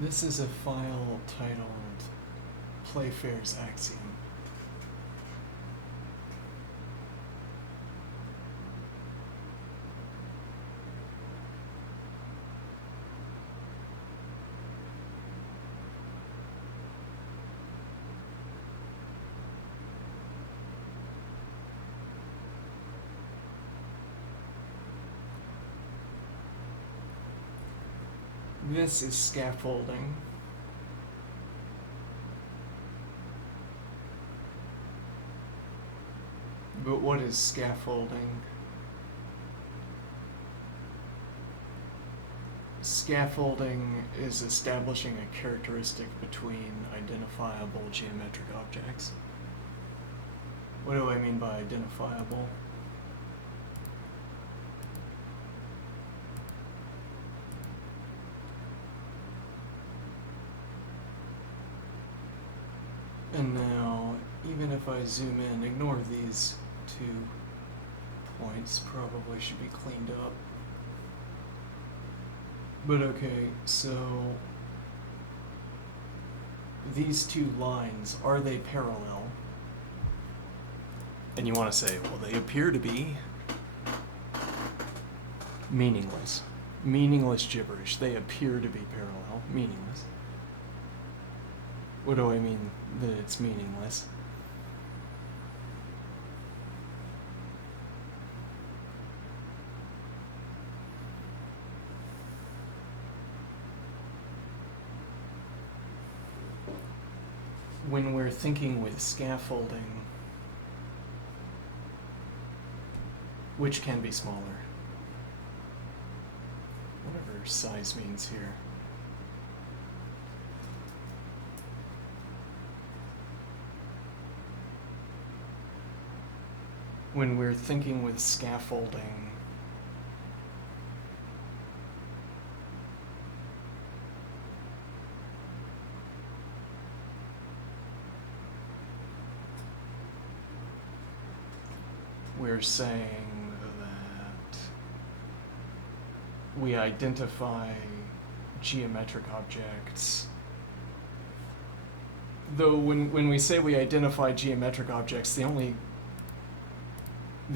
This is a file titled Playfair's Axiom. This is scaffolding. But what is scaffolding? Scaffolding is establishing a characteristic between identifiable geometric objects. What do I mean by identifiable? And now, even if I zoom in, ignore these 2 points, probably should be cleaned up. But okay, so these 2 lines, are they parallel? And you want to say, well, they appear to be. Meaningless. Meaningless gibberish. They appear to be parallel. Meaningless. What do I mean that it's meaningless? When we're thinking with scaffolding, which can be smaller? Whatever size means here. When we're thinking with scaffolding, we're saying that we identify geometric objects. Though when we say we identify geometric objects, the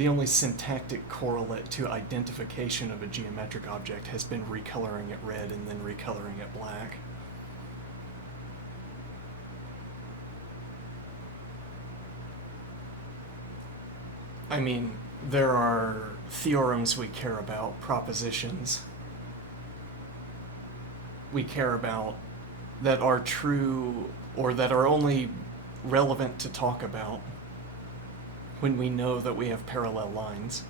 only syntactic correlate to identification of a geometric object has been recoloring it red and then recoloring it black. I mean, there are theorems we care about, propositions we care about that are true or that are only relevant to talk about when we know that we have parallel lines.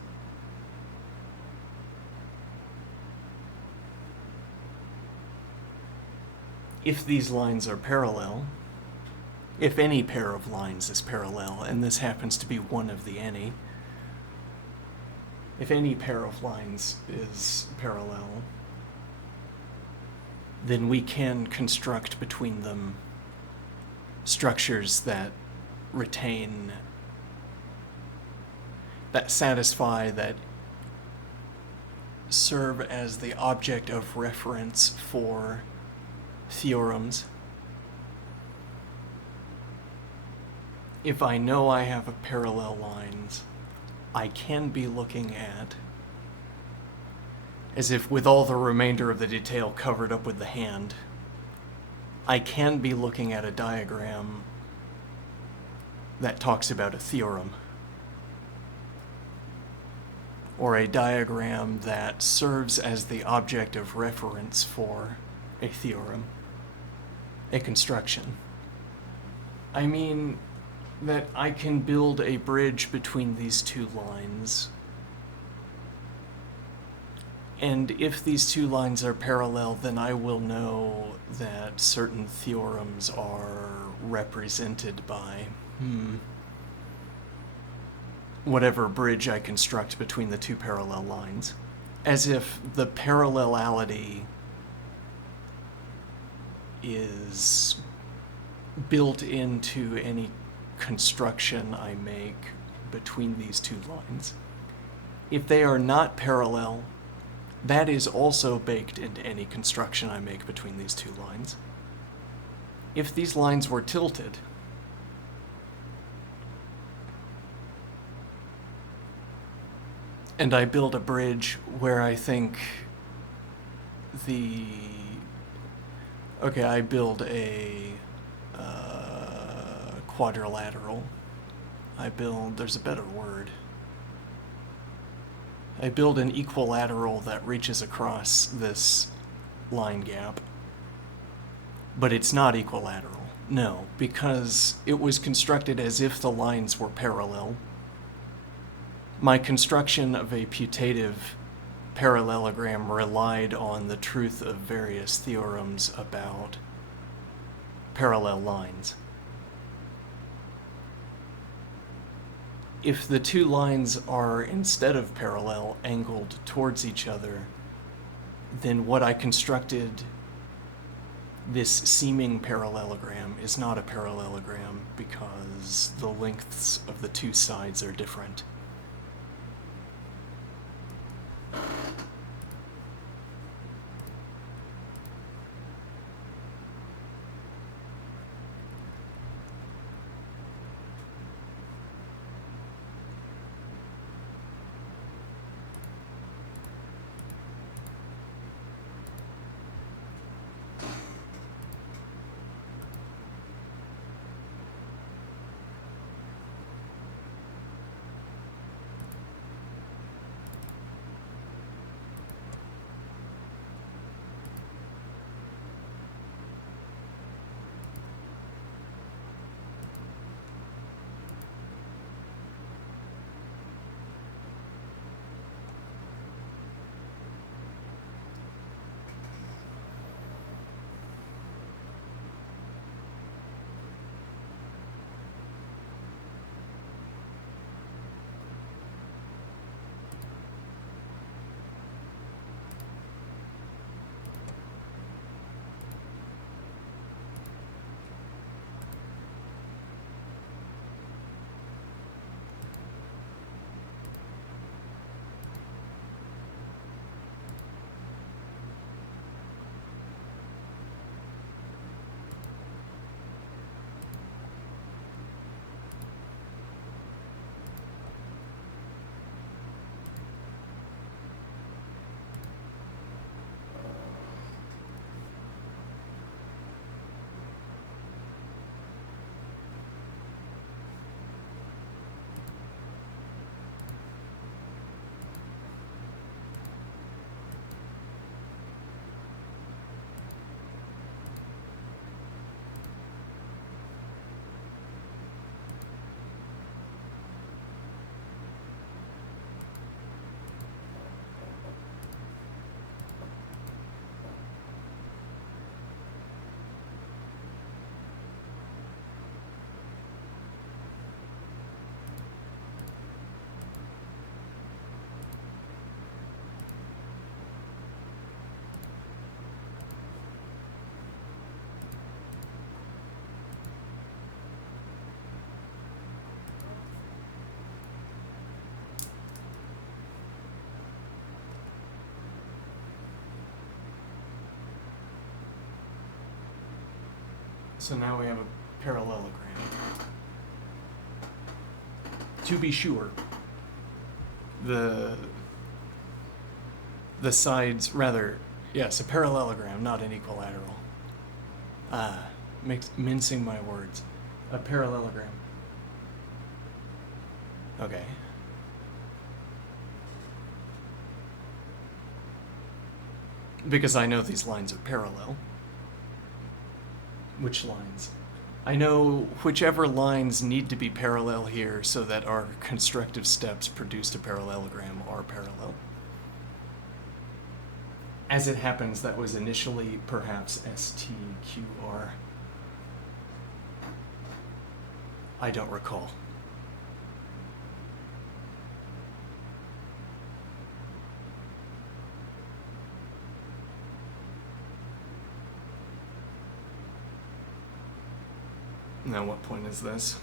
If these lines are parallel, if any pair of lines is parallel, and this happens to be one of the any, if any pair of lines is parallel, then we can construct between them structures that retain, that satisfy, that serve as the object of reference for theorems. If I know I have a parallel lines, I can be looking at, as if with all the remainder of the detail covered up with the hand, I can be looking at a diagram that talks about a theorem, or a diagram that serves as the object of reference for a theorem, a construction. I mean that I can build a bridge between these 2 lines, and if these 2 lines are parallel, then I will know that certain theorems are represented by whatever bridge I construct between the 2 parallel lines, as if the parallelity is built into any construction I make between these 2 lines. If they are not parallel, that is also baked into any construction I make between these two lines. If these lines were tilted, and I build a bridge where I think I build a quadrilateral. There's a better word. I build an equilateral that reaches across this line gap. But it's not equilateral. No, because it was constructed as if the lines were parallel. My construction of a putative parallelogram relied on the truth of various theorems about parallel lines. If the two lines are, instead of parallel, angled towards each other, then what I constructed, this seeming parallelogram, is not a parallelogram because the lengths of the two sides are different. So now we have a parallelogram. To be sure, the sides, rather, yes, a parallelogram, not an equilateral. Mincing my words. A parallelogram. Okay. Because I know these lines are parallel. Which lines? I know whichever lines need to be parallel here so that our constructive steps produced a parallelogram are parallel. As it happens, that was initially perhaps STQR. I don't recall. Now what point is this?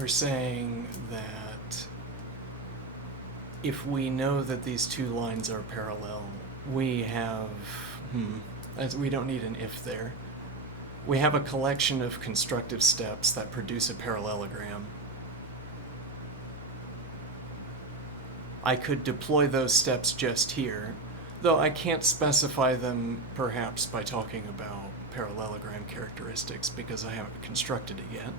We're saying that if we know that these two lines are parallel, we have, we don't need an if there. We have a collection of constructive steps that produce a parallelogram. I could deploy those steps just here, though I can't specify them perhaps by talking about parallelogram characteristics because I haven't constructed it yet.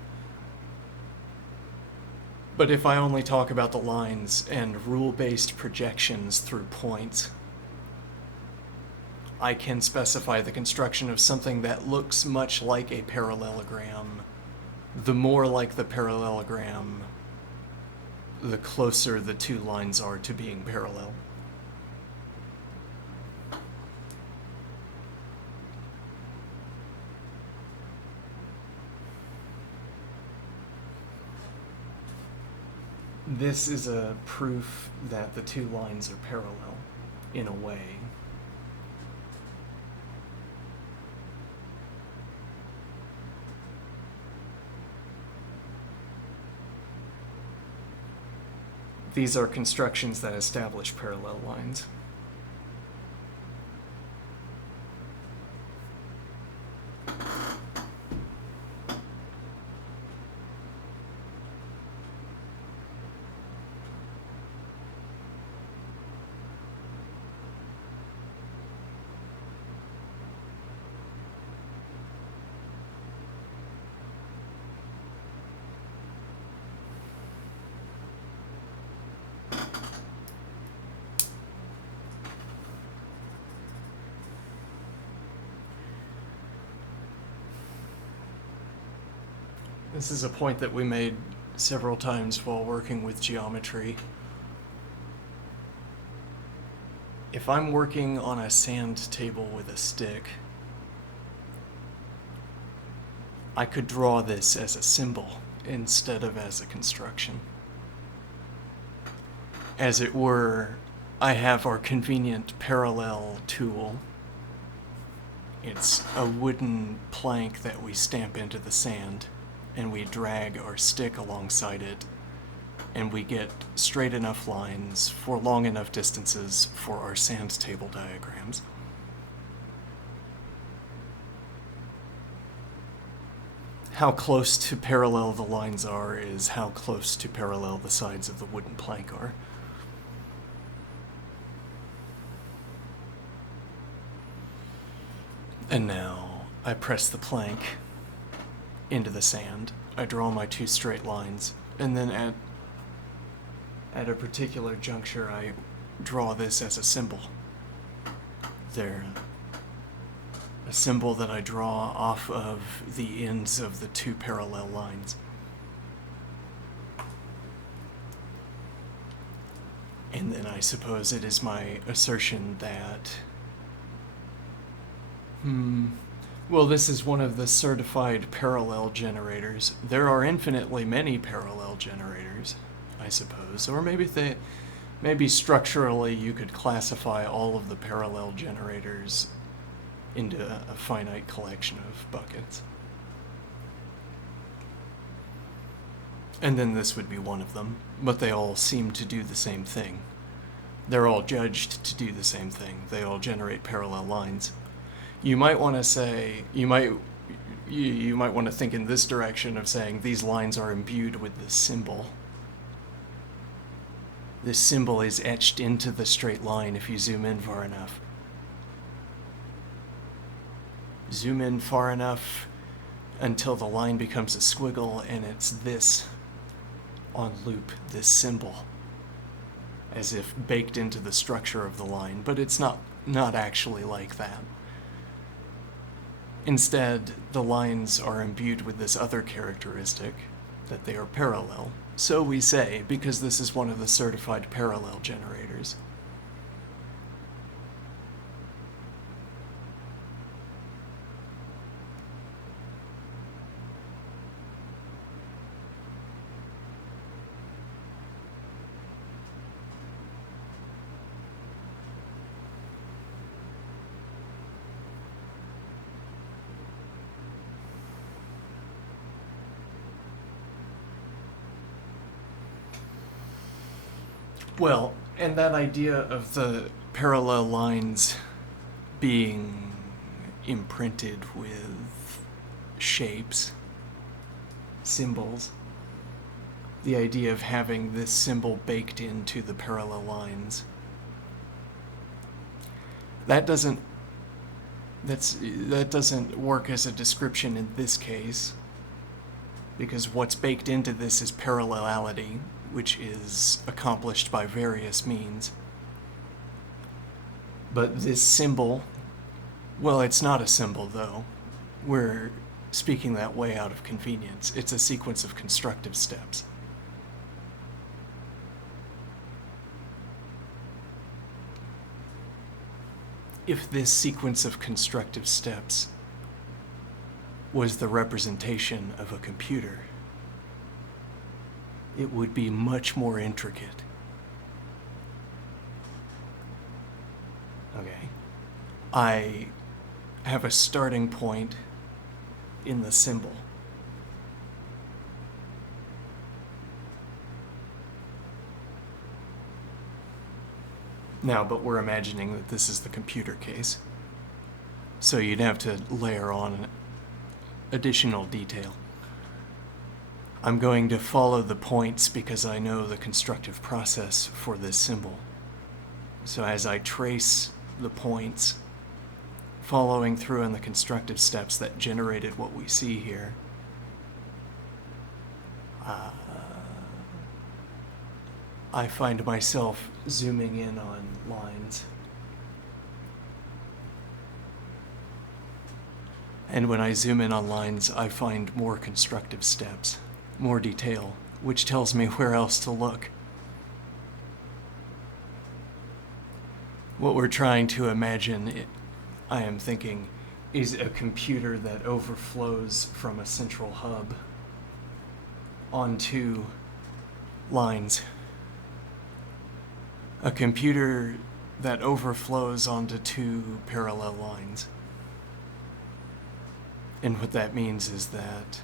But if I only talk about the lines and rule-based projections through points, I can specify the construction of something that looks much like a parallelogram. The more like the parallelogram, the closer the two lines are to being parallel. This is a proof that the two lines are parallel, in a way. These are constructions that establish parallel lines. This is a point that we made several times while working with geometry. If I'm working on a sand table with a stick, I could draw this as a symbol instead of as a construction. As it were, I have our convenient parallel tool. It's a wooden plank that we stamp into the sand, and we drag our stick alongside it, and we get straight enough lines for long enough distances for our sand table diagrams. How close to parallel the lines are is how close to parallel the sides of the wooden plank are. And now I press the plank into the sand. I draw my two straight lines, and then at a particular juncture I draw this as a symbol. There, a symbol that I draw off of the ends of the two parallel lines. And then I suppose it is my assertion that well, this is one of the certified parallel generators. There are infinitely many parallel generators, I suppose. Or maybe structurally you could classify all of the parallel generators into a finite collection of buckets. And then this would be one of them, but they all seem to do the same thing. They're all judged to do the same thing. They all generate parallel lines. You might want to say, you might want to think in this direction of saying these lines are imbued with this symbol. This symbol is etched into the straight line if you zoom in far enough. Zoom in far enough until the line becomes a squiggle, and it's this on loop, this symbol, as if baked into the structure of the line, but it's not actually like that. Instead, the lines are imbued with this other characteristic, that they are parallel. So we say, because this is one of the certified parallel generators. Well, and that idea of the parallel lines being imprinted with shapes, symbols, the idea of having this symbol baked into the parallel lines, that doesn't work as a description in this case, because what's baked into this is parallelity, which is accomplished by various means. But this symbol, well, it's not a symbol though. We're speaking that way out of convenience. It's a sequence of constructive steps. If this sequence of constructive steps was the representation of a computer, it would be much more intricate. Okay. I have a starting point in the symbol. Now, but we're imagining that this is the computer case. So you'd have to layer on additional detail. I'm going to follow the points because I know the constructive process for this symbol. So as I trace the points, following through on the constructive steps that generated what we see here, I find myself zooming in on lines. And when I zoom in on lines, I find more constructive steps, more detail, which tells me where else to look. What we're trying to imagine, I am thinking, is a computer that overflows from a central hub onto lines. A computer that overflows onto two parallel lines. And what that means is that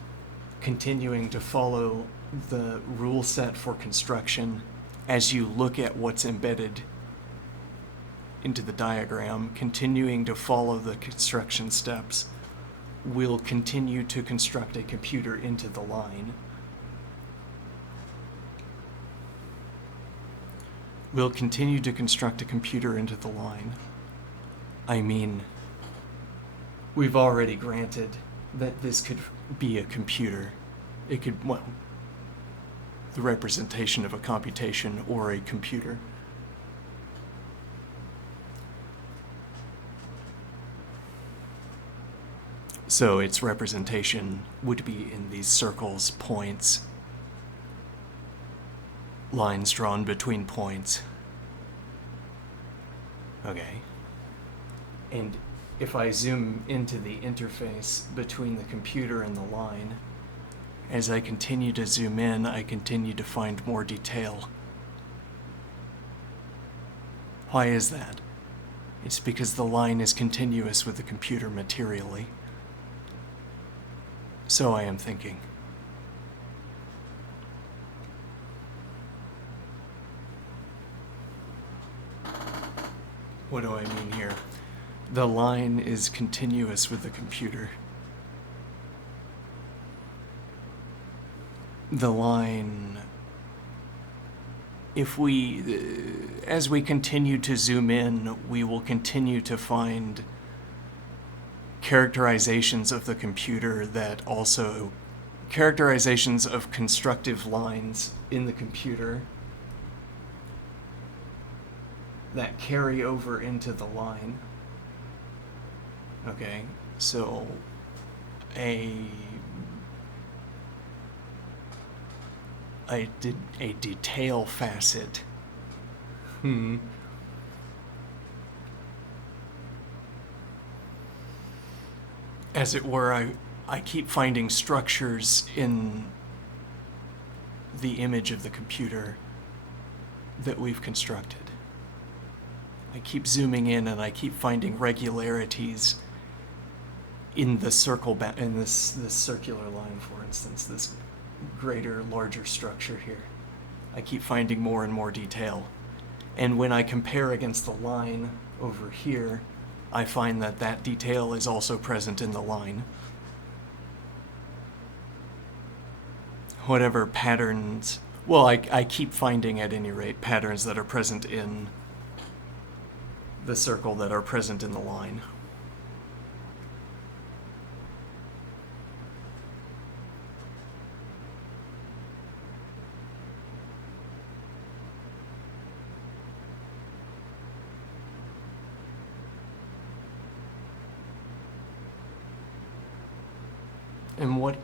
continuing to follow the rule set for construction as you look at what's embedded into the diagram, continuing to follow the construction steps, will continue to construct a computer into the line. We'll continue to construct a computer into the line. I mean, we've already granted that this could be a computer. It could, well, the representation of a computation or a computer. So its representation would be in these circles, points, lines drawn between points. Okay. And if I zoom into the interface between the computer and the line, as I continue to zoom in, I continue to find more detail. Why is that? It's because the line is continuous with the computer materially. So I am thinking. What do I mean here? The line is continuous with the computer. The line, as we continue to zoom in, we will continue to find characterizations of the computer that also, characterizations of constructive lines in the computer that carry over into the line. Okay, so a detail facet. As it were, I keep finding structures in the image of the computer that we've constructed. I keep zooming in and I keep finding regularities in the in this circular line, for instance, this greater, larger structure here. I keep finding more and more detail. And when I compare against the line over here, I find that that detail is also present in the line. Whatever patterns, well, I keep finding at any rate patterns that are present in the circle that are present in the line. And what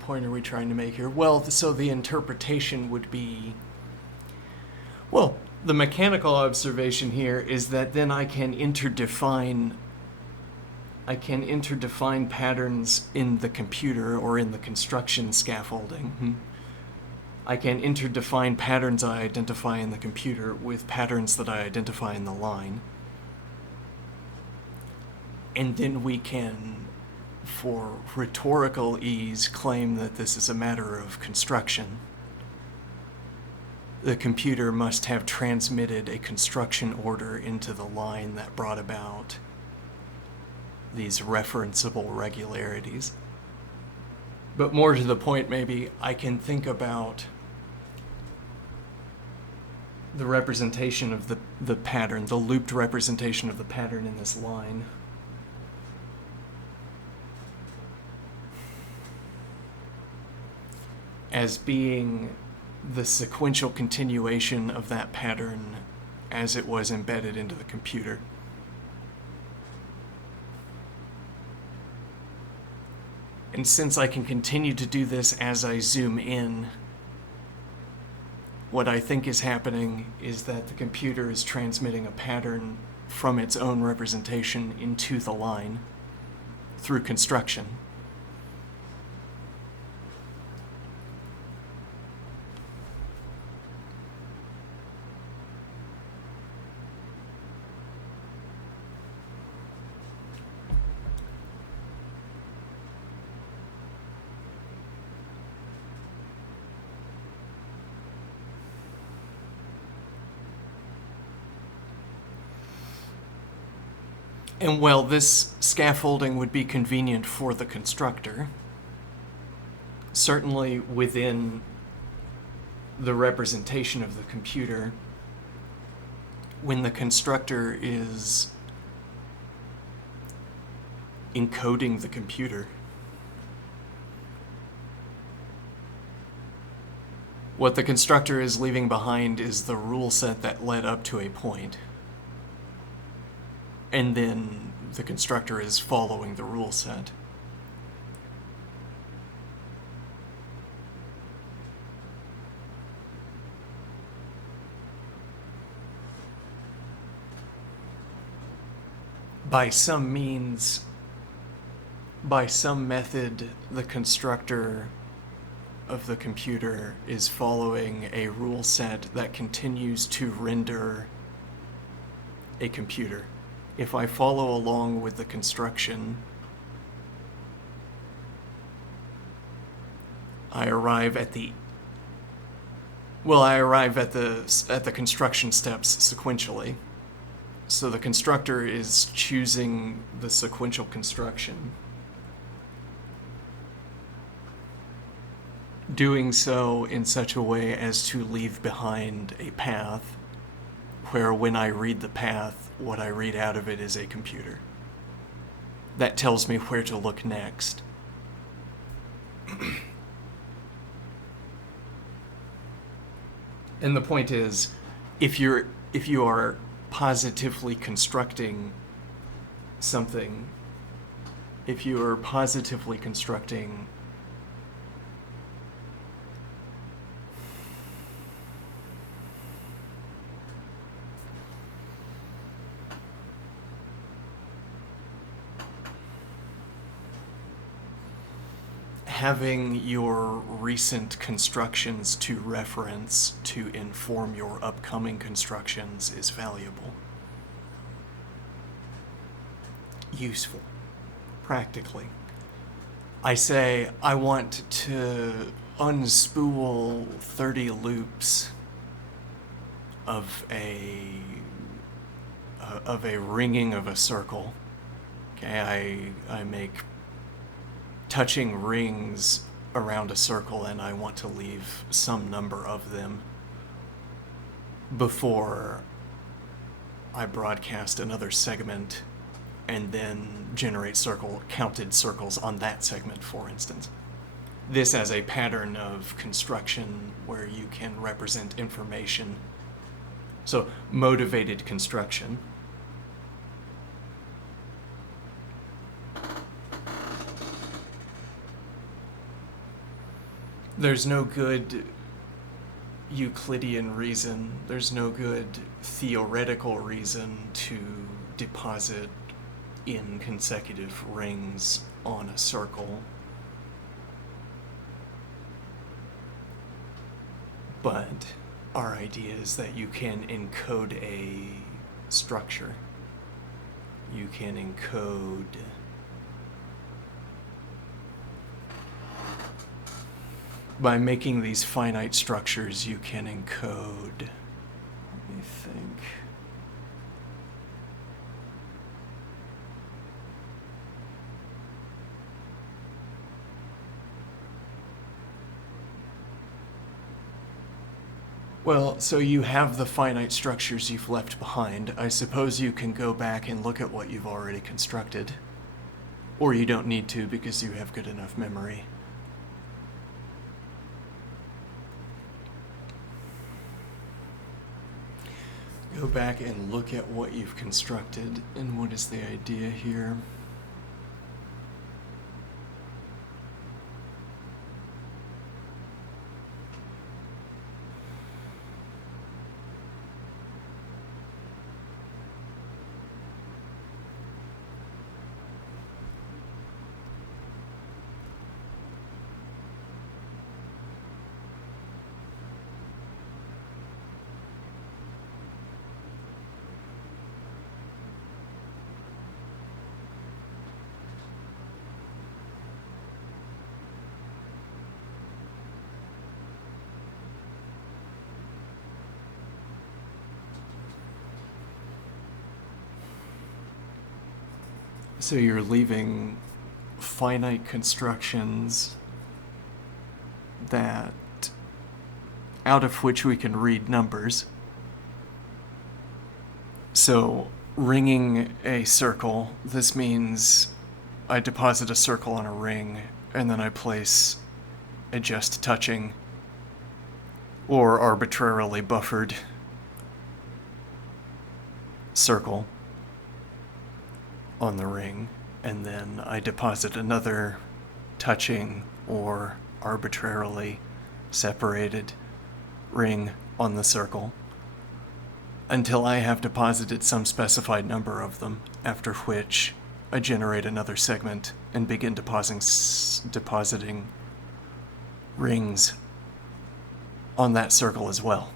point are we trying to make here? Well, so the interpretation would be, well, the mechanical observation here is that then I can interdefine patterns in the computer or in the construction scaffolding. I can interdefine patterns I identify in the computer with patterns that I identify in the line. And then we can, for rhetorical ease, claim that this is a matter of construction. The computer must have transmitted a construction order into the line that brought about these referenceable regularities. But more to the point, maybe, I can think about the representation of the pattern, the looped representation of the pattern in this line. As being the sequential continuation of that pattern as it was embedded into the computer. And since I can continue to do this as I zoom in, what I think is happening is that the computer is transmitting a pattern from its own representation into the line through construction. And while this scaffolding would be convenient for the constructor, certainly within the representation of the computer, when the constructor is encoding the computer, what the constructor is leaving behind is the rule set that led up to a point. And then the constructor is following the rule set. By some means, by some method, the constructor of the computer is following a rule set that continues to render a computer. If I follow along with the construction, I arrive at the construction steps sequentially. So the constructor is choosing the sequential construction, doing so in such a way as to leave behind a path where when I read the path, what I read out of it is a computer. That tells me where to look next. And the point is, if you are positively constructing something, if you are positively constructing having your recent constructions to reference to inform your upcoming constructions is valuable. Useful. Practically. I say, I want to unspool 30 loops of a ringing of a circle. Okay, I make touching rings around a circle, and I want to leave some number of them before I broadcast another segment and then generate counted circles on that segment, for instance. This as a pattern of construction where you can represent information. So, motivated construction. There's no good Euclidean reason, there's no good theoretical reason to deposit in consecutive rings on a circle. But our idea is that you can encode a structure. You can encode by making these finite structures, you can encode, let me think. Well, so you have the finite structures you've left behind. I suppose you can go back and look at what you've already constructed. Or you don't need to because you have good enough memory. Go back and look at what you've constructed, and what is the idea here? So you're leaving finite constructions that out of which we can read numbers. So ringing a circle, this means I deposit a circle on a ring and then I place a just touching or arbitrarily buffered circle on the ring, and then I deposit another touching or arbitrarily separated ring on the circle until I have deposited some specified number of them, after which I generate another segment and begin depositing rings on that circle as well.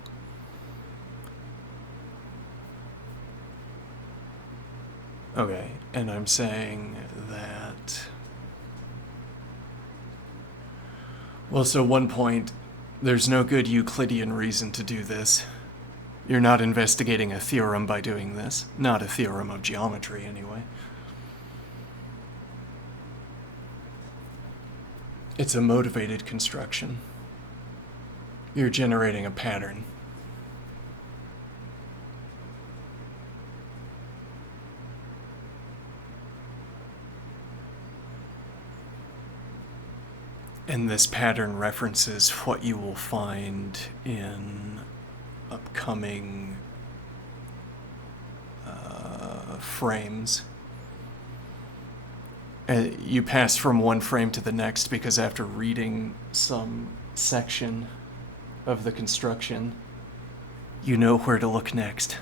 Okay, and I'm saying that... Well, so 1 point, there's no good Euclidean reason to do this. You're not investigating a theorem by doing this. Not a theorem of geometry, anyway. It's a motivated construction. You're generating a pattern. And this pattern references what you will find in upcoming frames. You pass from one frame to the next because after reading some section of the construction, you know where to look next.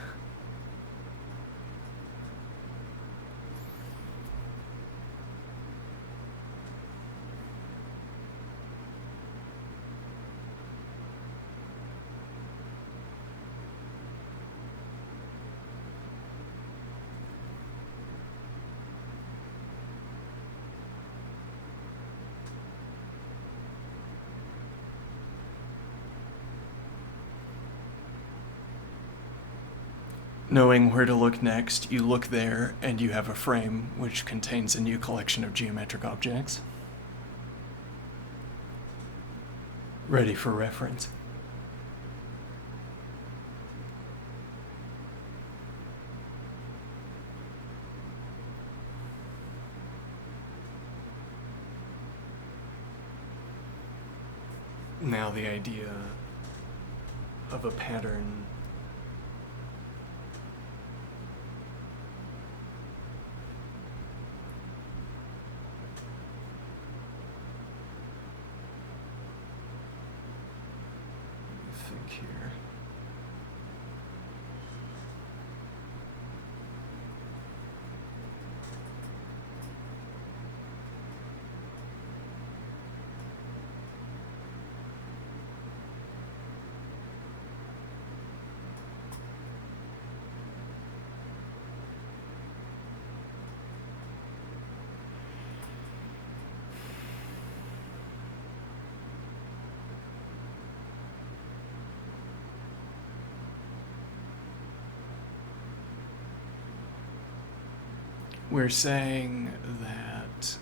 Knowing where to look next, you look there and you have a frame which contains a new collection of geometric objects. Ready for reference. Now the idea of a pattern here. We're saying that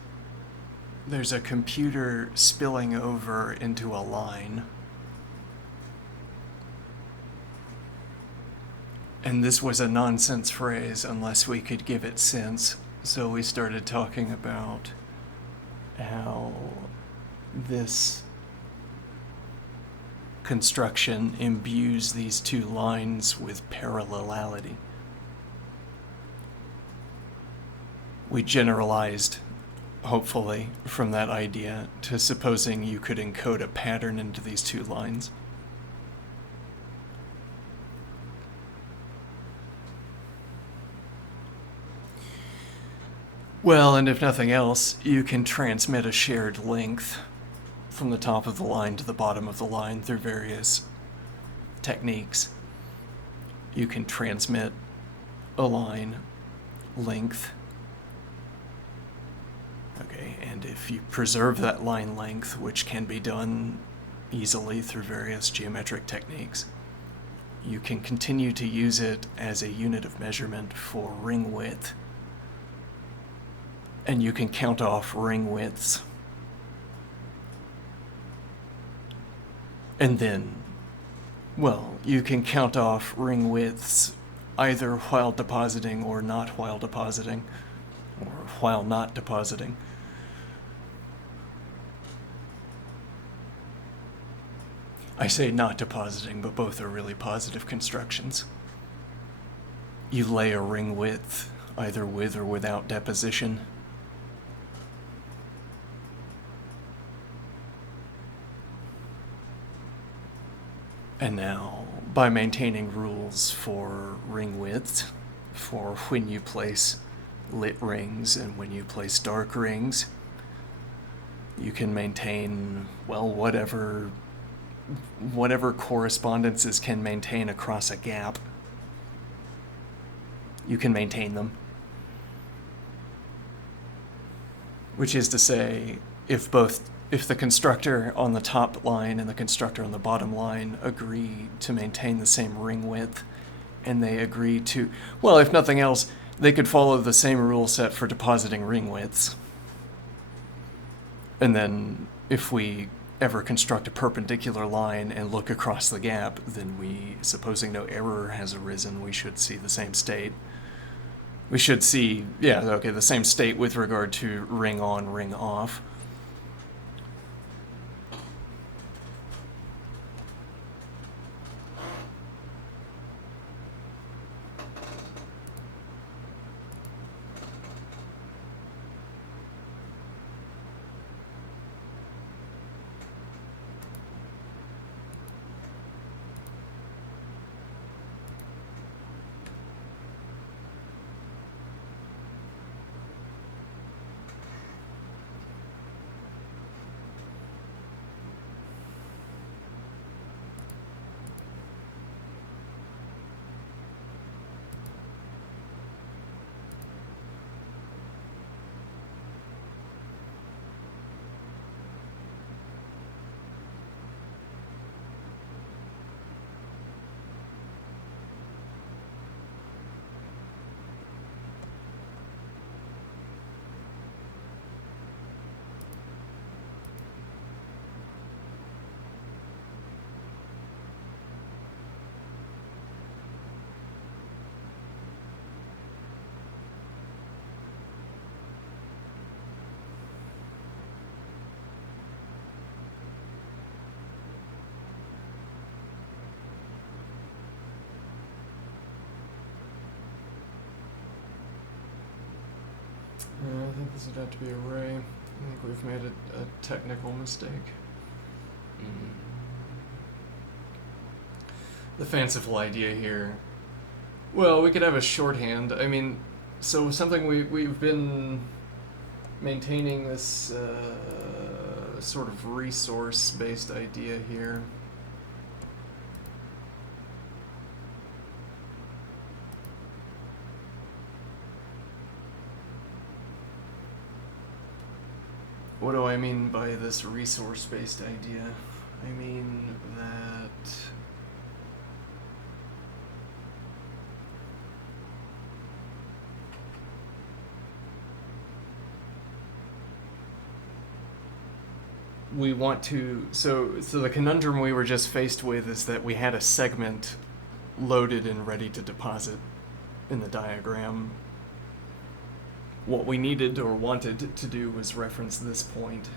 there's a computer spilling over into a line. And this was a nonsense phrase unless we could give it sense. So we started talking about how this construction imbues these two lines with parallelity. We generalized, hopefully, from that idea to supposing you could encode a pattern into these two lines. Well, and if nothing else, you can transmit a shared length from the top of the line to the bottom of the line through various techniques. You can transmit a line length. Okay, and if you preserve that line length, which can be done easily through various geometric techniques, you can continue to use it as a unit of measurement for ring width. And you can count off ring widths. And then, well, you can count off ring widths either while depositing or not while depositing, or while not depositing. I say not depositing, but both are really positive constructions. You lay a ring width either with or without deposition. And now, by maintaining rules for ring width, for when you place lit rings and when you place dark rings, you can maintain, well, whatever correspondences can maintain across a gap. You can maintain them. Which is to say, if the constructor on the top line and the constructor on the bottom line agree to maintain the same ring width, and they agree to, well, if nothing else, they could follow the same rule set for depositing ring widths. And then if we ever construct a perpendicular line and look across the gap, then we, supposing no error has arisen, we should see the same state. We should see, the same state with regard to ring on, ring off. I think this would have to be array. I think we've made a technical mistake. The fanciful idea here. Well, we could have a shorthand. I mean, so something we've been maintaining this sort of resource-based idea here. What do I mean by this resource-based idea? I mean that we want to, so the conundrum we were just faced with is that we had a segment loaded and ready to deposit in the diagram. What we needed or wanted to do was reference this point.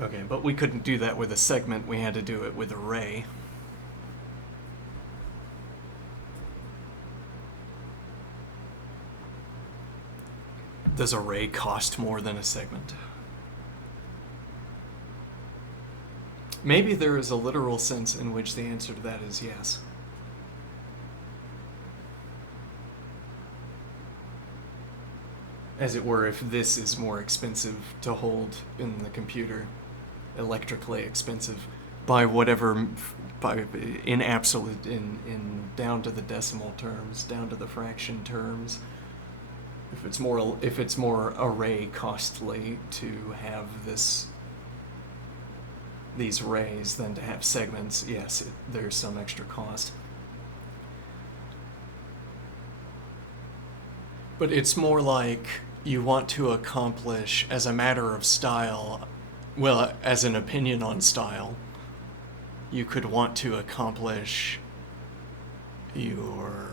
Okay, but we couldn't do that with a segment, we had to do it with array. Does array cost more than a segment? Maybe there is a literal sense in which the answer to that is yes. As it were, if this is more expensive to hold in the computer, electrically expensive, by whatever, in absolute, in down to the decimal terms, down to the fraction terms. If it's more array costly to have these arrays than to have segments, yes, there's some extra cost. But it's more like you want to accomplish, as a matter of style, well, as an opinion on style, you could want to accomplish your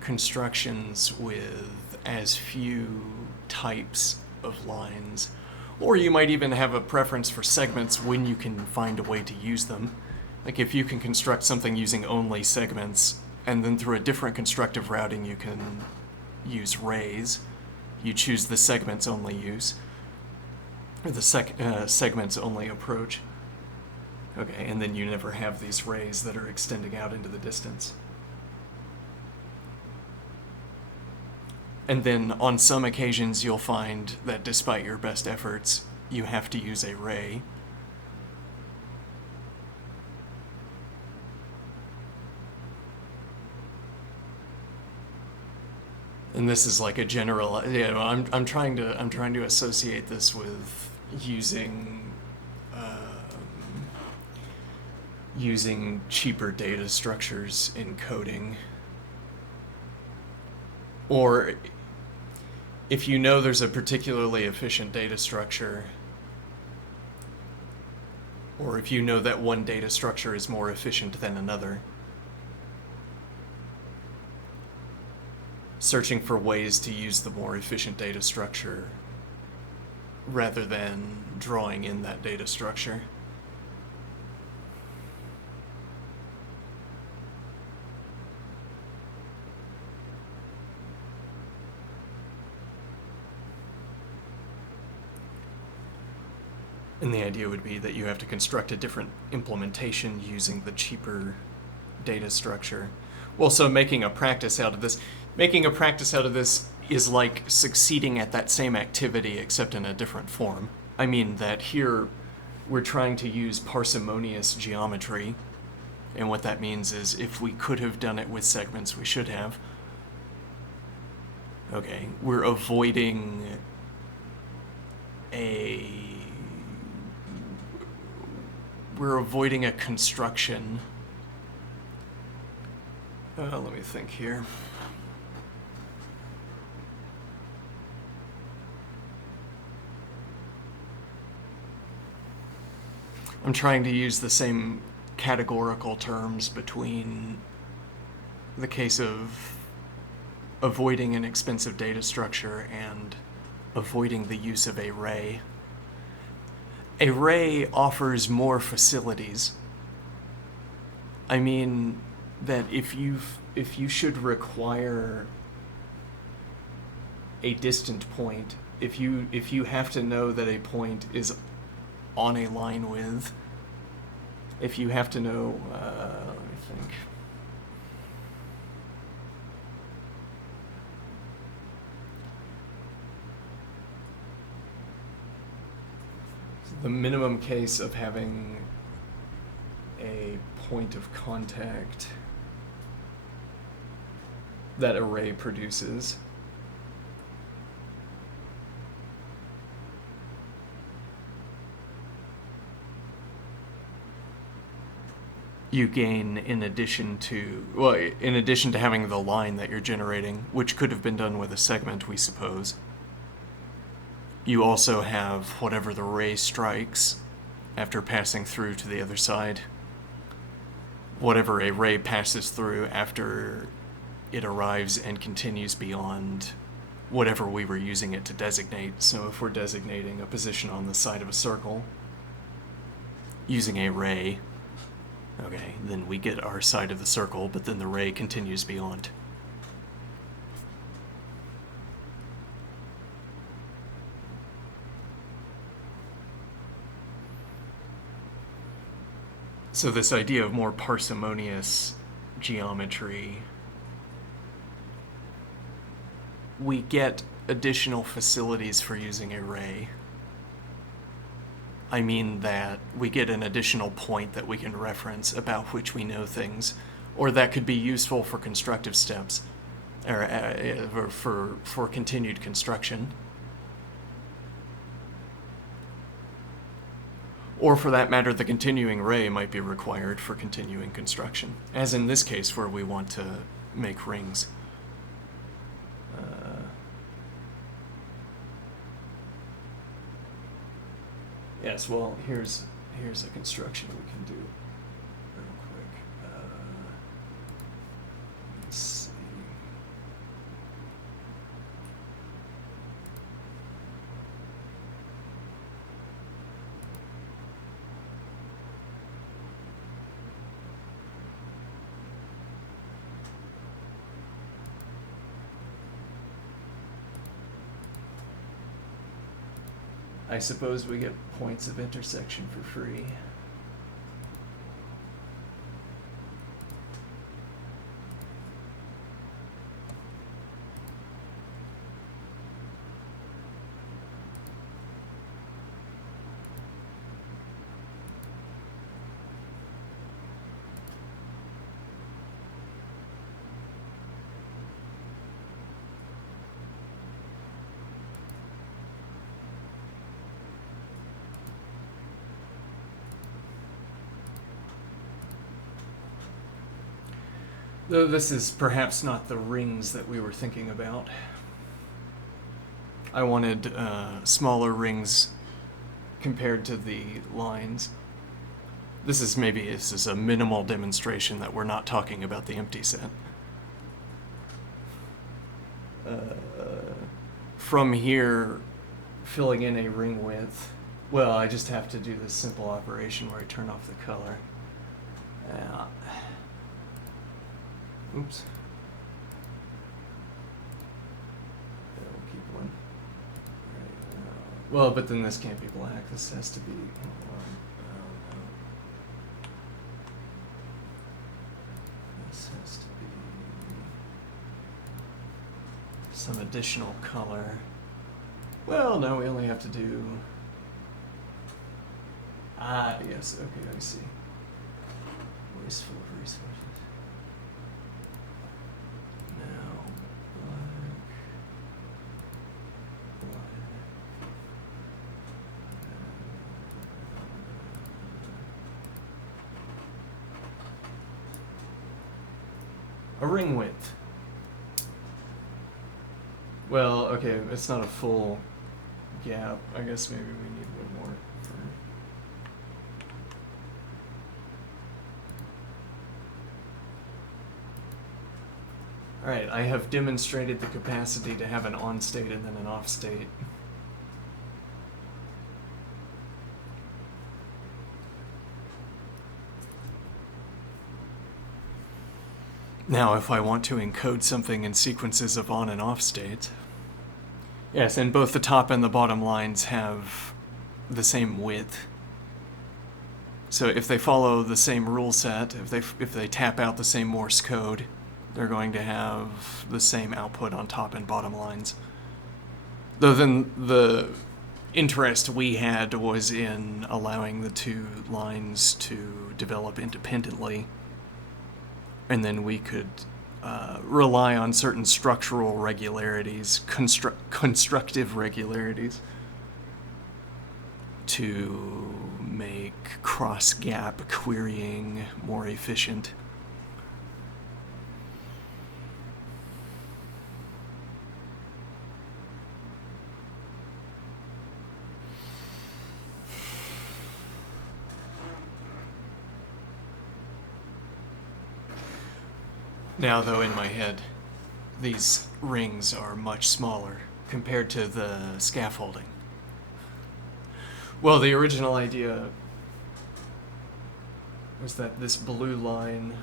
constructions with as few types of lines. Or you might even have a preference for segments when you can find a way to use them. Like if you can construct something using only segments, and then through a different constructive routing you can use arrays, you choose the segments only use, or the segments only approach. Okay, and then you never have these arrays that are extending out into the distance. And then on some occasions you'll find that despite your best efforts, you have to use a array. And this is like a general, I'm trying to associate this with using cheaper data structures in coding. Or if you know there's a particularly efficient data structure, or if you know that one data structure is more efficient than another, searching for ways to use the more efficient data structure rather than drawing in that data structure. And the idea would be that you have to construct a different implementation using the cheaper data structure. Well, so making a practice out of this is like succeeding at that same activity except in a different form. I mean that here we're trying to use parsimonious geometry, and what that means is if we could have done it with segments, we should have. Okay, we're avoiding a construction. Let me think here. I'm trying to use the same categorical terms between the case of avoiding an expensive data structure and avoiding the use of a ray. A ray offers more facilities. I mean that if you should require a distant point, if you have to know that a point is on a line with, if you have to know, let me think. The minimum case of having a point of contact that array produces you gain in addition to having the line that you're generating, which could have been done with a segment, we suppose. You also have whatever the ray strikes after passing through to the other side. Whatever a ray passes through after it arrives and continues beyond whatever we were using it to designate. So if we're designating a position on the side of a circle using a ray, okay, then we get our side of the circle, but then the ray continues beyond. So this idea of more parsimonious geometry, we get additional facilities for using a ray. I mean that we get an additional point that we can reference about which we know things, or that could be useful for constructive steps, or for continued construction. Or for that matter, the continuing ray might be required for continuing construction, as in this case where we want to make rings. Yes, well, here's a construction we can do real quick. Let's see. I suppose we get points of intersection for free. Though this is perhaps not the rings that we were thinking about. I wanted smaller rings compared to the lines. This is a minimal demonstration that we're not talking about the empty set. From here, filling in a ring width, well, I just have to do this simple operation where I turn off the color. Oops. We'll keep one. Well, but then this can't be black. This has to be. This has to be some additional color. Well, no, we only have to do. Ah, yes. Okay, I see. Wasteful of resources. A ring width. Well, okay, it's not a full gap. I guess maybe we need one more Alright, I have demonstrated the capacity to have an on state and then an off state. Now, if I want to encode something in sequences of on and off states, yes, and both the top and the bottom lines have the same width. So if they follow the same rule set, if they tap out the same Morse code, they're going to have the same output on top and bottom lines. Though then the interest we had was in allowing the two lines to develop independently, and then we could rely on certain structural regularities, constructive regularities, to make cross-gap querying more efficient. Now, though, in my head, these rings are much smaller compared to the scaffolding. Well, the original idea was that this blue line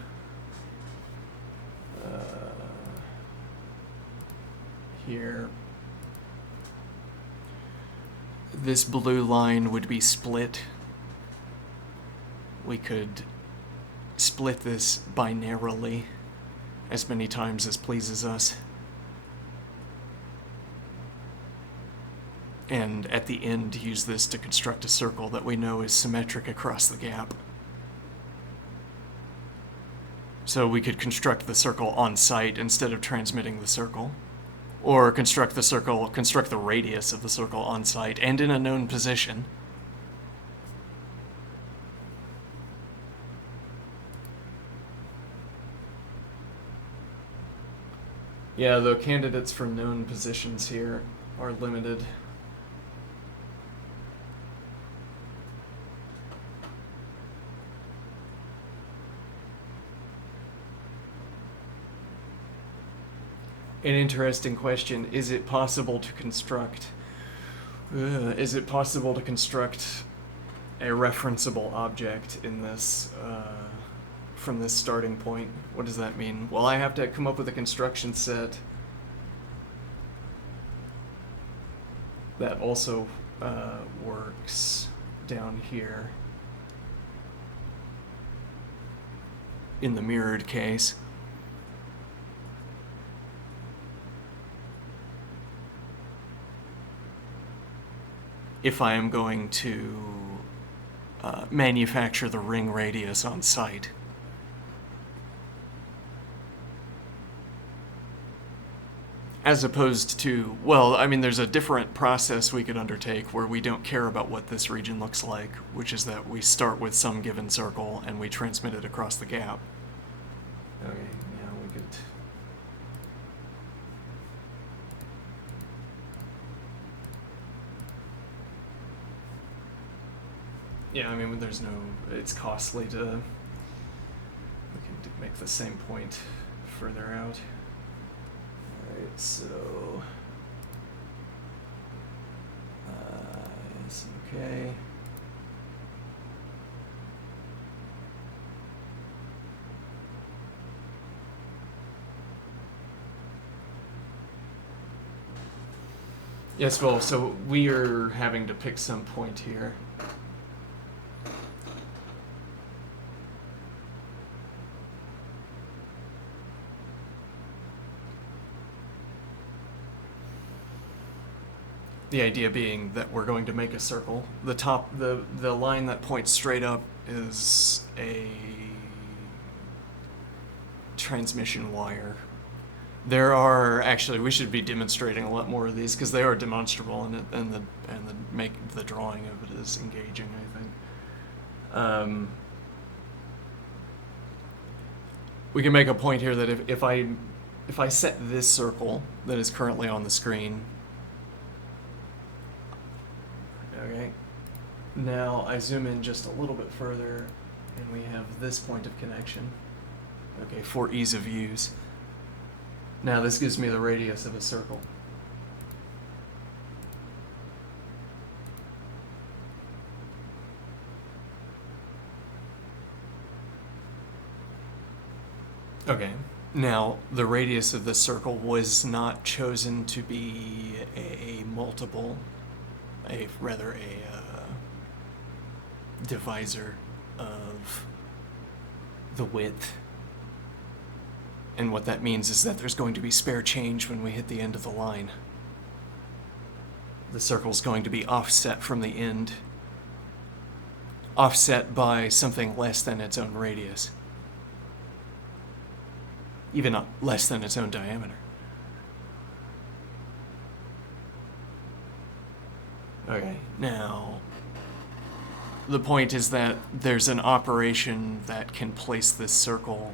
here, this blue line would be split. We could split this binarily as many times as pleases us. And at the end, use this to construct a circle that we know is symmetric across the gap. So we could construct the circle on site instead of transmitting the circle. Or construct the radius of the circle on site and in a known position. Yeah, the candidates for known positions here are limited. An interesting question. Is it possible to construct a referenceable object in this from this starting point? What does that mean? Well, I have to come up with a construction set that also works down here in the mirrored case. If I am going to manufacture the ring radius on site. As opposed to, well, I mean, there's a different process we could undertake where we don't care about what this region looks like, which is that we start with some given circle and we transmit it across the gap. Okay, yeah, we could... Yeah, I mean, there's no... It's costly to... We can make the same point further out. Alright, so... Yes, okay. Yes, well, so we are having to pick some point here. The idea being that we're going to make a circle. The line that points straight up is a transmission wire. There are actually, we should be demonstrating a lot more of these because they are demonstrable, and the drawing of it is engaging, I think. We can make a point here that if I set this circle that is currently on the screen. Okay. Now I zoom in just a little bit further, and we have this point of connection. Okay, for ease of use. Now this gives me the radius of a circle. Okay. Now, the radius of the circle was not chosen to be a multiple, rather a divisor of the width. And what that means is that there's going to be spare change when we hit the end of the line. The circle's going to be offset from the end, offset by something less than its own radius. Even less than its own diameter. Okay, now, the point is that there's an operation that can place this circle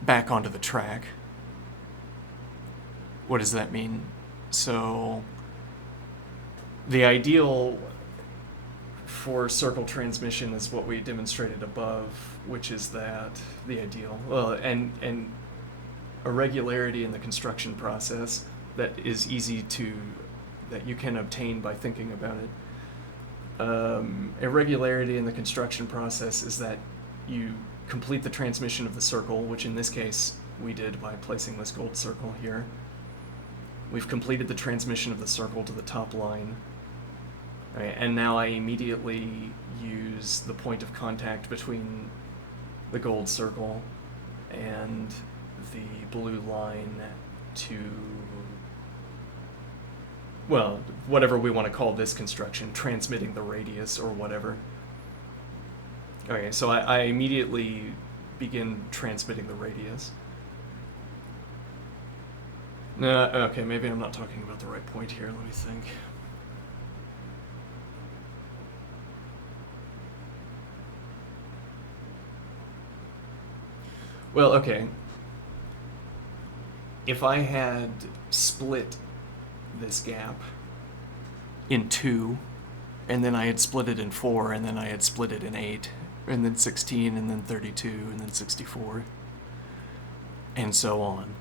back onto the track. What does that mean? So, the ideal for circle transmission is what we demonstrated above, which is that the ideal, and a regularity in the construction process that is that you can obtain by thinking about it. A regularity in the construction process is that you complete the transmission of the circle, which in this case we did by placing this gold circle here. We've completed the transmission of the circle to the top line. Right, and now I immediately use the point of contact between the gold circle and the blue line to, well, whatever we want to call this construction, transmitting the radius or whatever. Okay, so I immediately begin transmitting the radius. Okay, maybe I'm not talking about the right point here, let me think. Well, okay. If I had split this gap in 2, and then I had split it in 4, and then I had split it in 8, and then 16, and then 32, and then 64, and so on.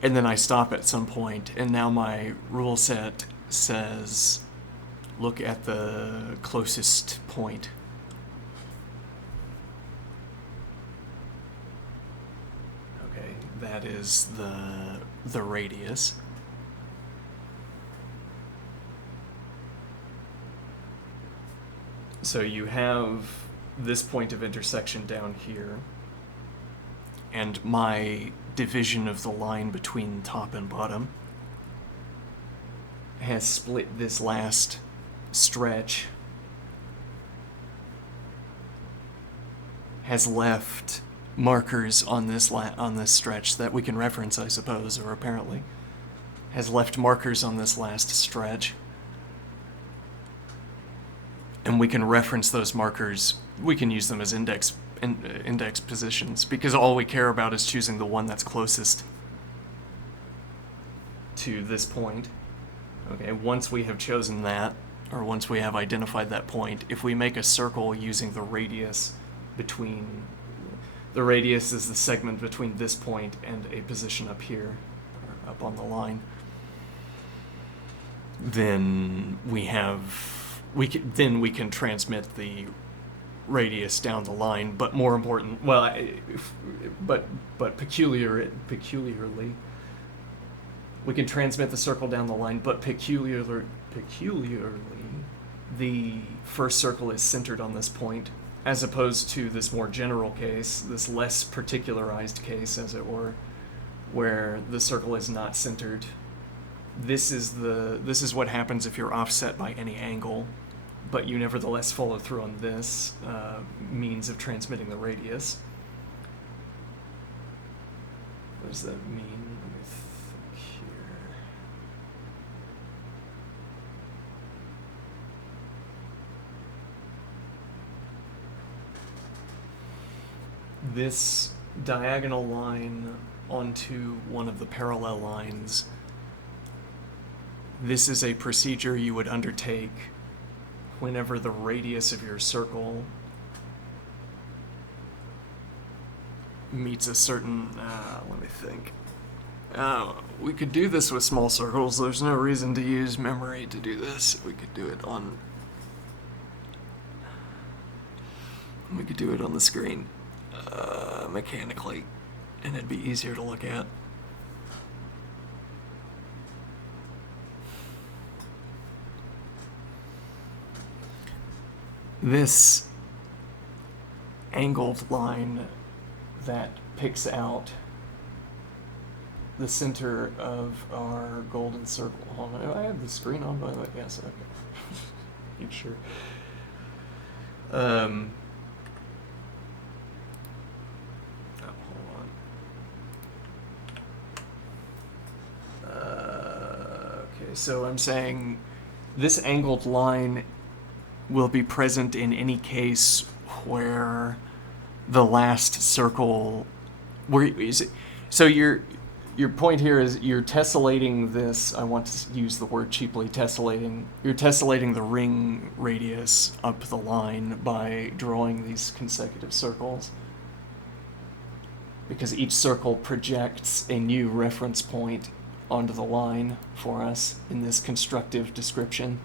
And then I stop at some point, and now my rule set says, look at the closest point. Okay, that is the radius. So you have this point of intersection down here, and my division of the line between top and bottom has split this last stretch, has left markers on this stretch that we can reference, I suppose, or apparently has left markers on this last stretch. And we can reference those markers. We can use them as index positions, because all we care about is choosing the one that's closest to this point. Okay, once we have chosen that, or once we have identified that point, if we make a circle using the radius between, the radius is the segment between this point and a position up here, or up on the line, then we can transmit the radius down the line, but more important, but peculiarly, we can transmit the circle down the line, but peculiarly, the first circle is centered on this point, as opposed to this more general case, this less particularized case, as it were, where the circle is not centered. This is what happens if you're offset by any angle, but you nevertheless follow through on this means of transmitting the radius. What does that mean? Let me think here. This diagonal line onto one of the parallel lines, this is a procedure you would undertake whenever the radius of your circle meets a certain, let me think. We could do this with small circles. There's no reason to use memory to do this. We could do it on the screen mechanically, and it'd be easier to look at. This angled line that picks out the center of our golden circle. Hold on, do I have the screen on, by the way? Yes, okay. You sure? Oh, hold on. Okay, so I'm saying this angled line will be present in any case where the last circle, where is it? So your point here is you're tessellating this. I want to use the word cheaply, tessellating. You're tessellating the ring radius up the line by drawing these consecutive circles, because each circle projects a new reference point onto the line for us in this constructive description.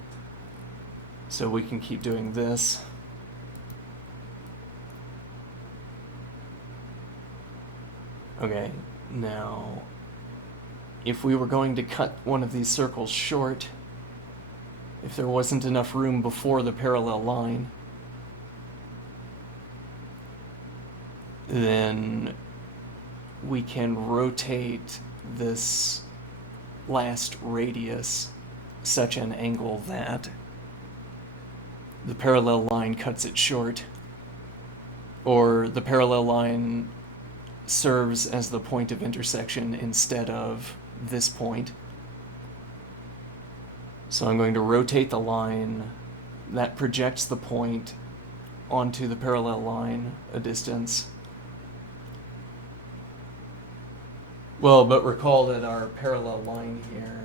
So we can keep doing this. Okay, now, if we were going to cut one of these circles short, if there wasn't enough room before the parallel line, then we can rotate this last radius such an angle that the parallel line cuts it short, or the parallel line serves as the point of intersection instead of this point. So I'm going to rotate the line that projects the point onto the parallel line a distance. Well, but recall that our parallel line here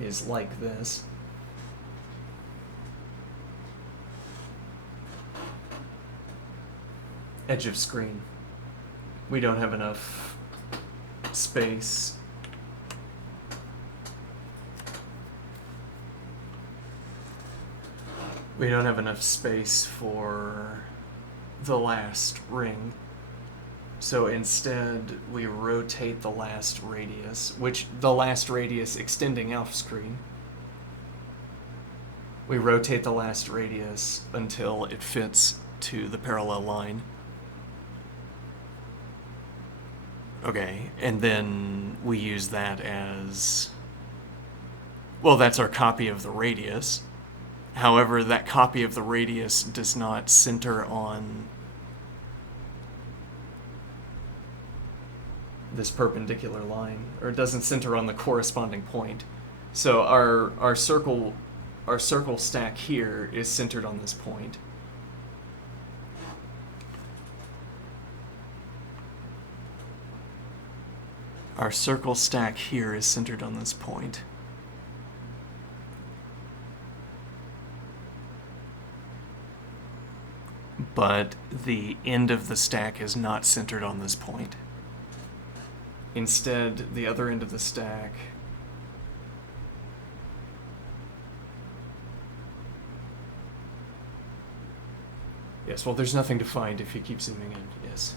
is like this. Edge of screen. We don't have enough space. We don't have enough space for the last ring. So instead, we rotate the last radius, which the last radius extending off screen. We rotate the last radius until it fits to the parallel line. Okay, and then we use that as, well, that's our copy of the radius. However, that copy of the radius does not center on this perpendicular line, or it doesn't center on the corresponding point. So our circle stack here is centered on this point. Our circle stack here is centered on this point. But the end of the stack is not centered on this point. Instead, the other end of the stack yes, well, there's nothing to find if you keep zooming in. Yes.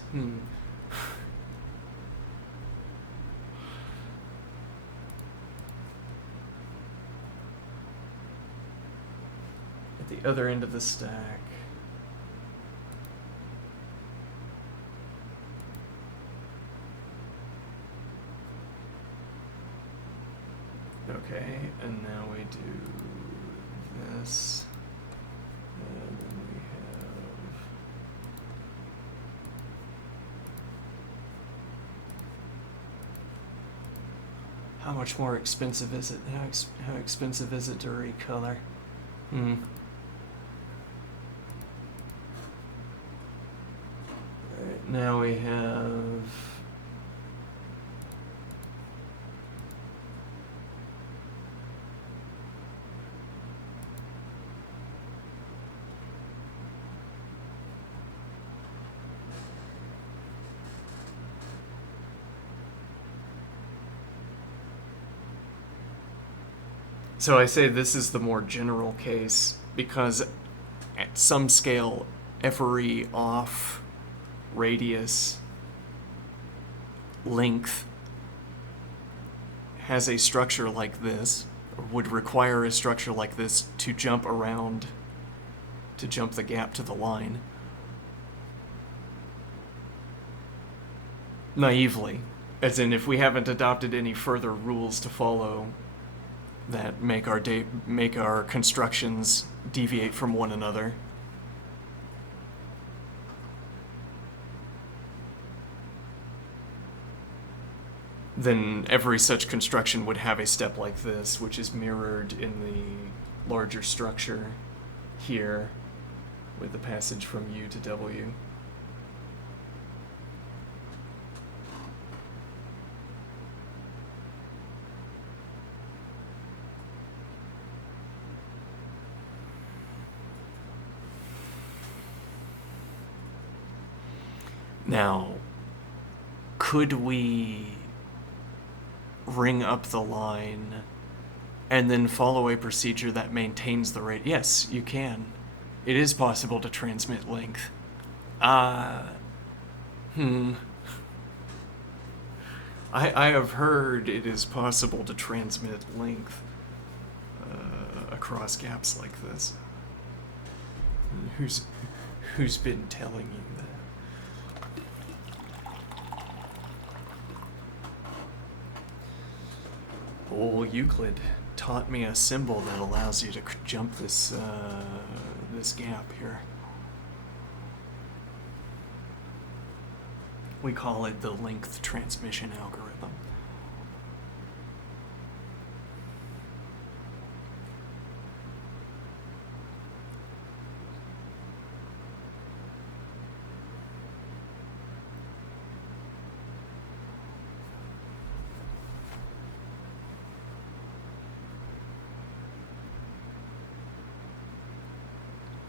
At the other end of the stack, okay, and now we do this, and then we have how much more expensive is it? How expensive is it to recolor? Alright, now we have So I say this is the more general case because at some scale, every off radius length has a structure like this, or would require a structure like this to jump around, to jump the gap to the line. Naively. As in, if we haven't adopted any further rules to follow that make our constructions deviate from one another. Then every such construction would have a step like this, which is mirrored in the larger structure here with the passage from U to W. Now, could we ring up the line and then follow a procedure that maintains the rate? Yes, you can. It is possible to transmit length. I have heard it is possible to transmit length across gaps like this. Who's been telling you that? Old Euclid taught me a symbol that allows you to jump this this gap here. We call it the length transmission algorithm.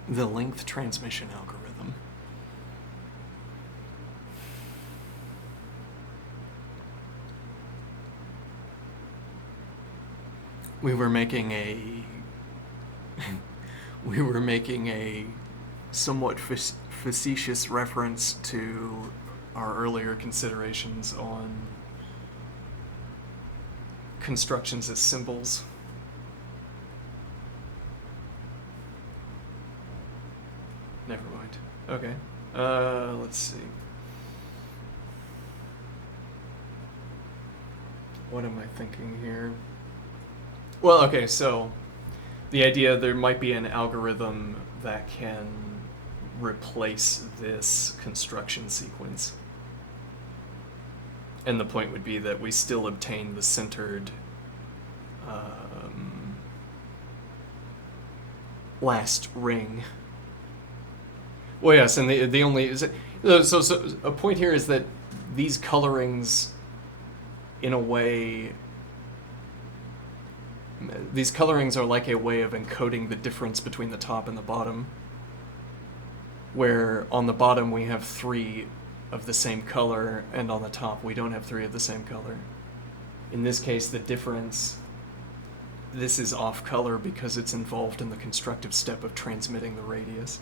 The length transmission algorithm. We were making a somewhat facetious reference to our earlier considerations on constructions as symbols. Never mind. Okay. Let's see. What am I thinking here? Well, okay, so the idea there might be an algorithm that can replace this construction sequence. And the point would be that we still obtain the centered last ring. Well, yes, and the only so a point here is that these colorings, in a way, these colorings are like a way of encoding the difference between the top and the bottom. Where on the bottom we have 3 of the same color, and on the top we don't have 3 of the same color. In this case, the difference, this is off color because it's involved in the constructive step of transmitting the radius.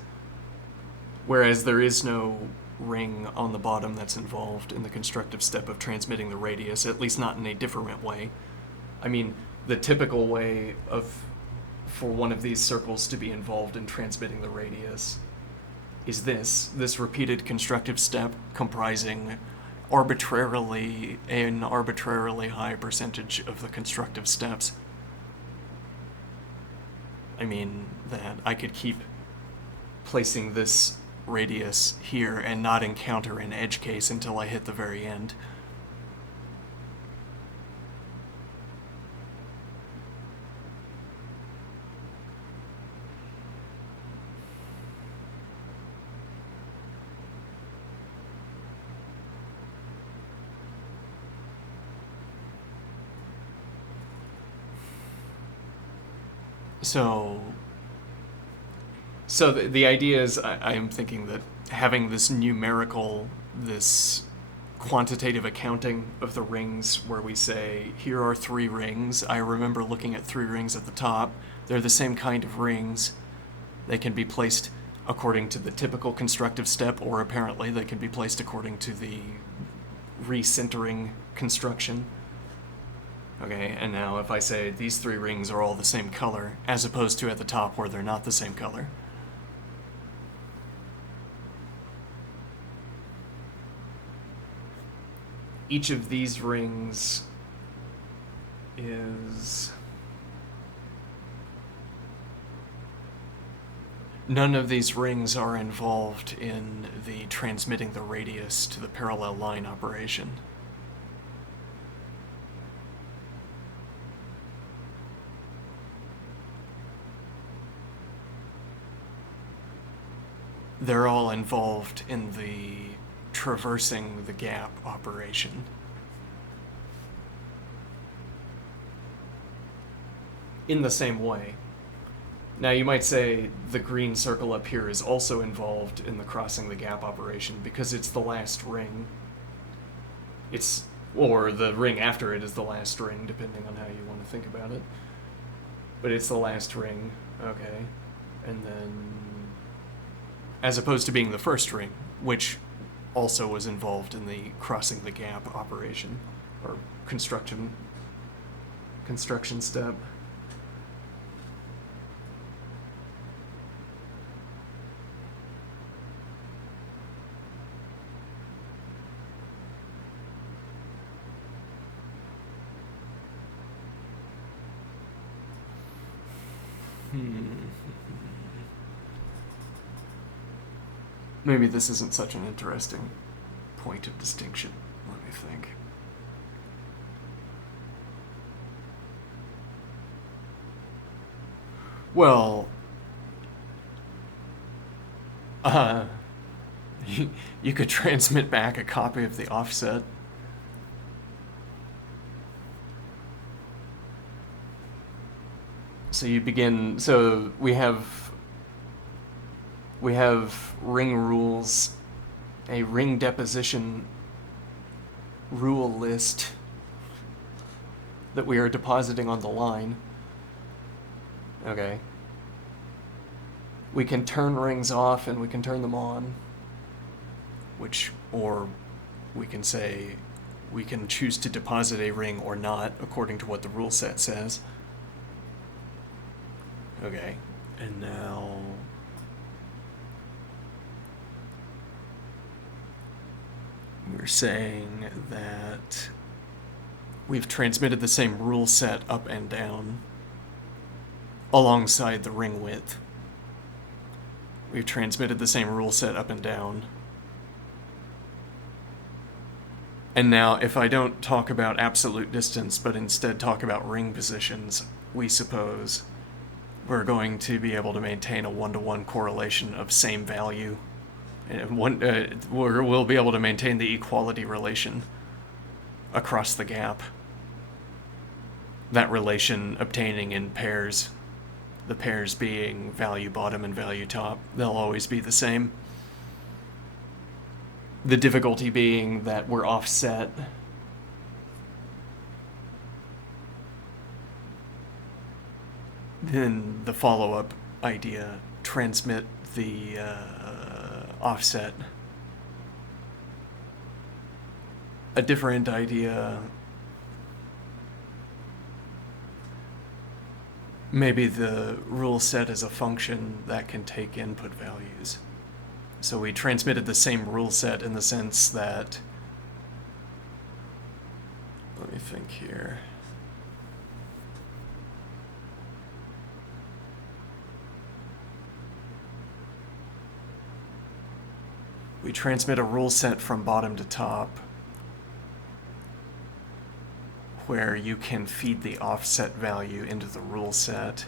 Whereas there is no ring on the bottom that's involved in the constructive step of transmitting the radius, at least not in a different way. I mean, the typical way for one of these circles to be involved in transmitting the radius is this repeated constructive step comprising an arbitrarily high percentage of the constructive steps. I mean, that I could keep placing this radius here and not encounter an edge case until I hit the very end. So the idea is I am thinking that having this numerical, this quantitative accounting of the rings where we say, here are 3 rings. I remember looking at 3 rings at the top. They're the same kind of rings. They can be placed according to the typical constructive step, or apparently they can be placed according to the recentering construction. Okay, and now if I say these 3 rings are all the same color, as opposed to at the top where they're not the same color. Each of these rings is... None of these rings are involved in the transmitting the radius to the parallel line operation. They're all involved in the traversing the gap operation. In the same way. Now you might say the green circle up here is also involved in the crossing the gap operation because it's the last ring. Or the ring after it is the last ring, depending on how you want to think about it. But it's the last ring, okay. And then, as opposed to being the first ring, which also was involved in the crossing the gap operation, or construction step. Maybe this isn't such an interesting point of distinction. Let me think. Well, you could transmit back a copy of the offset. So we have ring rules, a ring deposition rule list that we are depositing on the line. Okay. We can turn rings off and we can turn them on, or we can say we can choose to deposit a ring or not according to what the rule set says. Okay, and now we're saying that we've transmitted the same rule set up and down alongside the ring width. We've transmitted the same rule set up and down. And now, if I don't talk about absolute distance, but instead talk about ring positions, we suppose we're going to be able to maintain a 1-to-1 correlation of same value. We'll be able to maintain the equality relation across the gap. That relation obtaining in pairs, the pairs being value bottom and value top. They'll always be the same. The difficulty being that we're offset. Then the follow-up idea, transmit the offset. A different idea, maybe the rule set is a function that can take input values. So we transmitted the same rule set in the sense that, let me think here. We transmit a rule set from bottom to top where you can feed the offset value into the rule set.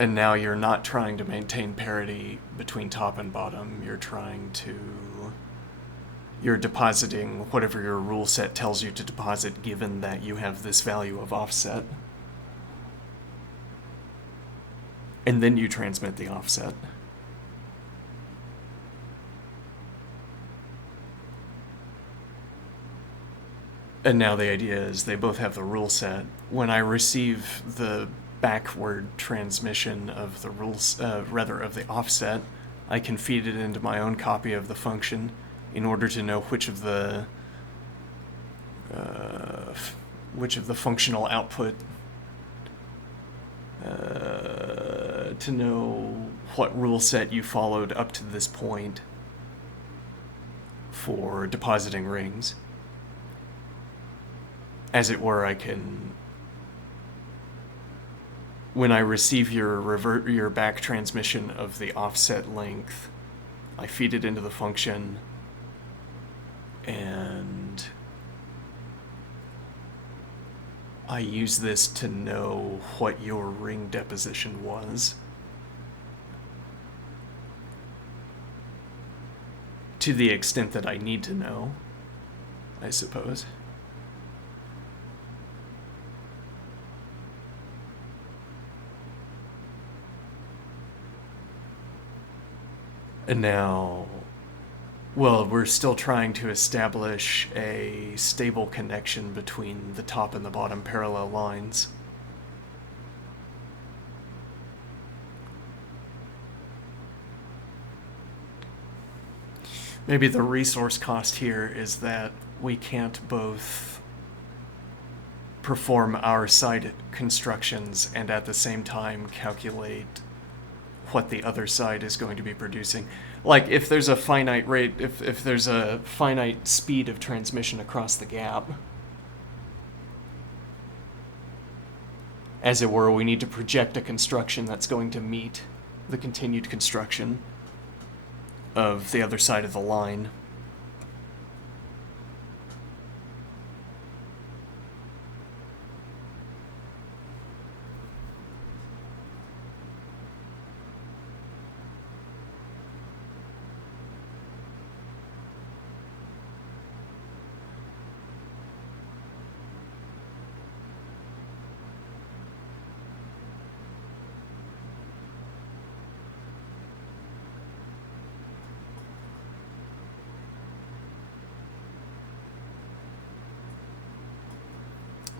And now you're not trying to maintain parity between top and bottom. You're depositing whatever your rule set tells you to deposit given that you have this value of offset. And then you transmit the offset. And now the idea is they both have the rule set. When I receive the backward transmission of the rules, rather of the offset, I can feed it into my own copy of the function in order to know which of the functional output, to know what rule set you followed up to this point for depositing rings. As it were, I can, when I receive your back transmission of the offset length, I feed it into the function, and I use this to know what your ring deposition was. To the extent that I need to know, I suppose. And now, well, we're still trying to establish a stable connection between the top and the bottom parallel lines. Maybe the resource cost here is that we can't both perform our side constructions and at the same time calculate what the other side is going to be producing. Like, if there's a finite rate, if there's a finite speed of transmission across the gap, as it were, we need to project a construction that's going to meet the continued construction of the other side of the line.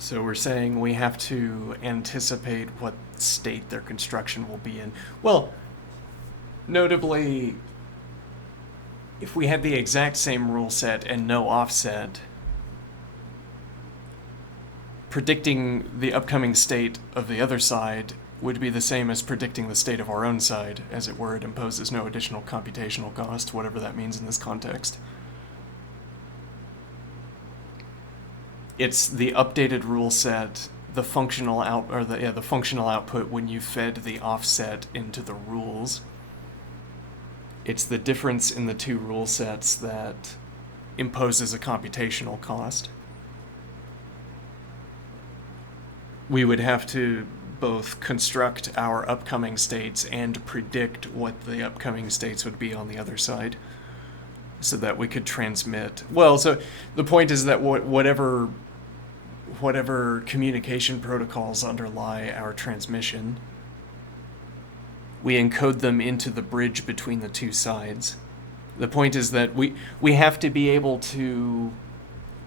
So we're saying we have to anticipate what state their construction will be in. Well, notably, if we had the exact same rule set and no offset, predicting the upcoming state of the other side would be the same as predicting the state of our own side. As it were, it imposes no additional computational cost, whatever that means in this context. It's the updated rule set, the functional the functional output when you fed the offset into the rules. It's the difference in the two rule sets that imposes a computational cost. We would have to both construct our upcoming states and predict what the upcoming states would be on the other side, so that we could transmit. Well, so the point is that whatever communication protocols underlie our transmission, we encode them into the bridge between the two sides. The point is that we have to be able to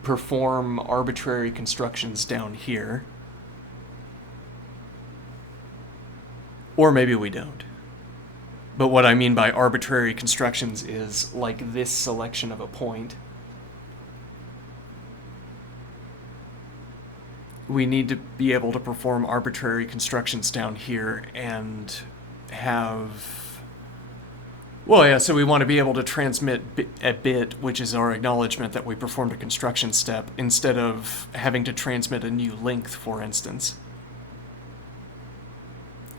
perform arbitrary constructions down here. Or maybe we don't. But what I mean by arbitrary constructions is like this selection of a point. We need to be able to perform arbitrary constructions down here and have... Well, yeah, so we want to be able to transmit a bit, which is our acknowledgement that we performed a construction step, instead of having to transmit a new length, for instance.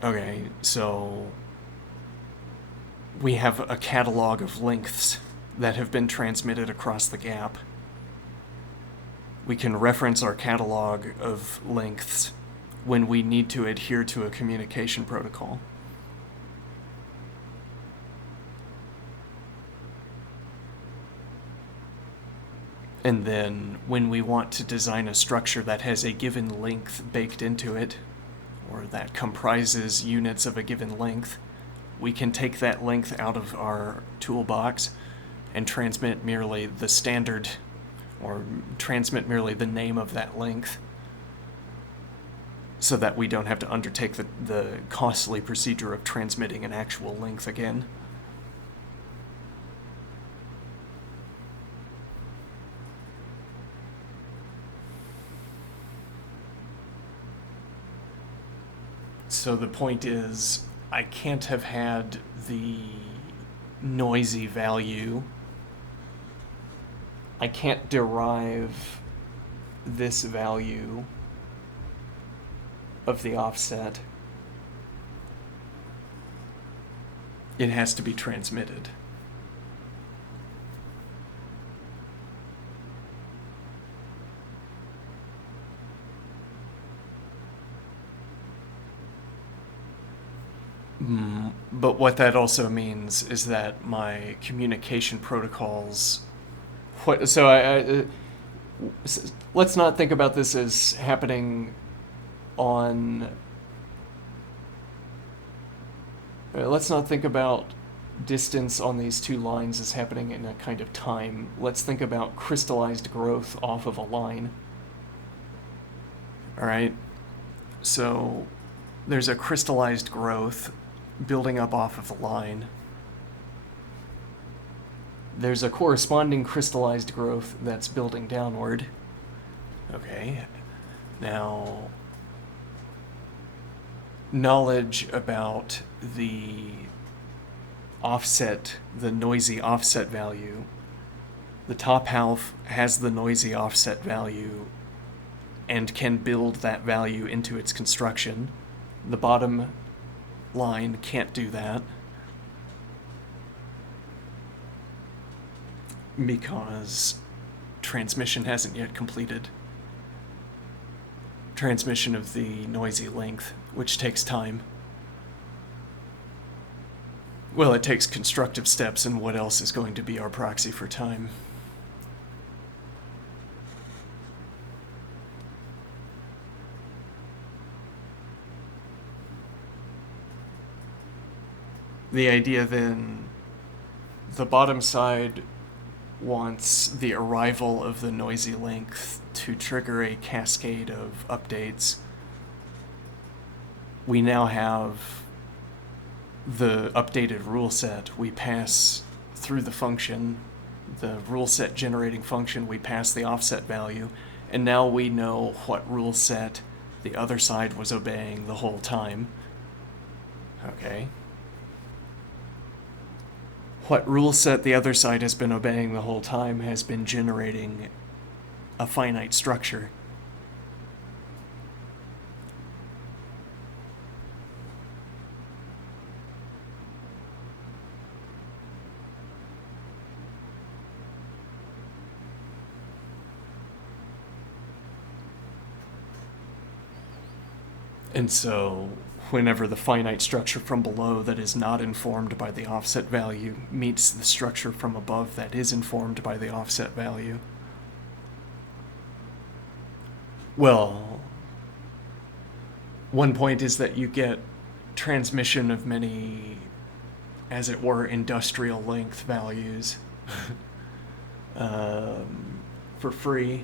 Okay, so we have a catalog of lengths that have been transmitted across the gap. We can reference our catalog of lengths when we need to adhere to a communication protocol. And then when we want to design a structure that has a given length baked into it, or that comprises units of a given length, we can take that length out of our toolbox and transmit merely the standard, or transmit merely the name of that length, so that we don't have to undertake the costly procedure of transmitting an actual length again. So the point is, I can't have had the noisy value. I can't derive this value of the offset. It has to be transmitted. But what that also means is that my communication protocols... let's not think about this as happening on... let's not think about distance on these two lines as happening in a kind of time. Let's think about crystallized growth off of a line. All right? So there's a crystallized growth building up off of the line. There's a corresponding crystallized growth that's building downward. Okay. Now, knowledge about the offset, the noisy offset value. The top half has the noisy offset value and can build that value into its construction. The bottom line can't do that because transmission hasn't yet completed. Transmission of the noisy length, which takes time. Well, it takes constructive steps, and what else is going to be our proxy for time? The idea then, the bottom side wants the arrival of the noisy length to trigger a cascade of updates. We now have the updated rule set. We pass through the function, the rule set generating function, we pass the offset value, and now we know what rule set the other side was obeying the whole time. Okay. What rule set the other side has been obeying the whole time has been generating a finite structure. And so, whenever the finite structure from below that is not informed by the offset value meets the structure from above that is informed by the offset value, well, one point is that you get transmission of many, as it were, industrial length values for free.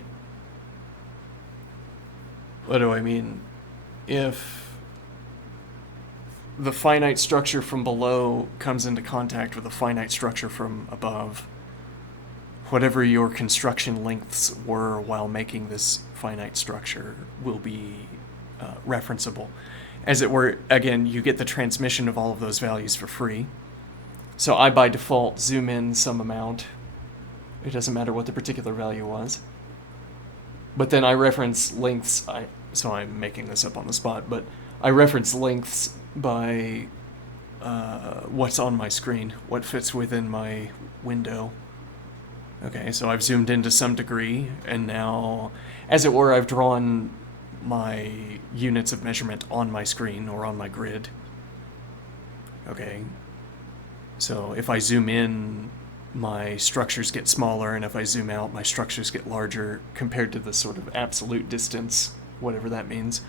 What do I mean? If the finite structure from below comes into contact with the finite structure from above, whatever your construction lengths were while making this finite structure will be referenceable. As it were, again, you get the transmission of all of those values for free. So I, by default, zoom in some amount. It doesn't matter what the particular value was. But then I reference lengths, so I'm making this up on the spot, but I reference lengths by what's on my screen, what fits within my window. Okay, so I've zoomed in to some degree, and now, as it were, I've drawn my units of measurement on my screen or on my grid. Okay, so if I zoom in, my structures get smaller, and if I zoom out, my structures get larger compared to the sort of absolute distance, whatever that means.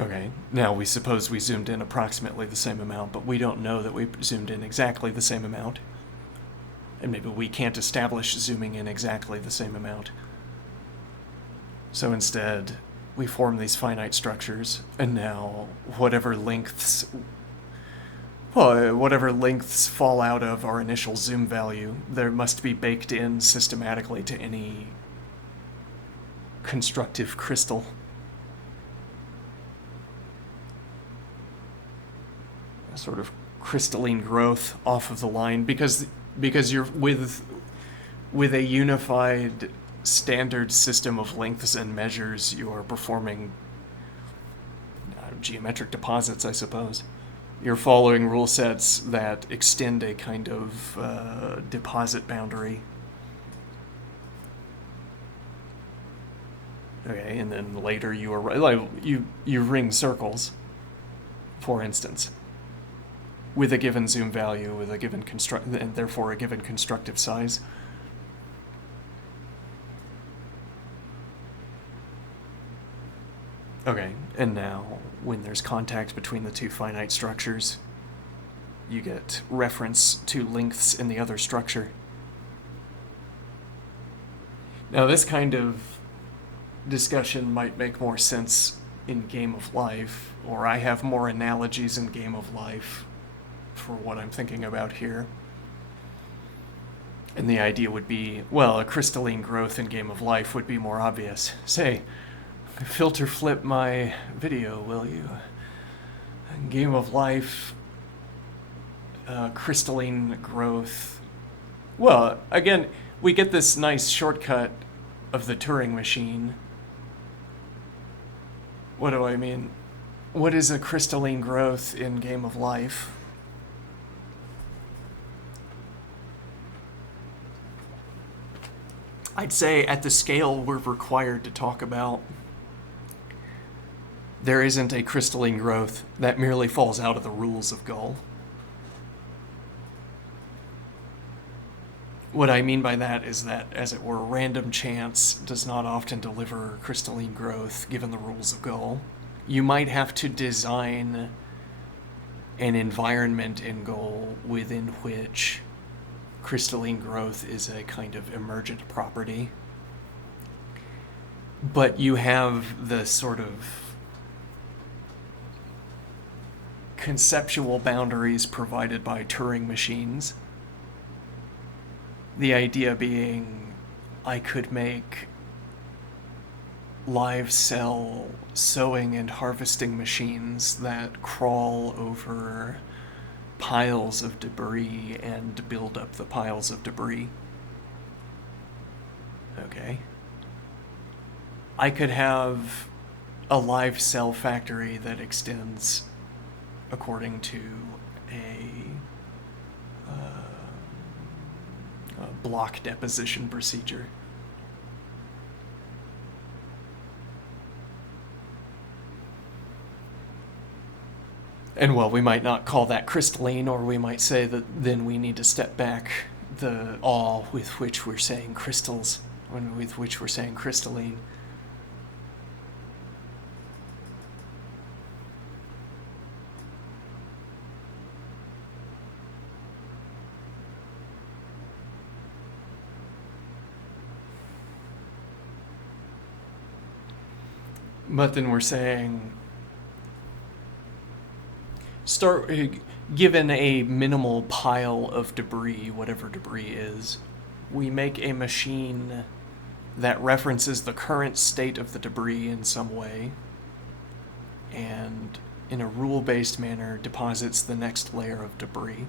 Okay, now we suppose we zoomed in approximately the same amount, but we don't know that we zoomed in exactly the same amount. And maybe we can't establish zooming in exactly the same amount. So instead, we form these finite structures, and now whatever lengths fall out of our initial zoom value, there must be baked in systematically to any constructive crystal. A sort of crystalline growth off of the line, because you're with a unified standard system of lengths and measures, you are performing geometric deposits, I suppose. You're following rule sets that extend a kind of deposit boundary. Okay, and then later you ring circles, for instance, with a given zoom value, with a given and therefore a given constructive size. Okay, and now when there's contact between the two finite structures, you get reference to lengths in the other structure. Now this kind of discussion might make more sense in Game of Life, or I have more analogies in Game of Life for what I'm thinking about here. And the idea would be, well, a crystalline growth in Game of Life would be more obvious. Say, filter flip my video, will you? In Game of Life, crystalline growth. Well, again, we get this nice shortcut of the Turing machine. What do I mean? What is a crystalline growth in Game of Life? I'd say at the scale we're required to talk about, there isn't a crystalline growth that merely falls out of the rules of Gull. What I mean by that is that, as it were, random chance does not often deliver crystalline growth given the rules of Gull. You might have to design an environment in Gull within which crystalline growth is a kind of emergent property. But you have the sort of conceptual boundaries provided by Turing machines. The idea being, I could make live cell sowing and harvesting machines that crawl over piles of debris and build up the piles of debris. Okay. I could have a live cell factory that extends according to a block deposition procedure. And well, we might not call that crystalline, or we might say that then we need to step back the awe with which we're saying crystals, with which we're saying crystalline. But then we're saying, given a minimal pile of debris, whatever debris is, we make a machine that references the current state of the debris in some way, and in a rule-based manner deposits the next layer of debris.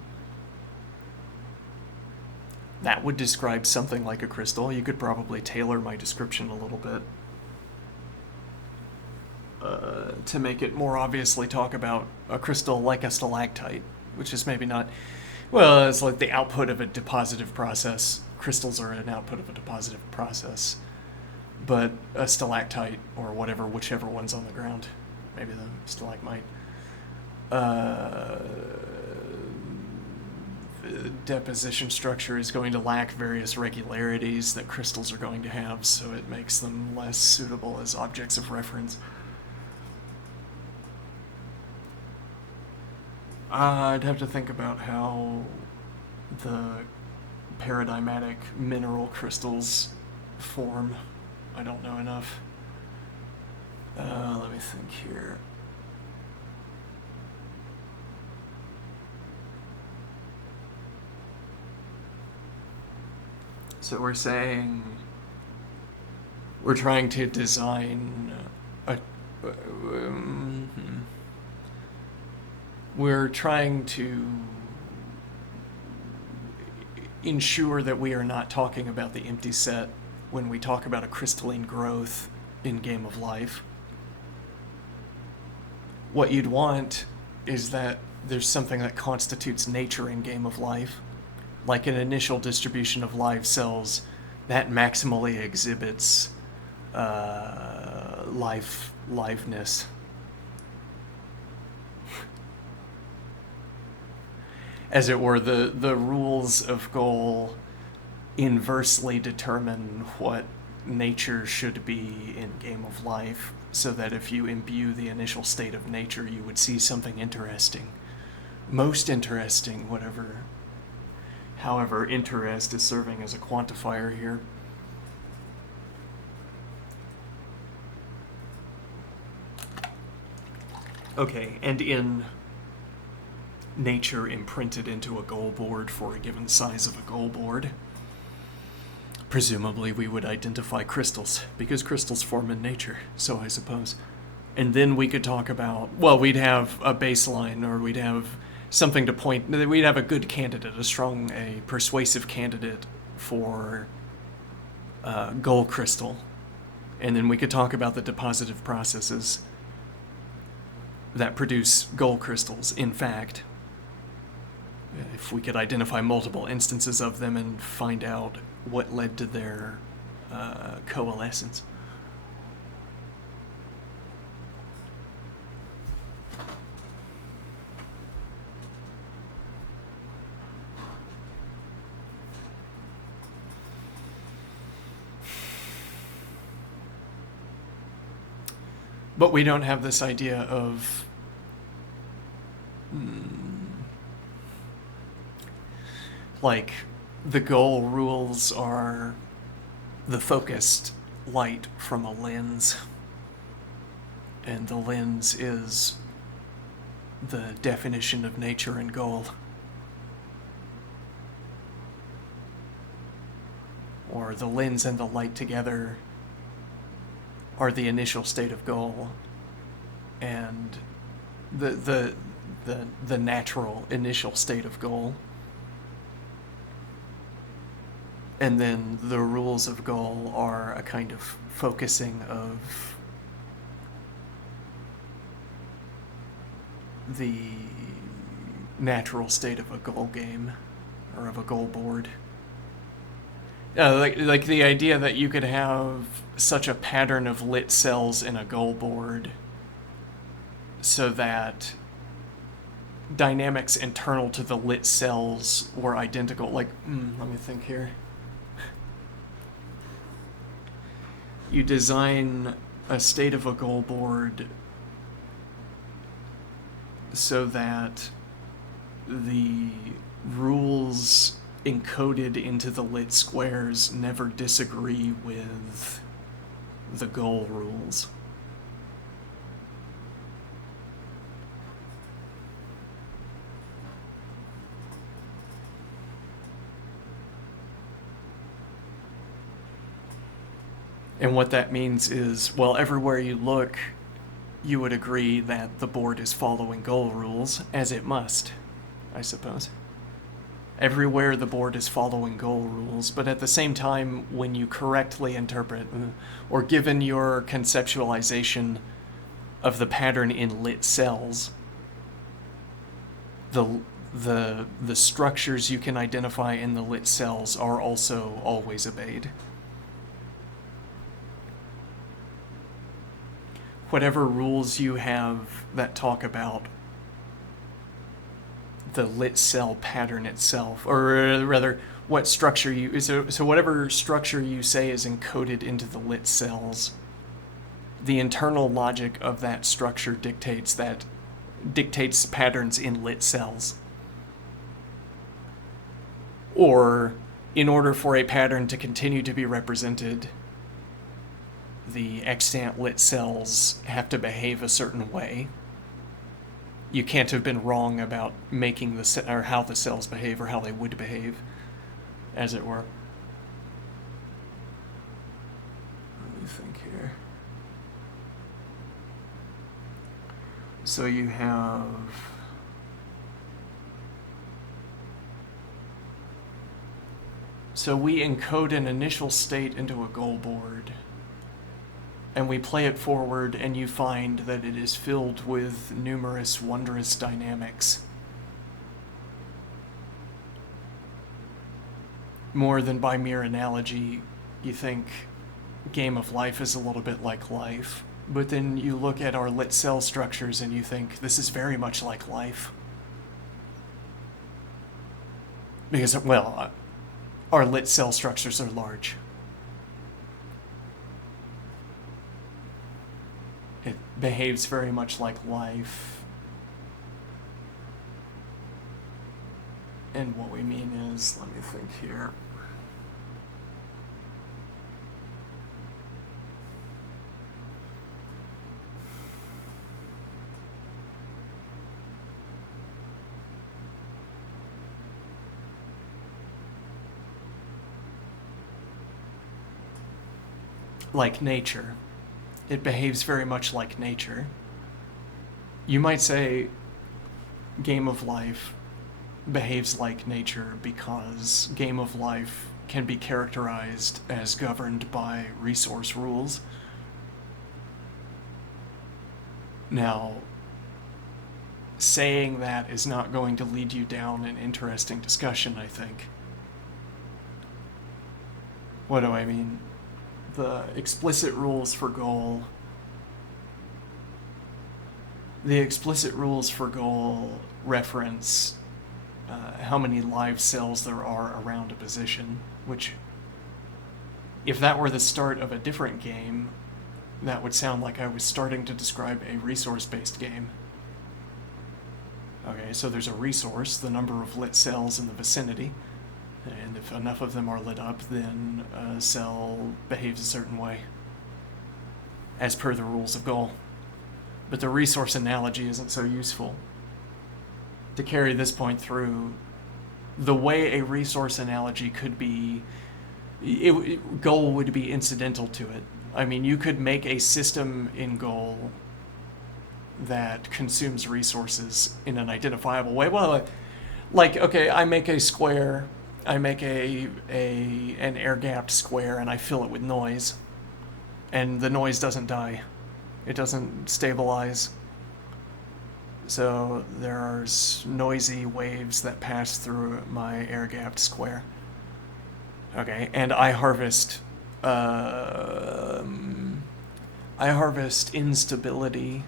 That would describe something like a crystal. You could probably tailor my description a little bit to make it more obviously talk about a crystal like a stalactite, which is maybe not, well, it's like the output of a depositive process. Crystals are an output of a depositive process. But a stalactite, or whichever one's on the ground, maybe the stalagmite, the deposition structure is going to lack various regularities that crystals are going to have, so it makes them less suitable as objects of reference. I'd have to think about how the paradigmatic mineral crystals form. I don't know enough. Let me think here. So we're saying we're trying to design we're trying to ensure that we are not talking about the empty set when we talk about a crystalline growth in Game of Life. What you'd want is that there's something that constitutes nature in Game of Life, like an initial distribution of live cells that maximally exhibits liveness. As it were, the rules of goal inversely determine what nature should be in Game of Life, so that if you imbue the initial state of nature, you would see something interesting. Most interesting, whatever. However, interest is serving as a quantifier here. Okay, and in nature imprinted into a goal board for a given size of a goal board, presumably we would identify crystals, because crystals form in nature, so I suppose. And then we could talk about, well, we'd have a baseline, or we'd have something to point, we'd have a good candidate, a persuasive candidate for goal crystal. And then we could talk about the depositive processes that produce goal crystals, in fact. If we could identify multiple instances of them and find out what led to their coalescence. But we don't have this idea of like the goal rules are the focused light from a lens, and the lens is the definition of nature and goal. Or the lens and the light together are the initial state of goal, and the natural initial state of goal. And then the rules of goal are a kind of focusing of the natural state of a goal game, or of a goal board. Like the idea that you could have such a pattern of lit cells in a goal board so that dynamics internal to the lit cells were identical. Like, let me think here. You design a state of a goal board so that the rules encoded into the lit squares never disagree with the goal rules. And what that means is, well, everywhere you look, you would agree that the board is following goal rules, as it must, I suppose. Everywhere the board is following goal rules, but at the same time, when you correctly interpret, or given your conceptualization of the pattern in lit cells, the structures you can identify in the lit cells are also always obeyed. Whatever rules you have that talk about the lit cell pattern itself, or rather, what structure you, so whatever structure you say is encoded into the lit cells, the internal logic of that structure dictates patterns in lit cells. Or in order for a pattern to continue to be represented, the extant lit cells have to behave a certain way. You can't have been wrong about making or how the cells behave or how they would behave, as it were. Let me think here. So you have... So we encode an initial state into a goal board, and we play it forward, and you find that it is filled with numerous wondrous dynamics. More than by mere analogy, you think game of life is a little bit like life, but then you look at our lit cell structures and you think this is very much like life. Because, well, our lit cell structures are large. It behaves very much like life. And what we mean is, let me think here. Like nature. It behaves very much like nature. You might say game of life behaves like nature because game of life can be characterized as governed by resource rules. Now, saying that is not going to lead you down an interesting discussion, I think. What do I mean? The explicit rules for goal. The explicit rules for goal reference how many live cells there are around a position, which, if that were the start of a different game, that would sound like I was starting to describe a resource-based game. Okay, so there's a resource, the number of lit cells in the vicinity, and if enough of them are lit up, then a cell behaves a certain way, as per the rules of goal. But the resource analogy isn't so useful. To carry this point through, the way a resource analogy could be, goal would be incidental to it. I mean, you could make a system in goal that consumes resources in an identifiable way. Well, like, okay, I make a square, I make an air-gapped square, and I fill it with noise, and the noise doesn't die. It doesn't stabilize. So there's noisy waves that pass through my air-gapped square. Okay, and I harvest instability,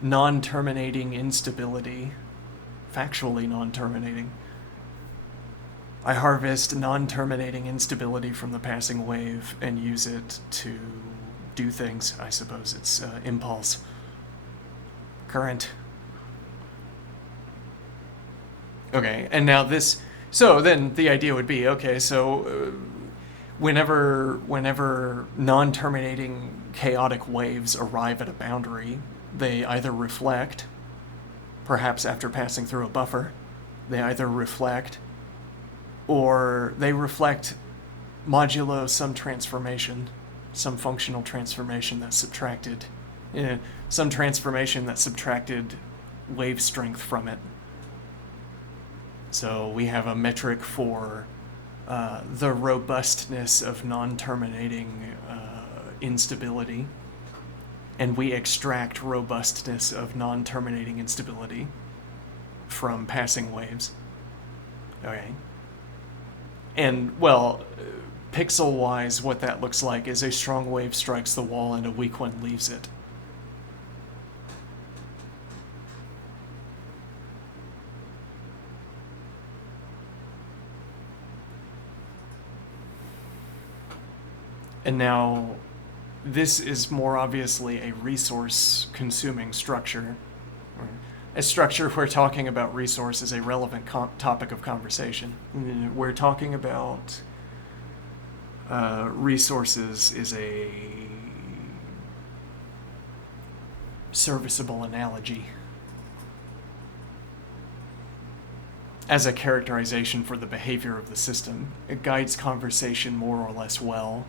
non-terminating instability, factually non-terminating. I harvest non-terminating instability from the passing wave and use it to do things. I suppose it's impulse, current. Okay, and now this, so then the idea would be, okay, so whenever non-terminating chaotic waves arrive at a boundary, they either reflect, perhaps after passing through a buffer, they either reflect, or they reflect modulo some transformation, some functional transformation that subtracted, some transformation that subtracted wave strength from it. So we have a metric for the robustness of non-terminating instability, and we extract robustness of non-terminating instability from passing waves. Okay. And, well, pixel-wise, what that looks like is a strong wave strikes the wall and a weak one leaves it. And now, this is more obviously a resource-consuming structure. A structure, we're talking about resource is a relevant topic of conversation. We're talking about resources is a serviceable analogy as a characterization for the behavior of the system. It guides conversation more or less well.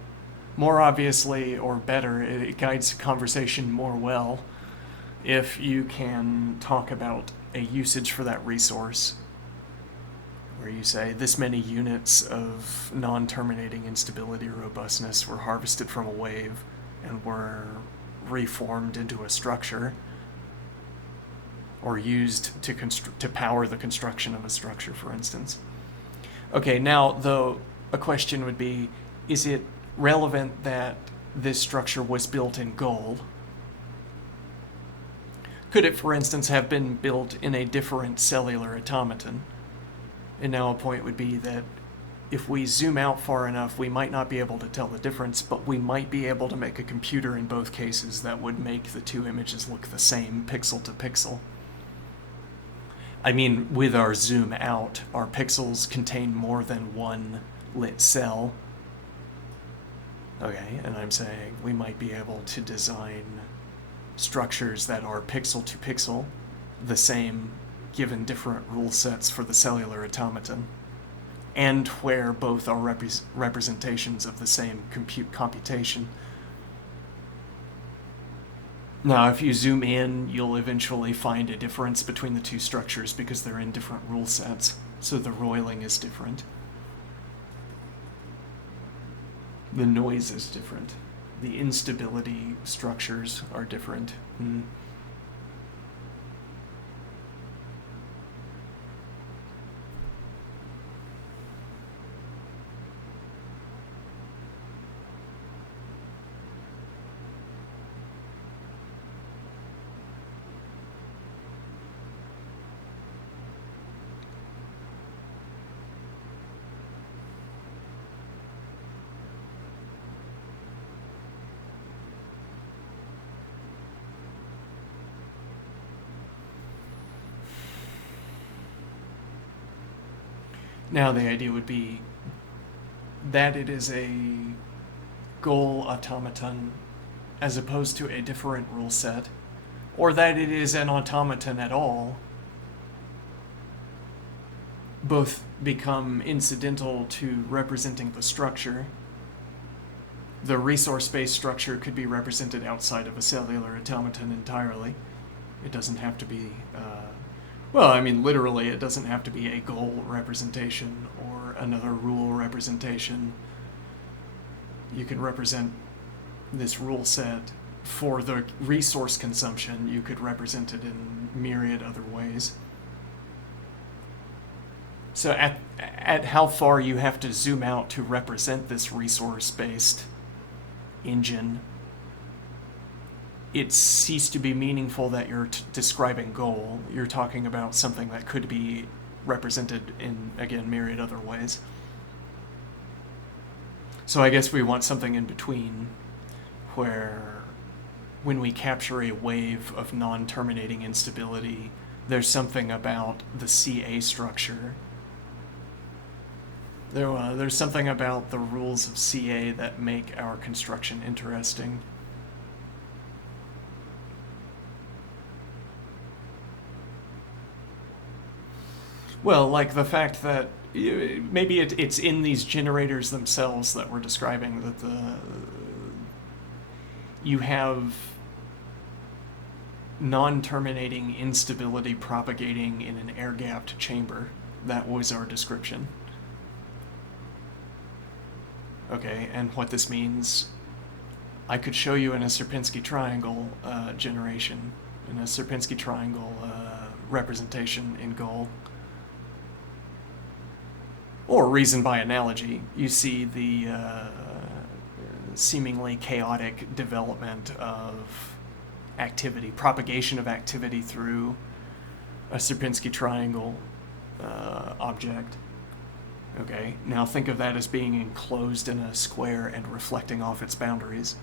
More obviously or better, it guides conversation more well if you can talk about a usage for that resource, where you say this many units of non-terminating instability or robustness were harvested from a wave and were reformed into a structure, or used to power the construction of a structure, for instance. Okay, now though, a question would be, is it relevant that this structure was built in gold? Could it, for instance, have been built in a different cellular automaton? And now a point would be that if we zoom out far enough, we might not be able to tell the difference, but we might be able to make a computer in both cases that would make the two images look the same, pixel to pixel. I mean, with our zoom out, our pixels contain more than one lit cell. Okay, and I'm saying we might be able to design structures that are pixel to pixel, the same, given different rule sets for the cellular automaton, and where both are representations of the same computation. Now, if you zoom in, you'll eventually find a difference between the two structures because they're in different rule sets, so the roiling is different. The noise is different. The instability structures are different. Now the idea would be that it is a goal automaton as opposed to a different rule set, or that it is an automaton at all. Both become incidental to representing the structure. The resource-based structure could be represented outside of a cellular automaton entirely. It doesn't have to be well, I mean, literally, it doesn't have to be a goal representation or another rule representation. You can represent this rule set for the resource consumption. You could represent it in myriad other ways. So at how far you have to zoom out to represent this resource-based engine, it ceased to be meaningful that you're describing goal. You're talking about something that could be represented in, again, myriad other ways. So I guess we want something in between, where when we capture a wave of non-terminating instability, there's something about the CA structure. There's something about the rules of CA that make our construction interesting. Well, like the fact that maybe it's in these generators themselves that we're describing, that you have non-terminating instability propagating in an air-gapped chamber. That was our description. Okay, and what this means, I could show you in a Sierpinski triangle generation, in a Sierpinski triangle representation in goal. Or reason by analogy, you see the seemingly chaotic development of activity, propagation of activity through a Sierpinski triangle object. Okay, now think of that as being enclosed in a square and reflecting off its boundaries.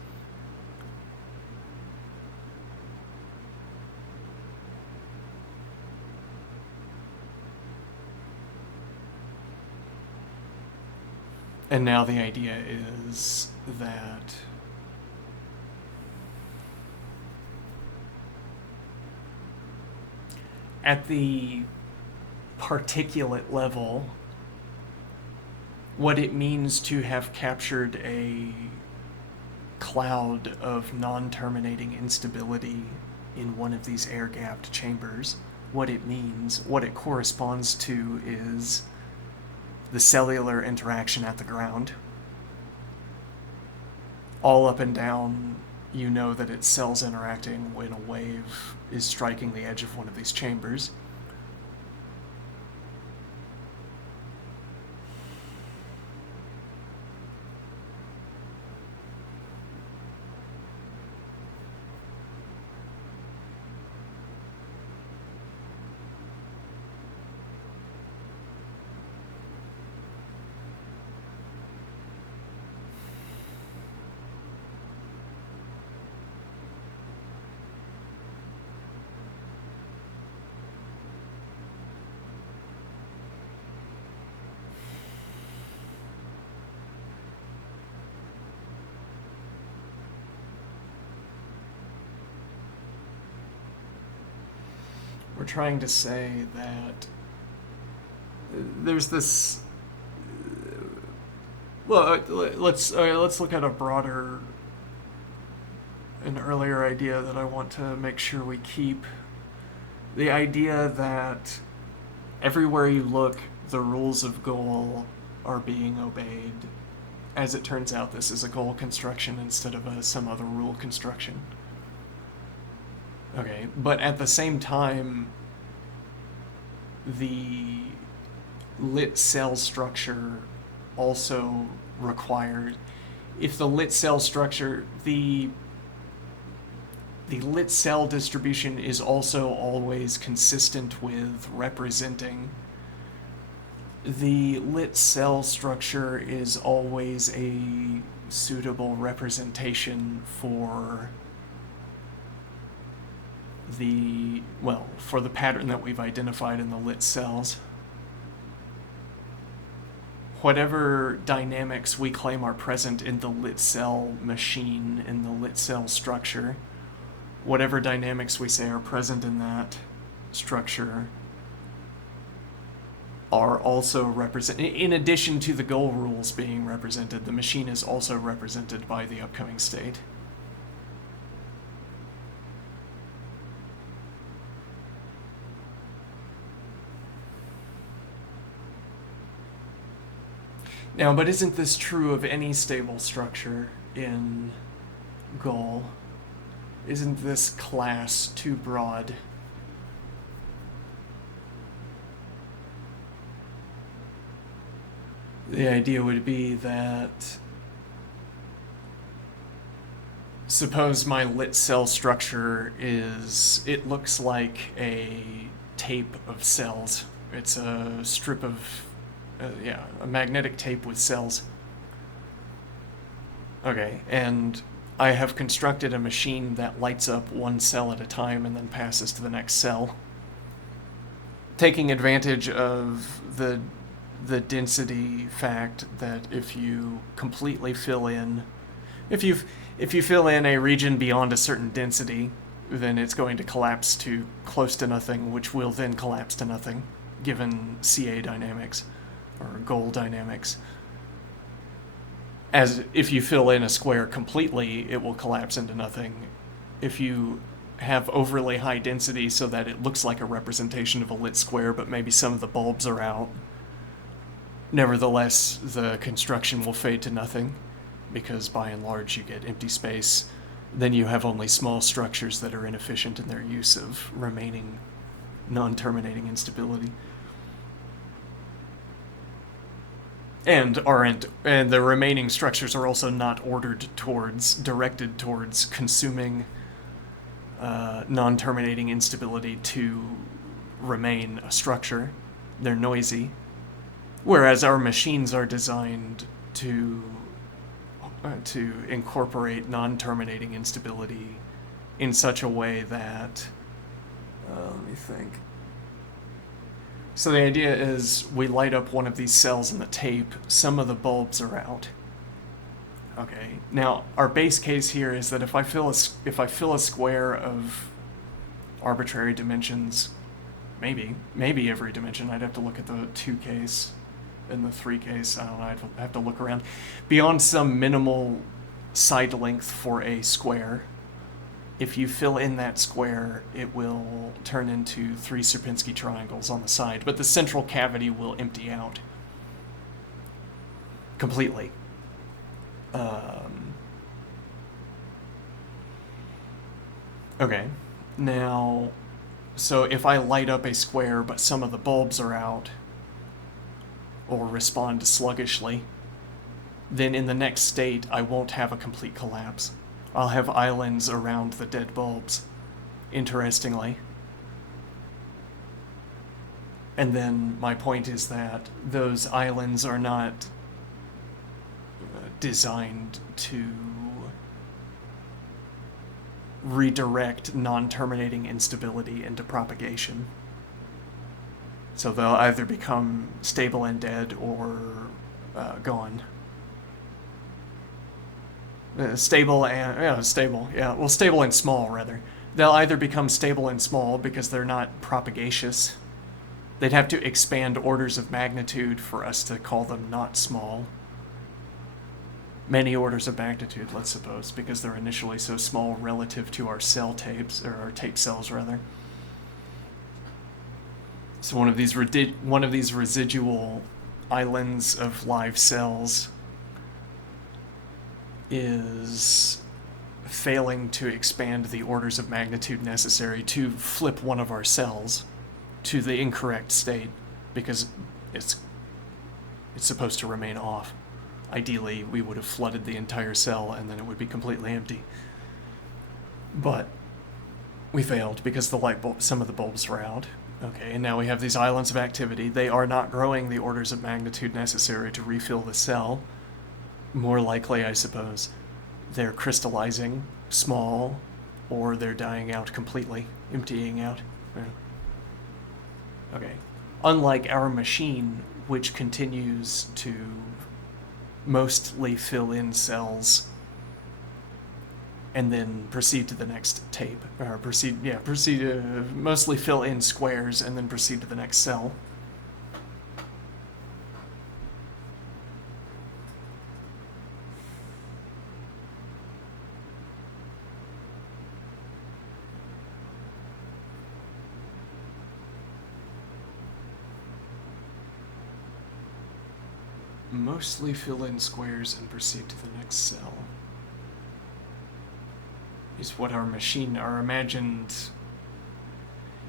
And now the idea is that at the particulate level, what it means to have captured a cloud of non-terminating instability in one of these air-gapped chambers, what it means, what it corresponds to is the cellular interaction at the ground. All up and down, you know that it's cells interacting when a wave is striking the edge of one of these chambers. We're trying to say that there's this. Well, let's look at an earlier idea that I want to make sure we keep. The idea that everywhere you look, the rules of goal are being obeyed. As it turns out, this is a goal construction instead of some other rule construction. Okay, but at the same time, the lit cell structure also requires, if the lit cell structure, the lit cell distribution is also always consistent with representing, the lit cell structure is always a suitable representation for for the pattern that we've identified in the lit cells. Whatever dynamics we claim are present in the lit cell machine, in the lit cell structure, whatever dynamics we say are present in that structure are also represented. In addition to the goal rules being represented, the machine is also represented by the upcoming state. Now, but isn't this true of any stable structure in goal? Isn't this class too broad? The idea would be that suppose my lit cell structure it looks like a tape of cells. It's a strip of a magnetic tape with cells. Okay, and I have constructed a machine that lights up one cell at a time and then passes to the next cell, taking advantage of the density fact that if you completely fill in, if you fill in a region beyond a certain density, then it's going to collapse to close to nothing, which will then collapse to nothing, given CA dynamics. Or goal dynamics. As if you fill in a square completely, it will collapse into nothing. If you have overly high density so that it looks like a representation of a lit square, but maybe some of the bulbs are out, nevertheless, the construction will fade to nothing, because by and large you get empty space. Then you have only small structures that are inefficient in their use of remaining non-terminating instability. And the remaining structures are also not directed towards consuming non-terminating instability to remain a structure. They're noisy. Whereas our machines are designed to incorporate non-terminating instability in such a way that, let me think. So the idea is we light up one of these cells in the tape, some of the bulbs are out. Okay. Now, our base case here is that if I fill a square of arbitrary dimensions, maybe every dimension, I'd have to look at the 2 case and the 3 case, I don't know, I'd have to look around, beyond some minimal side length for a square, if you fill in that square, it will turn into 3 Sierpinski triangles on the side, but the central cavity will empty out completely. Okay, now, so if I light up a square but some of the bulbs are out, or respond sluggishly, then in the next state I won't have a complete collapse. I'll have islands around the dead bulbs, interestingly. And then my point is that those islands are not designed to redirect non-terminating instability into propagation. So they'll either become stable and dead or gone. Stable and small, rather. They'll either become stable and small because they're not propagacious. They'd have to expand orders of magnitude for us to call them not small. Many orders of magnitude, let's suppose, because they're initially so small relative to our cell tapes, or our tape cells, rather. So one of these residual islands of live cells is failing to expand the orders of magnitude necessary to flip one of our cells to the incorrect state, because it's supposed to remain off. Ideally, we would have flooded the entire cell and then it would be completely empty. But we failed because some of the bulbs were out. Okay, and now we have these islands of activity. They are not growing the orders of magnitude necessary to refill the cell. More likely, I suppose, they're crystallizing small, or they're dying out completely, emptying out. Yeah. Okay. Unlike our machine, which continues to mostly fill in cells and then proceed to the next tape, or proceed to mostly fill in squares and then proceed to the next cell. Mostly fill in squares and proceed to the next cell is what our imagined.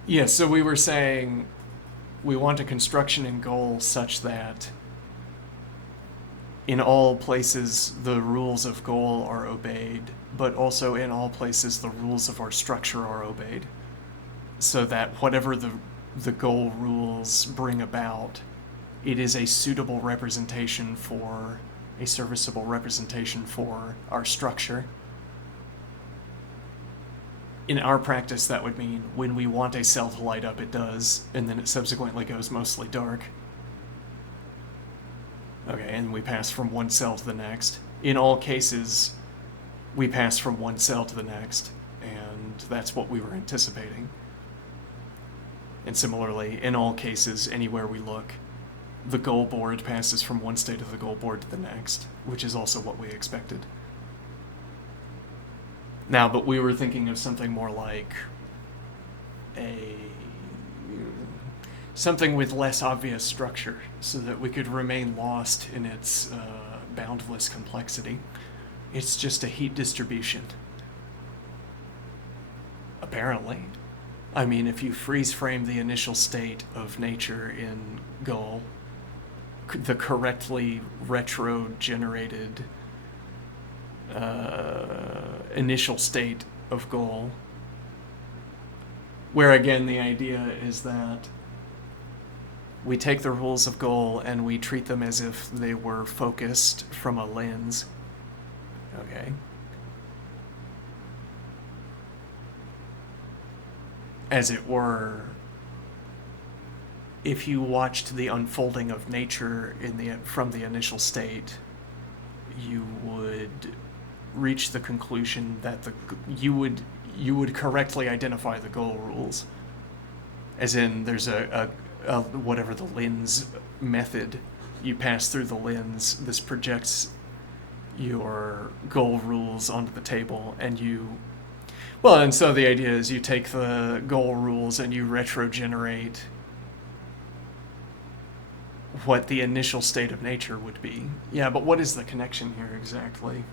Yeah, so we were saying we want a construction and goal such that in all places the rules of goal are obeyed, but also in all places the rules of our structure are obeyed, so that whatever the goal rules bring about, it is a suitable representation for, a serviceable representation for our structure. In our practice, that would mean when we want a cell to light up, it does, and then it subsequently goes mostly dark. Okay, and we pass from one cell to the next. In all cases, we pass from one cell to the next, and that's what we were anticipating. And similarly, in all cases, anywhere we look, the goal board passes from one state of the goal board to the next, which is also what we expected. Now, but we were thinking of something more like something with less obvious structure, so that we could remain lost in its boundless complexity. It's just a heat distribution. Apparently. I mean, if you freeze frame the initial state of nature in goal, the correctly retro-generated initial state of goal, where again the idea is that we take the rules of goal and we treat them as if they were focused from a lens. Okay. As it were, if you watched the unfolding of nature from the initial state, you would reach the conclusion that you would correctly identify the goal rules. As in, there's a whatever the lens method, you pass through the lens, this projects your goal rules onto the table, and so the idea is you take the goal rules and you retrogenerate what the initial state of nature would be. Yeah, but what is the connection here exactly?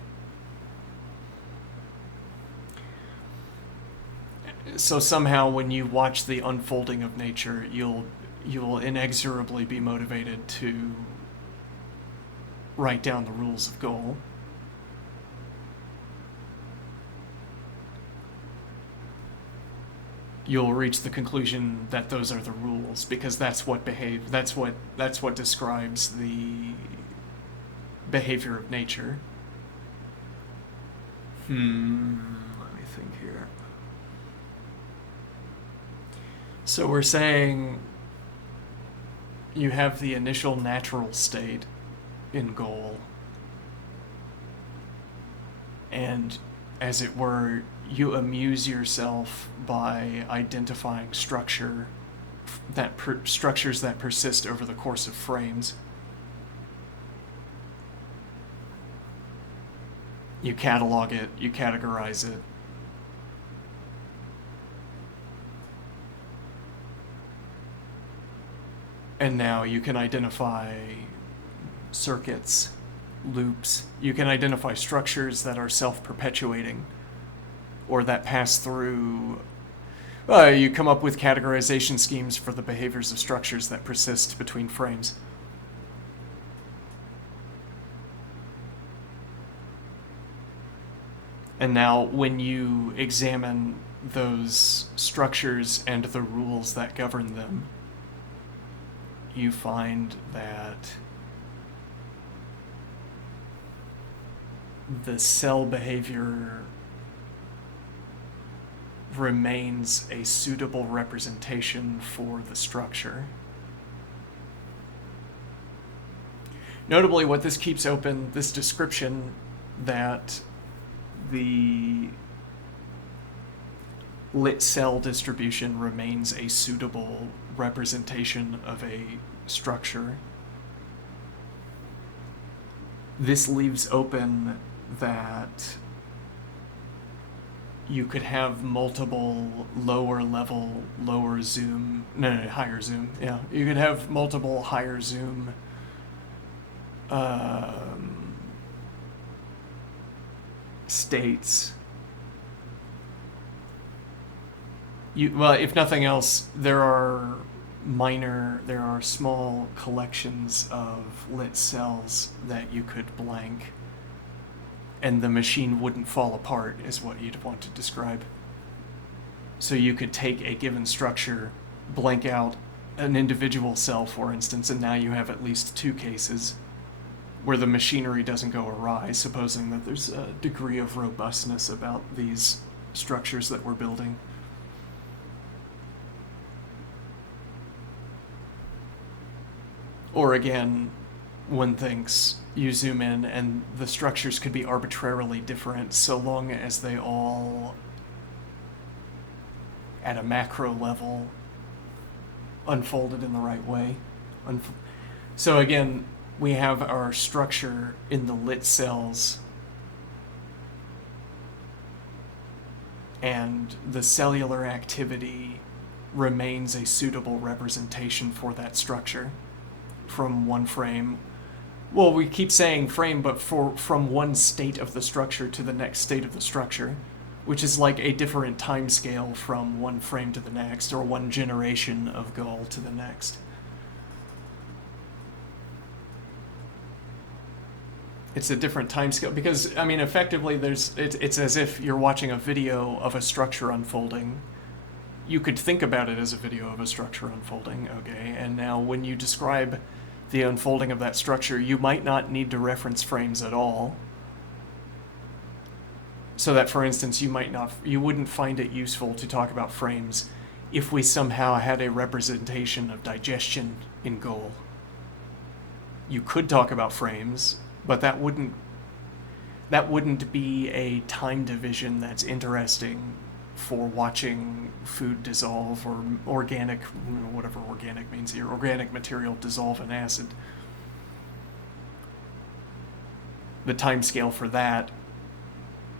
So somehow when you watch the unfolding of nature, you'll inexorably be motivated to write down the rules of goal. You'll reach the conclusion that those are the rules because that's what describes the behavior of nature. Let me think here. So we're saying you have the initial natural state in goal, and as it were, you amuse yourself by identifying structures that persist over the course of frames. You catalog it, you categorize it. And now you can identify circuits, loops. You can identify structures that are self-perpetuating or that pass through. You come up with categorization schemes for the behaviors of structures that persist between frames. And now when you examine those structures and the rules that govern them, you find that the cell behavior remains a suitable representation for the structure. Notably, what this keeps open, this description that the lit cell distribution remains a suitable representation of a structure. This leaves open that you could have multiple higher zoom. Yeah, you could have multiple higher zoom states. If nothing else, there are small collections of lit cells that you could blank, and the machine wouldn't fall apart, is what you'd want to describe. So you could take a given structure, blank out an individual cell, for instance, and now you have at least two cases where the machinery doesn't go awry, supposing that there's a degree of robustness about these structures that we're building. Or again, one thinks you zoom in and the structures could be arbitrarily different so long as they all, at a macro level, unfolded in the right way. So again, we have our structure in the lit cells, and the cellular activity remains a suitable representation for that structure from one frame. Well, we keep saying frame, but from one state of the structure to the next state of the structure, which is like a different time scale from one frame to the next, or one generation of goal to the next. It's a different time scale because, I mean, effectively, it's as if you're watching a video of a structure unfolding. You could think about it as a video of a structure unfolding, okay? And now when you describe the unfolding of that structure, you might not need to reference frames at all. So that, for instance, you wouldn't find it useful to talk about frames if we somehow had a representation of digestion in Goal. You could talk about frames, but that wouldn't be a time division that's interesting for watching food dissolve or organic, whatever organic means here, organic material dissolve in acid. The time scale for that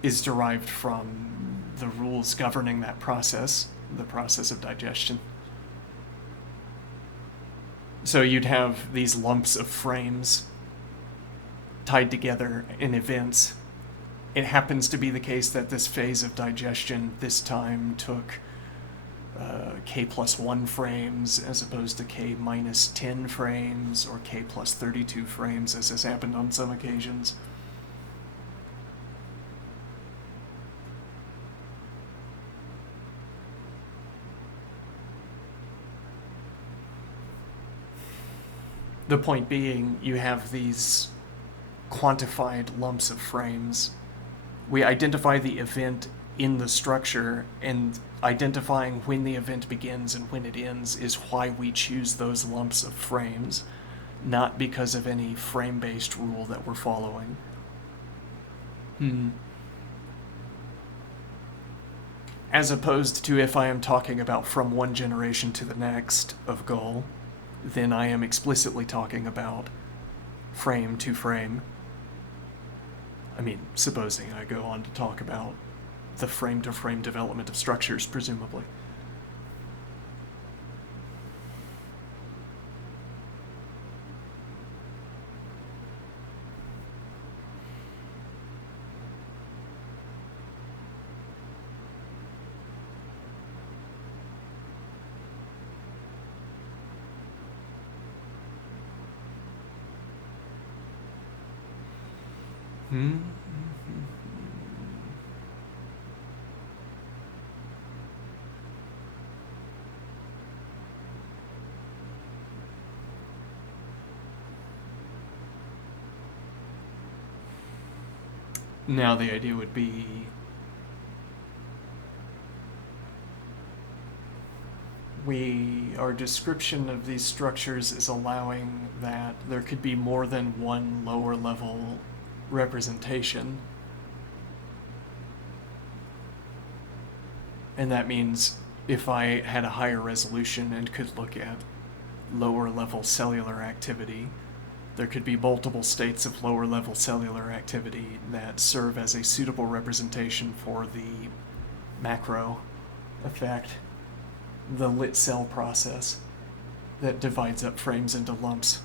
is derived from the rules governing that process, the process of digestion. So you'd have these lumps of frames tied together in events. It happens to be the case that this phase of digestion this time took k plus 1 frames as opposed to k minus 10 frames or k plus 32 frames, as has happened on some occasions. The point being, you have these quantified lumps of frames. We identify the event in the structure, and identifying when the event begins and when it ends is why we choose those lumps of frames, not because of any frame-based rule that we're following. As opposed to if I am talking about from one generation to the next of Goal, then I am explicitly talking about frame to frame. I mean, supposing I go on to talk about the frame to frame development of structures, presumably. Hmm? Now the idea would be our description of these structures is allowing that there could be more than one lower level representation. And that means if I had a higher resolution and could look at lower level cellular activity, there could be multiple states of lower level cellular activity that serve as a suitable representation for the macro effect, the lit cell process that divides up frames into lumps.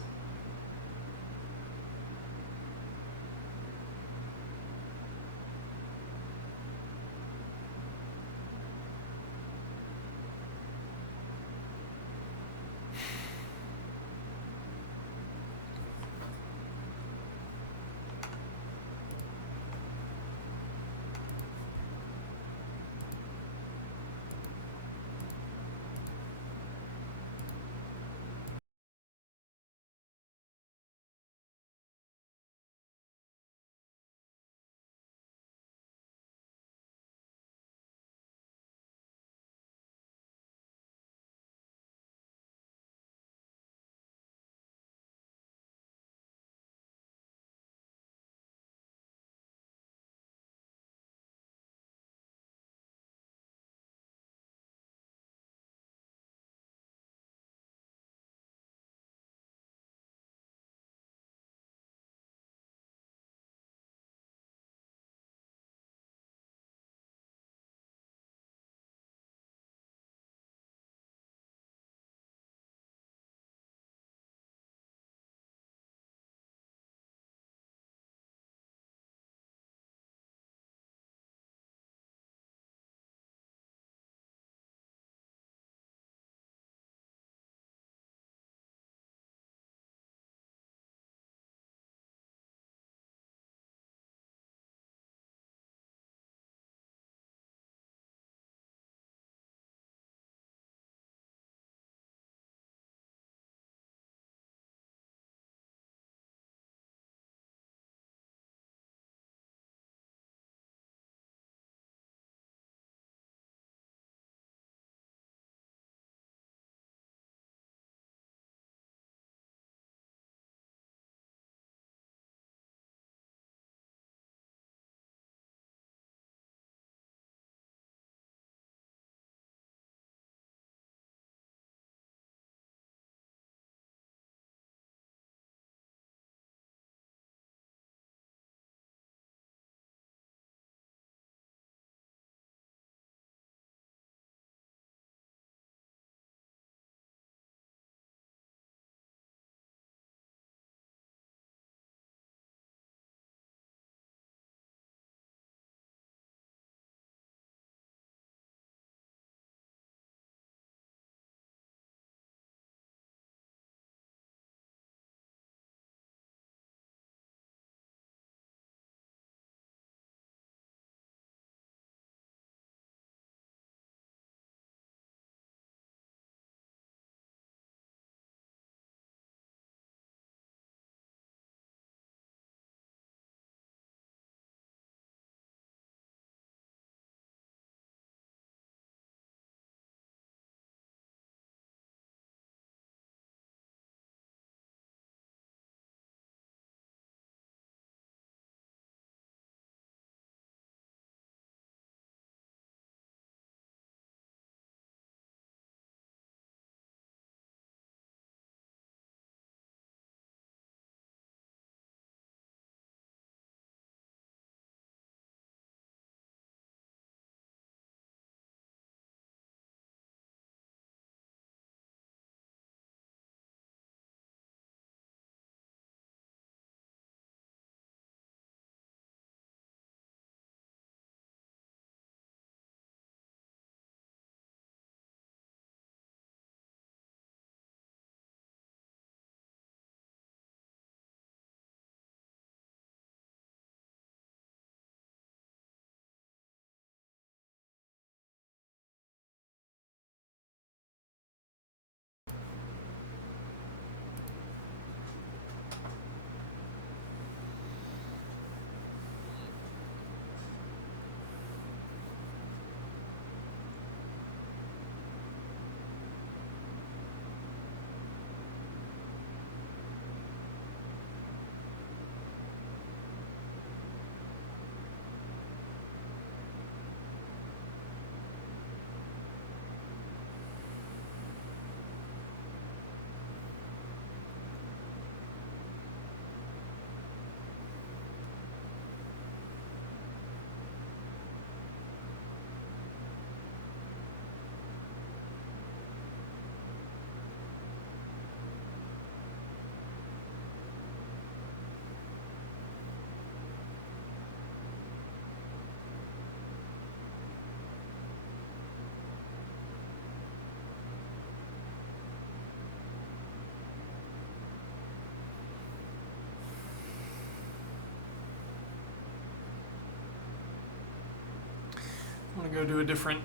want to go to a different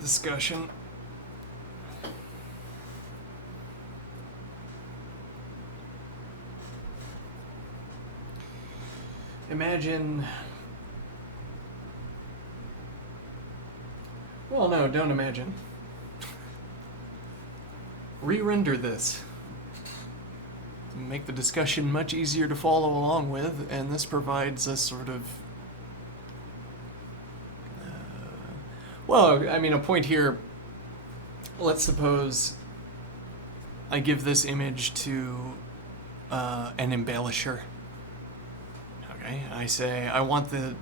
discussion. Imagine... Well, no, don't imagine. Re-render this. Make the discussion much easier to follow along with, and this provides a sort of... well, I mean, a point here. Let's suppose I give this image to an embellisher. Okay, I say I want the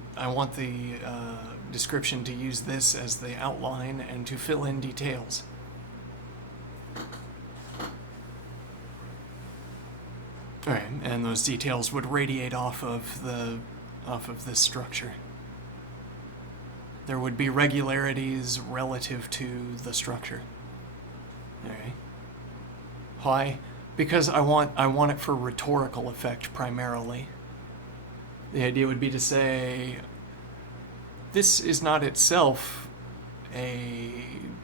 description to use this as the outline and to fill in details. All right, and those details would radiate off of this structure. There would be regularities relative to the structure. All right. Why? Because I want it for rhetorical effect primarily. The idea would be to say, this is not itself a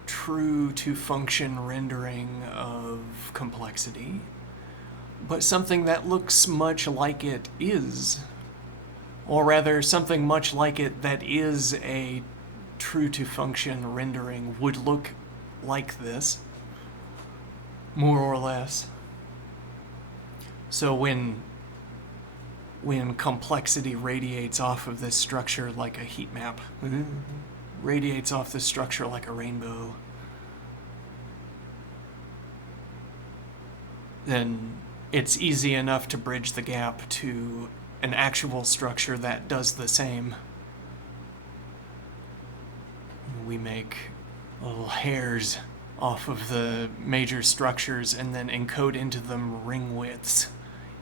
true to function rendering of complexity, but something that looks much like it is. Or rather, something much like it that is a true to function rendering would look like this, more or less. So when complexity radiates off of this structure like a heat map, radiates off this structure like a rainbow, then it's easy enough to bridge the gap to an actual structure that does the same. We make little hairs off of the major structures and then encode into them ring widths.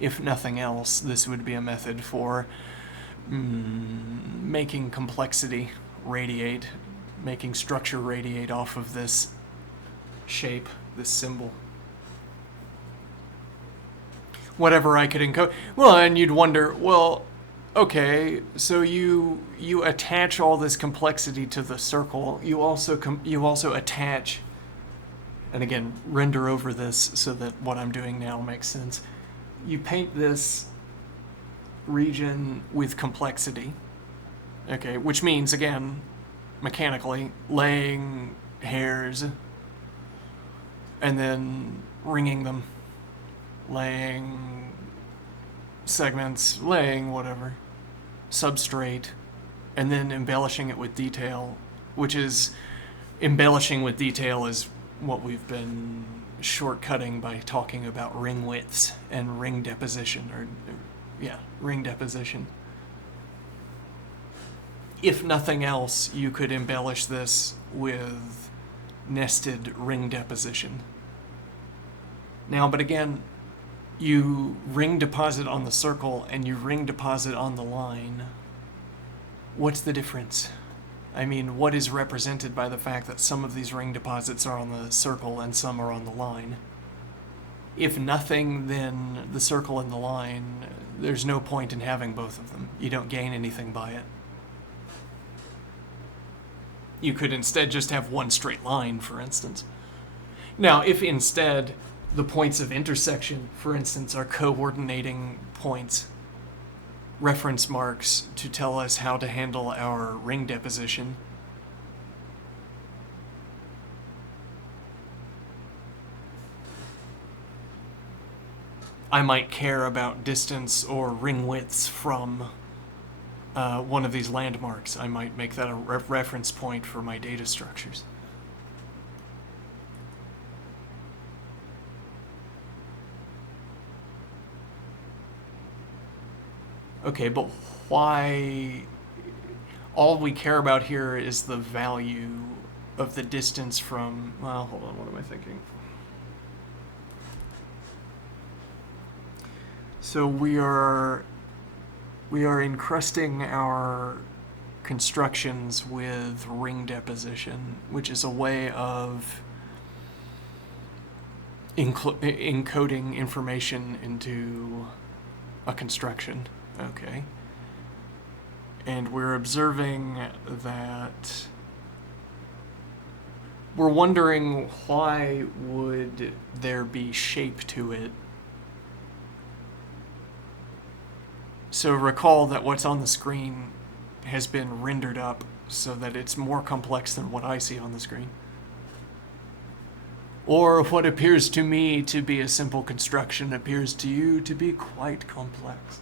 If nothing else, this would be a method for making complexity radiate, making structure radiate off of this shape, this symbol. Whatever I could encode. Well, and you'd wonder, well, okay, so you attach all this complexity to the circle. You also attach, and again, render over this so that what I'm doing now makes sense. You paint this region with complexity, okay, which means, again, mechanically, laying hairs and then ringing them, laying segments, laying whatever, substrate, and then embellishing it with detail, which is, embellishing with detail is what we've been shortcutting by talking about ring widths and ring deposition, ring deposition. If nothing else, you could embellish this with nested ring deposition. Now, but again, you ring deposit on the circle and you ring deposit on the line. What's the difference? I mean, what is represented by the fact that some of these ring deposits are on the circle and some are on the line? If nothing, then the circle and the line, there's no point in having both of them. You don't gain anything by it. You could instead just have one straight line, for instance. Now, if instead the points of intersection, for instance, are coordinating points, reference marks to tell us how to handle our ring deposition, I might care about distance or ring widths from one of these landmarks. I might make that a reference point for my data structures. Okay, but why? All we care about here is the value of the distance from, well, hold on, what am I thinking? So we are encrusting our constructions with ring deposition, which is a way of encoding information into a construction. Okay. And we're observing that we're wondering why would there be shape to it. So recall that what's on the screen has been rendered up so that it's more complex than what I see on the screen. Or what appears to me to be a simple construction appears to you to be quite complex.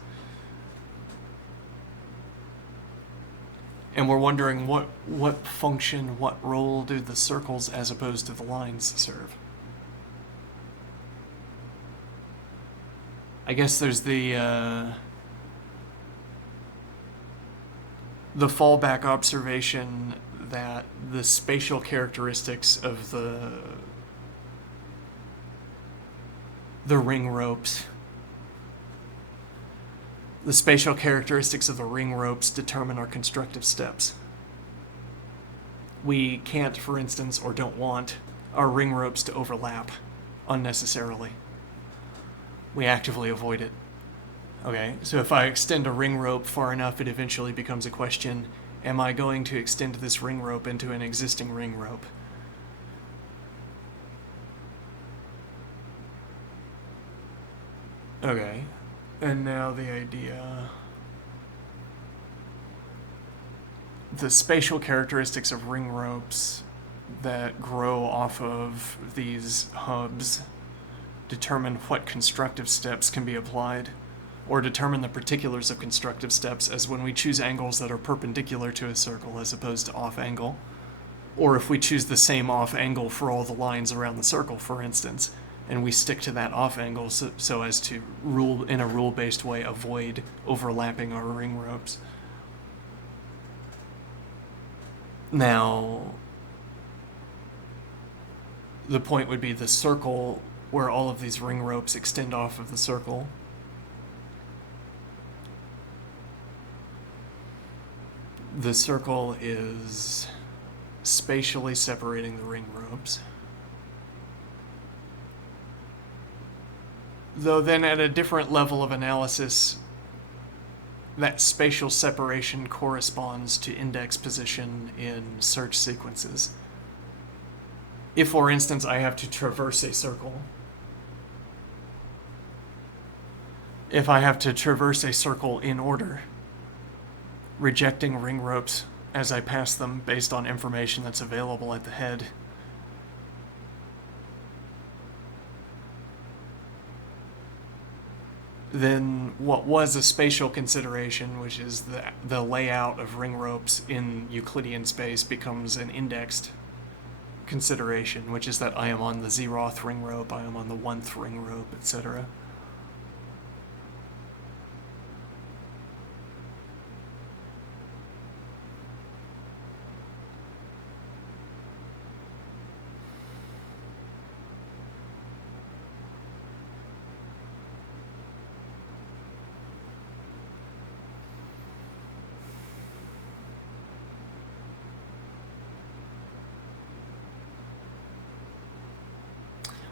And we're wondering what function, what role do the circles as opposed to the lines serve? I guess there's the fallback observation that the spatial characteristics of the ring ropes, the spatial characteristics of the ring ropes determine our constructive steps. We can't, for instance, or don't want our ring ropes to overlap unnecessarily. We actively avoid it. Okay, so if I extend a ring rope far enough, it eventually becomes a question, am I going to extend this ring rope into an existing ring rope? Okay, and now the idea... The spatial characteristics of ring ropes that grow off of these hubs determine what constructive steps can be applied, or determine the particulars of constructive steps, as when we choose angles that are perpendicular to a circle as opposed to off angle, or if we choose the same off angle for all the lines around the circle, for instance, and we stick to that off angle so as to in a rule-based way avoid overlapping our ring ropes. Now, the point would be the circle where all of these ring ropes extend off of the circle. The circle is spatially separating the ring ropes. Though then at a different level of analysis, that spatial separation corresponds to index position in search sequences. If, for instance, I have to traverse a circle, if I have to traverse a circle in order, rejecting ring ropes as I pass them based on information that's available at the head, then what was a spatial consideration, which is the layout of ring ropes in Euclidean space, becomes an indexed consideration, which is that I am on the zeroth ring rope, I am on the 1th ring rope, etc.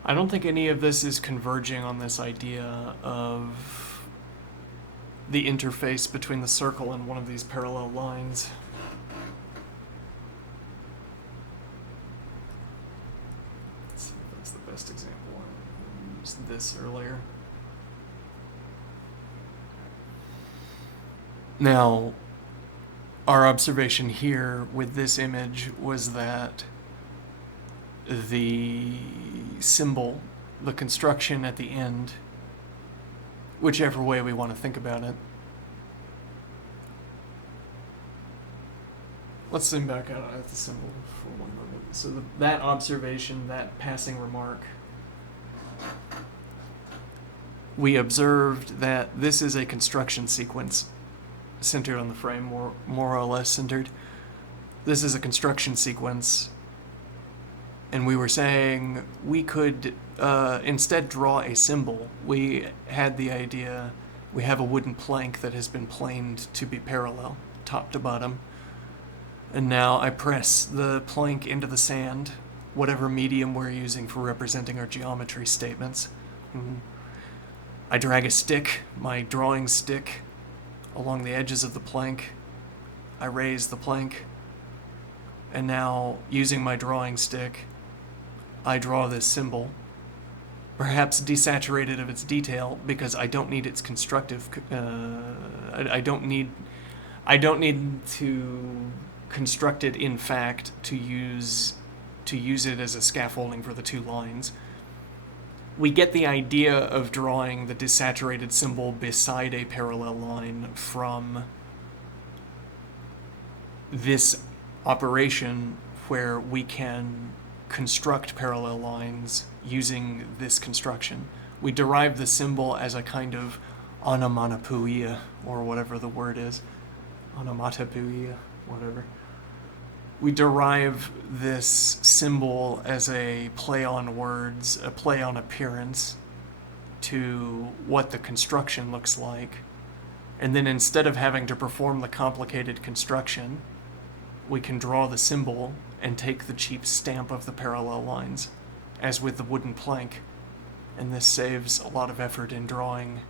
I don't think any of this is converging on this idea of the interface between the circle and one of these parallel lines. Let's see if that's the best example. I used this earlier. Now, our observation here with this image was that the symbol, the construction at the end, whichever way we want to think about it. Let's zoom back out at the symbol for one moment. So that observation, that passing remark, we observed that this is a construction sequence centered on the frame, more or less centered. This is a construction sequence. And we were saying we could instead draw a symbol. We had the idea, we have a wooden plank that has been planed to be parallel, top to bottom. And now I press the plank into the sand, whatever medium we're using for representing our geometry statements. I drag a stick, my drawing stick, along the edges of the plank. I raise the plank, and now, using my drawing stick, I draw this symbol, perhaps desaturated of its detail because I don't need its constructive. I don't need to construct it in fact to use it as a scaffolding for the two lines. We get the idea of drawing the desaturated symbol beside a parallel line from this operation where we can construct parallel lines using this construction. We derive the symbol as a kind of onomatopoeia, or whatever the word is. Onomatopoeia, whatever. We derive this symbol as a play on words, a play on appearance to what the construction looks like. And then instead of having to perform the complicated construction, we can draw the symbol and take the cheap stamp of the parallel lines, as with the wooden plank. And this saves a lot of effort in drawing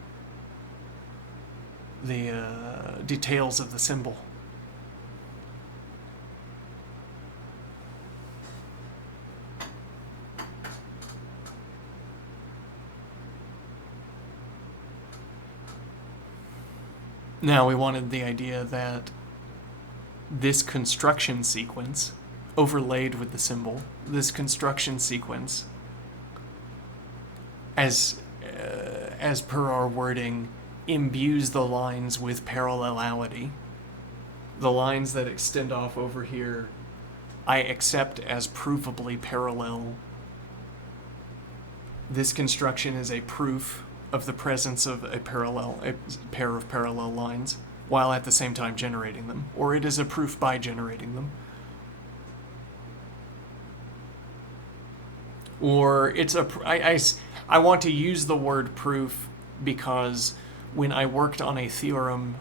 the details of the symbol. Now we wanted the idea that this construction sequence, overlaid with the symbol, this construction sequence, as per our wording, imbues the lines with parallelity. The lines that extend off over here, I accept as provably parallel. This construction is a proof of the presence of a pair of parallel lines, while at the same time generating them, or it is a proof by generating them. Or it's I want to use the word proof because when I worked on a theorem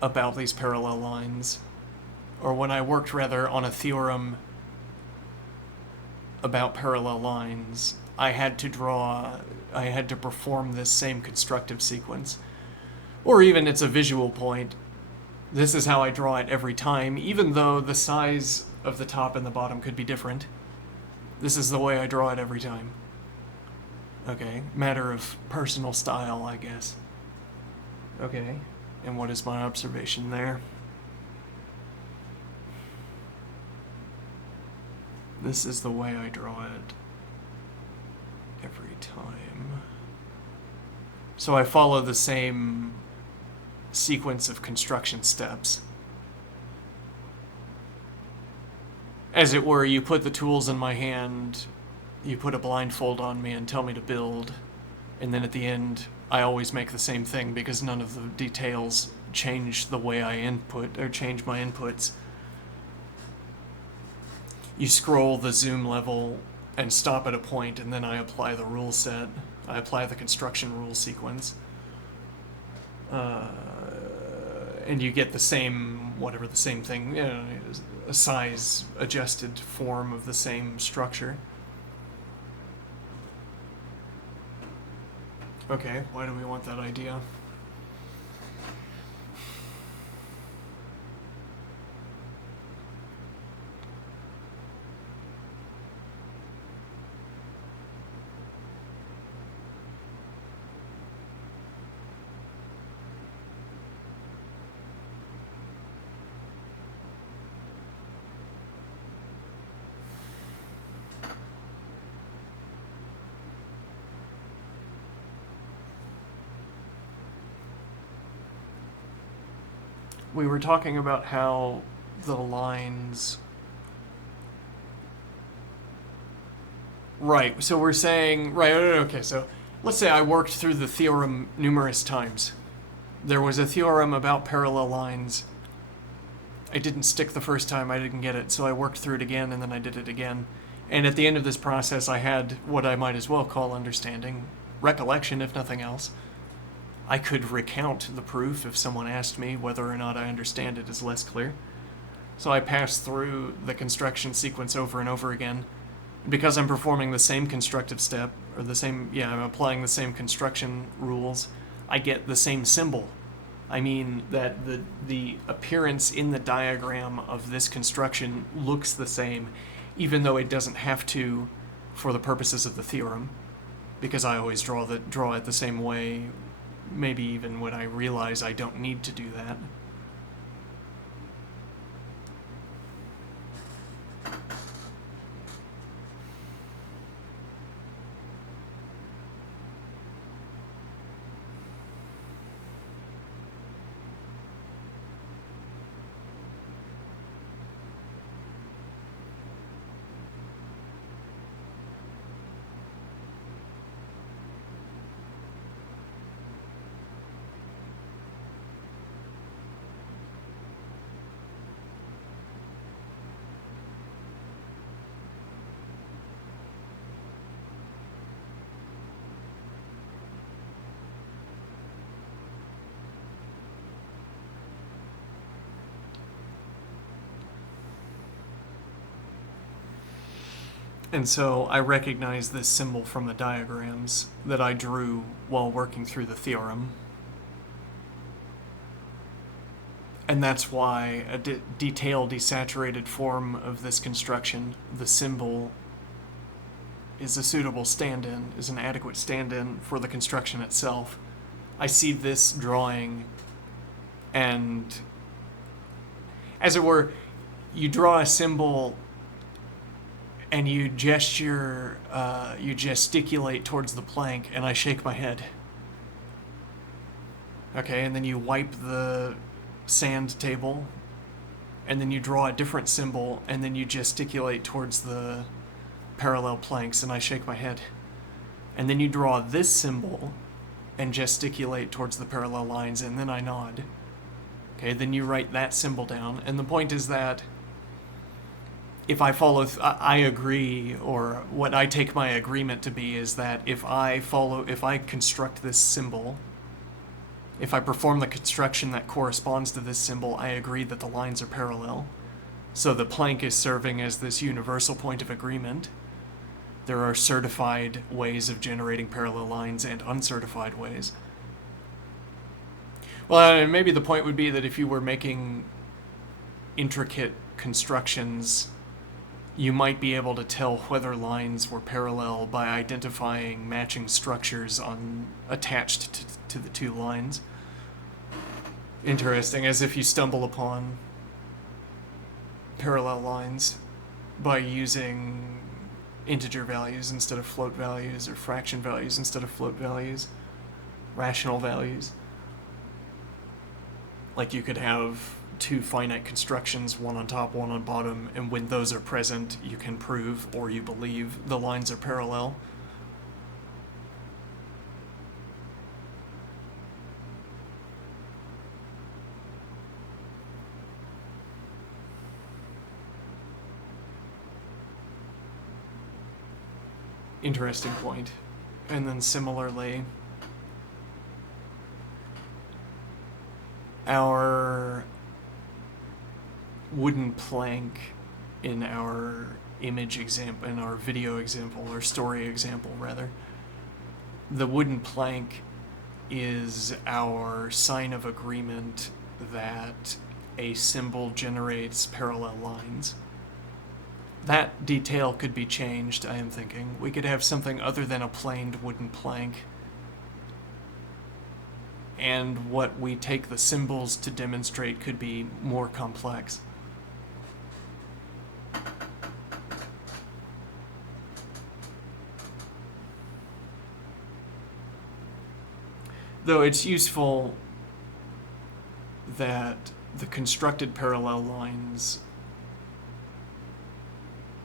about these parallel lines, or when I worked rather on a theorem about parallel lines, I had to perform this same constructive sequence. Or even it's a visual point. This is how I draw it every time, even though the size of the top and the bottom could be different. This is the way I draw it every time. Okay, matter of personal style, I guess. Okay, and what is my observation there? This is the way I draw it every time. So I follow the same sequence of construction steps. As it were, you put the tools in my hand, you put a blindfold on me and tell me to build, and then at the end, I always make the same thing because none of the details change the way I input, or change my inputs. You scroll the zoom level and stop at a point, and then I apply the rule set. I apply the construction rule sequence. And you get the same, whatever the same thing, you know, a size adjusted form of the same structure. Okay, why do we want that idea? We were talking about how the lines... Right, so we're saying... Right, okay, so let's say I worked through the theorem numerous times. There was a theorem about parallel lines. I didn't stick the first time, I didn't get it, so I worked through it again, and then I did it again. And at the end of this process, I had what I might as well call understanding, recollection, if nothing else. I could recount the proof if someone asked me whether or not I understand it is less clear. So I pass through the construction sequence over and over again. Because I'm performing the same constructive step, or I'm applying the same construction rules, I get the same symbol I mean that the appearance in the diagram of this construction looks the same, even though it doesn't have to for the purposes of the theorem, because I always draw it the same way, maybe even when I realize I don't need to do that. And so I recognize this symbol from the diagrams that I drew while working through the theorem. And that's why a detailed, desaturated form of this construction, the symbol, is a suitable stand-in, is an adequate stand-in for the construction itself. I see this drawing, and as it were, you draw a symbol and you gesture, you gesticulate towards the plank, and I shake my head. Okay, and then you wipe the sand table, and then you draw a different symbol, and then you gesticulate towards the parallel planks, and I shake my head. And then you draw this symbol and gesticulate towards the parallel lines, and then I nod. Okay, then you write that symbol down, and the point is that if I follow, I agree, or what I take my agreement to be is that if I construct this symbol, if I perform the construction that corresponds to this symbol, I agree that the lines are parallel. So the plank is serving as this universal point of agreement. There are certified ways of generating parallel lines and uncertified ways. Well, maybe the point would be that if you were making intricate constructions, you might be able to tell whether lines were parallel by identifying matching structures attached to the two lines. Interesting, as if you stumble upon parallel lines by using integer values instead of float values, or fraction values instead of float values, rational values. Like you could have two finite constructions, one on top, one on bottom, and when those are present, you can prove, or you believe, the lines are parallel. Interesting point. And then similarly, our wooden plank in our image example, in our video example, or story example rather, the wooden plank is our sign of agreement that a symbol generates parallel lines. That detail could be changed, I am thinking. We could have something other than a planed wooden plank. And what we take the symbols to demonstrate could be more complex. Though it's useful that the constructed parallel lines...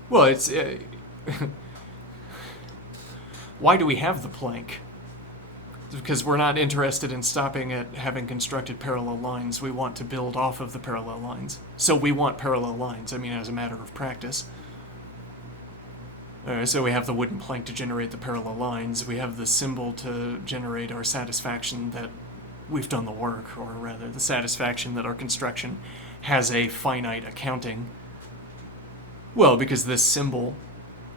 Well, it's... why do we have the plank? It's because we're not interested in stopping at having constructed parallel lines. We want to build off of the parallel lines. So we want parallel lines, I mean, as a matter of practice. So we have the wooden plank to generate the parallel lines. We have the symbol to generate our satisfaction that we've done the work, or rather, the satisfaction that our construction has a finite accounting. Well, because this symbol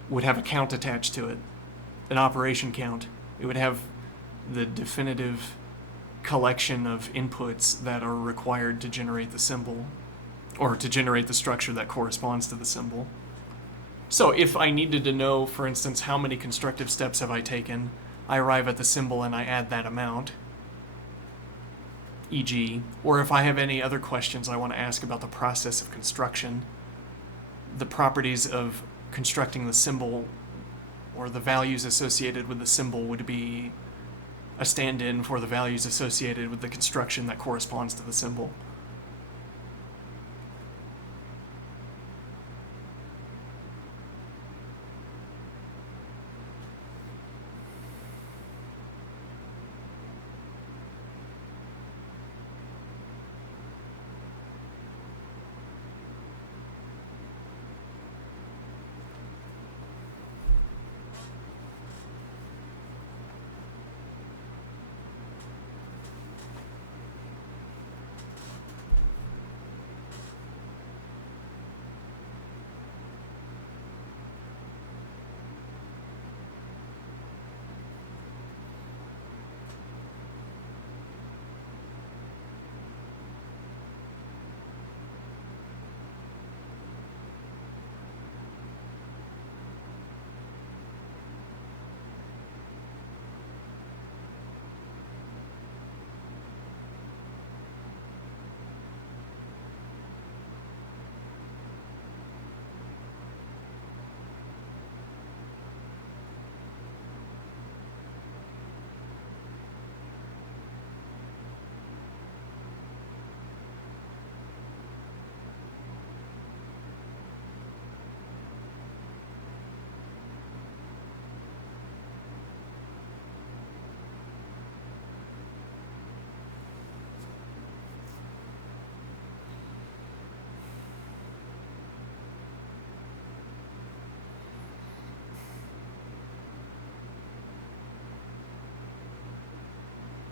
would have a count attached to it, an operation count. It would have the definitive collection of inputs that are required to generate the symbol, or to generate the structure that corresponds to the symbol. So if I needed to know, for instance, how many constructive steps have I taken, I arrive at the symbol and I add that amount, e.g., or if I have any other questions I want to ask about the process of construction, the properties of constructing the symbol or the values associated with the symbol would be a stand-in for the values associated with the construction that corresponds to the symbol.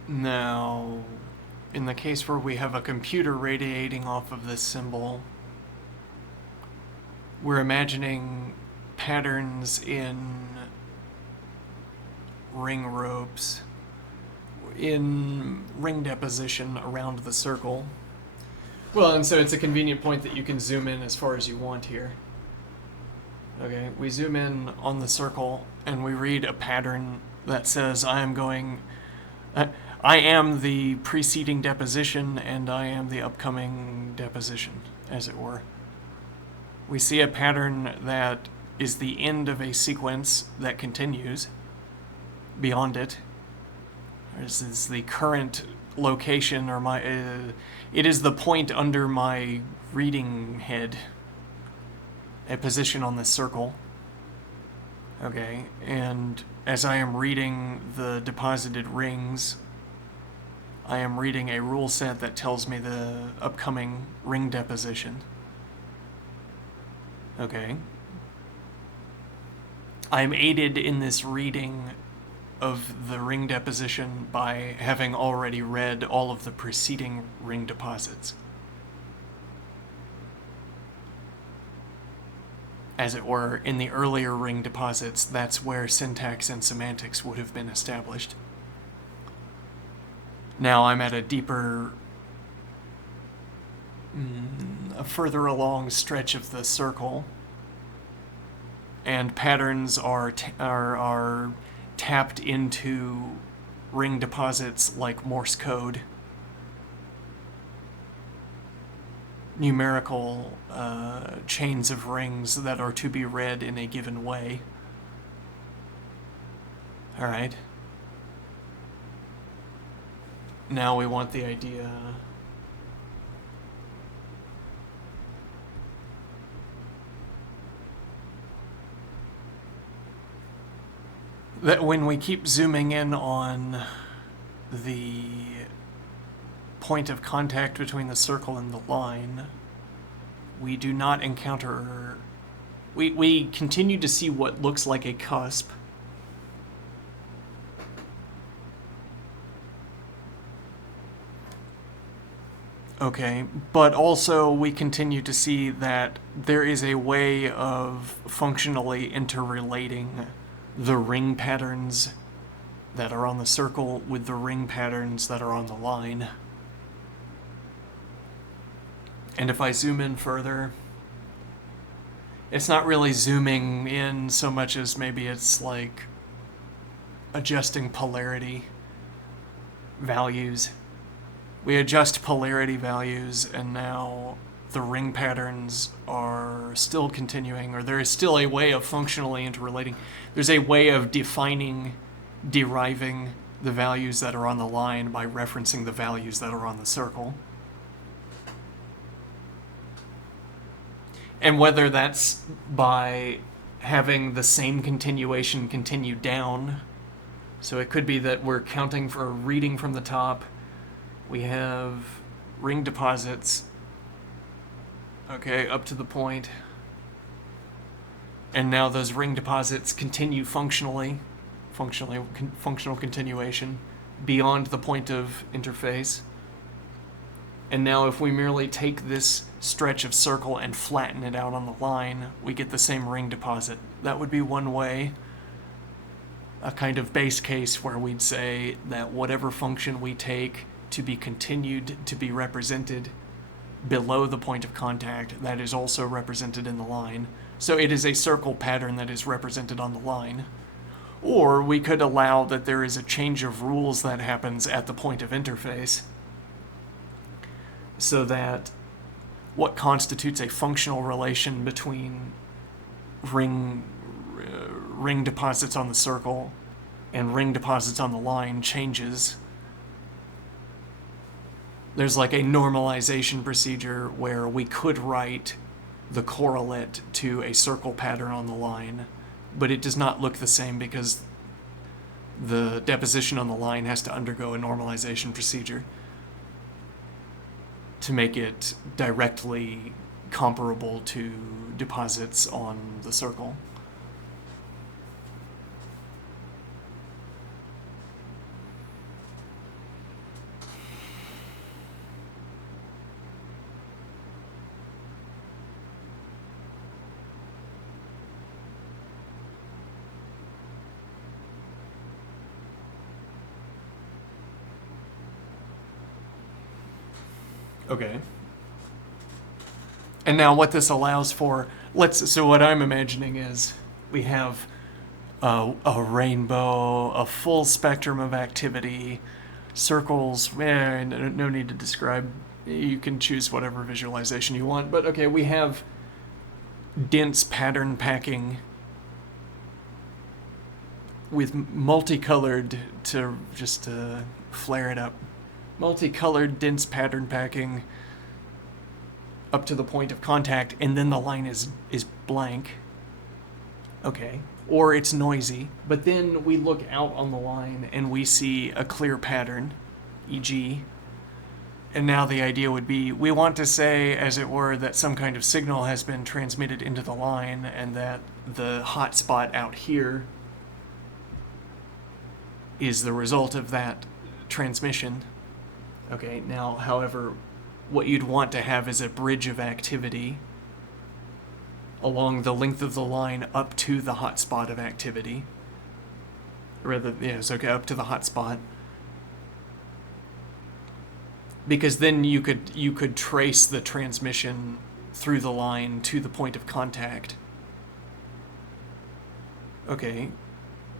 Now, in the case where we have a computer radiating off of this symbol, we're imagining patterns in ring ropes, in ring deposition around the circle. Well, and so it's a convenient point that you can zoom in as far as you want here. Okay, we zoom in on the circle and we read a pattern that says I am the preceding deposition and I am the upcoming deposition, as it were. We see a pattern that is the end of a sequence that continues beyond it. This is the current location, or it is the point under my reading head, a position on this circle. Okay, and as I am reading the deposited rings, I am reading a rule set that tells me the upcoming ring deposition. Okay. I'm aided in this reading of the ring deposition by having already read all of the preceding ring deposits. As it were, in the earlier ring deposits, that's where syntax and semantics would have been established. Now I'm at a deeper, a further along stretch of the circle, and patterns are tapped into ring deposits like Morse code, numerical chains of rings that are to be read in a given way. All right. Now we want the idea that when we keep zooming in on the point of contact between the circle and the line, we do not encounter... We continue to see what looks like a cusp. Okay, but also we continue to see that there is a way of functionally interrelating the ring patterns that are on the circle with the ring patterns that are on the line. And if I zoom in further, it's not really zooming in so much as maybe it's like adjusting polarity values. We adjust polarity values, and now the ring patterns are still continuing, or there is still a way of functionally interrelating. There's a way of deriving the values that are on the line by referencing the values that are on the circle. And whether that's by having the same continuation continue down, so it could be that we're counting for reading from the top, we have ring deposits, okay, up to the point, and now those ring deposits continue functional continuation beyond the point of interface. And now if we merely take this stretch of circle and flatten it out on the line, we get the same ring deposit. That would be one way, a kind of base case where we'd say that whatever function we take to be continued to be represented below the point of contact, that is also represented in the line. So it is a circle pattern that is represented on the line. Or we could allow that there is a change of rules that happens at the point of interface, so that what constitutes a functional relation between ring deposits on the circle and ring deposits on the line changes. There's like a normalization procedure where we could write the correlate to a circle pattern on the line, but it does not look the same because the deposition on the line has to undergo a normalization procedure to make it directly comparable to deposits on the circle. Okay. And now what this allows for, so what I'm imagining is we have a rainbow, a full spectrum of activity, circles, no need to describe, you can choose whatever visualization you want, but okay, we have dense pattern packing with multicolored, to flare it up, multicolored dense pattern packing up to the point of contact, and then the line is blank. Okay. Or it's noisy, but then we look out on the line and we see a clear pattern, e.g., and now the idea would be we want to say, as it were, that some kind of signal has been transmitted into the line and that the hot spot out here is the result of that transmission. Okay, now, however, what you'd want to have is a bridge of activity along the length of the line up to the hot spot of activity. Up to the hot spot. Because then you could trace the transmission through the line to the point of contact. Okay.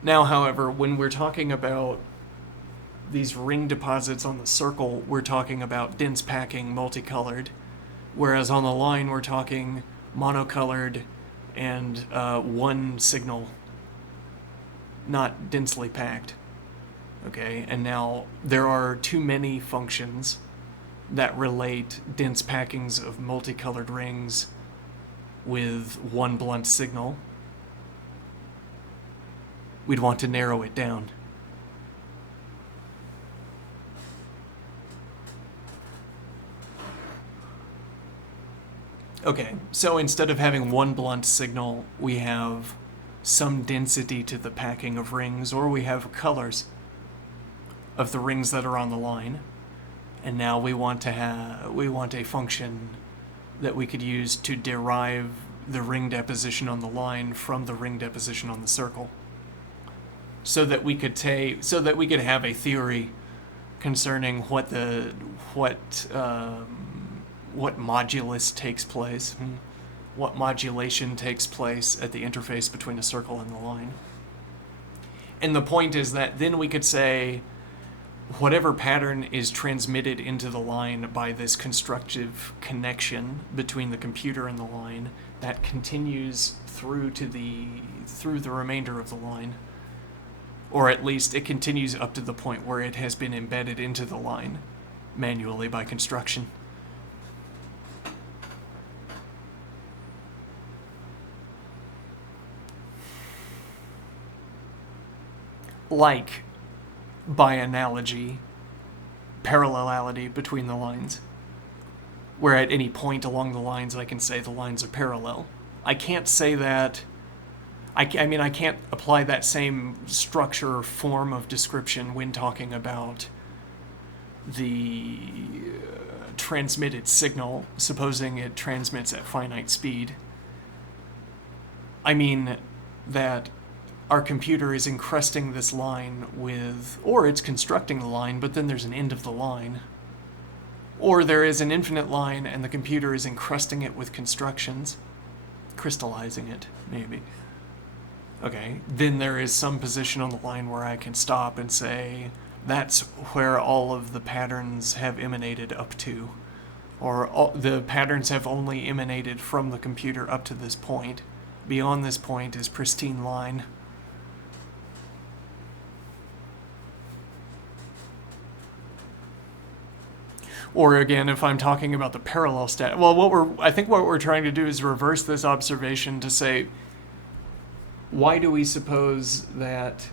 Now, however, when we're talking about these ring deposits on the circle, we're talking about dense packing, multicolored, whereas on the line we're talking monocolored and one signal, not densely packed. Okay, and now there are too many functions that relate dense packings of multicolored rings with one blunt signal. We'd want to narrow it down. Okay, so instead of having one blunt signal, we have some density to the packing of rings, or we have colors of the rings that are on the line. And now we want a function that we could use to derive the ring deposition on the line from the ring deposition on the circle. so that we could have a theory concerning what modulus takes place, what modulation takes place at the interface between a circle and the line. And the point is that then we could say whatever pattern is transmitted into the line by this constructive connection between the computer and the line, that continues through the remainder of the line. Or at least it continues up to the point where it has been embedded into the line manually by construction. Like, by analogy, parallelity between the lines, where at any point along the lines I can say the lines are parallel. I can't say that. I can't apply that same structure or form of description when talking about the transmitted signal, supposing it transmits at finite speed. I mean that our computer is encrusting this line with, or it's constructing the line, but then there's an end of the line. Or there is an infinite line and the computer is encrusting it with constructions, crystallizing it, maybe. Okay, then there is some position on the line where I can stop and say, that's where all of the patterns have emanated up to. Or the patterns have only emanated from the computer up to this point. Beyond this point is pristine line. Or again, if I'm talking about the parallel stat, well, I think what we're trying to do is reverse this observation to say, why do we suppose that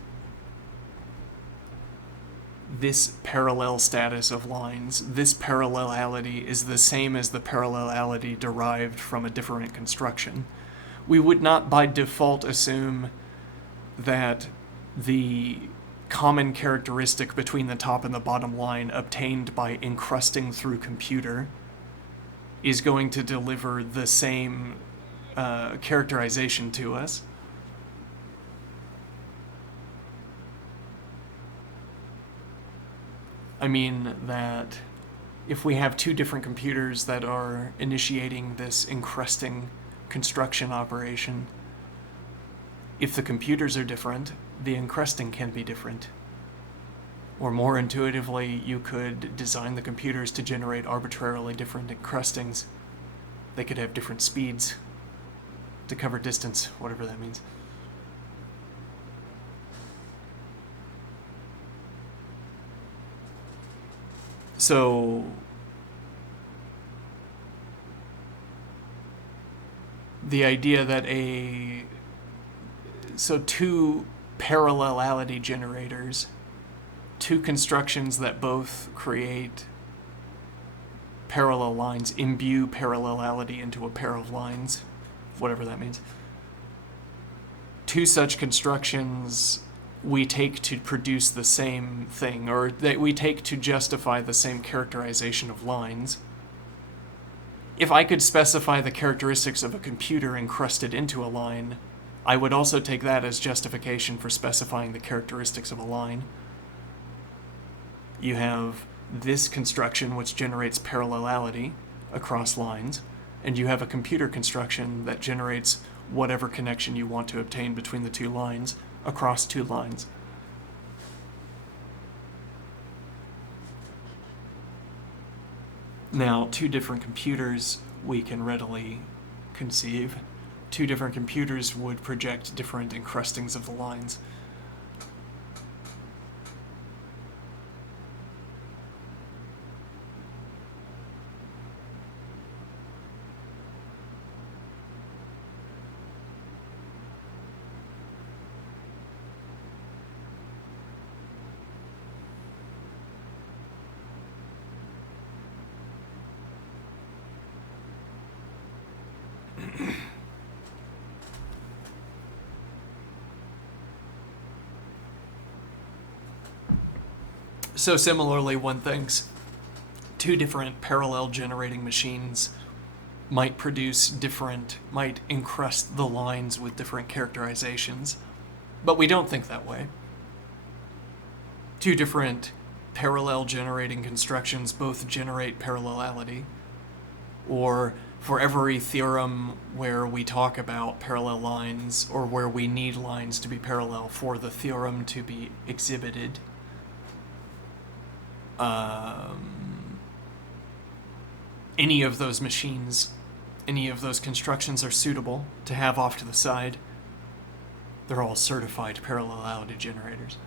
this parallel status of lines, this parallelity, is the same as the parallelity derived from a different construction? We would not by default assume that the common characteristic between the top and the bottom line obtained by encrusting through computer is going to deliver the same characterization to us. I mean that if we have two different computers that are initiating this encrusting construction operation, if the computers are different, the encrusting can be different. Or more intuitively, you could design the computers to generate arbitrarily different encrustings. They could have different speeds to cover distance, whatever that means. So the idea that two parallelity generators, two constructions that both create parallel lines, imbue parallelity into a pair of lines, whatever that means. Two such constructions we take to produce the same thing, or that we take to justify the same characterization of lines. If I could specify the characteristics of a computer encrusted into a line, I would also take that as justification for specifying the characteristics of a line. You have this construction which generates parallelity across lines, and you have a computer construction that generates whatever connection you want to obtain between the two lines across two lines. Now, two different computers we can readily conceive. Two different computers would project different encrustings of the lines. So similarly, one thinks two different parallel generating machines might encrust the lines with different characterizations. But we don't think that way. two different parallel generating constructions both generate parallelity, or for every theorem where we talk about parallel lines or where we need lines to be parallel for the theorem to be exhibited, any of those machines, any of those constructions are suitable to have off to the side. They're all certified parallelity generators.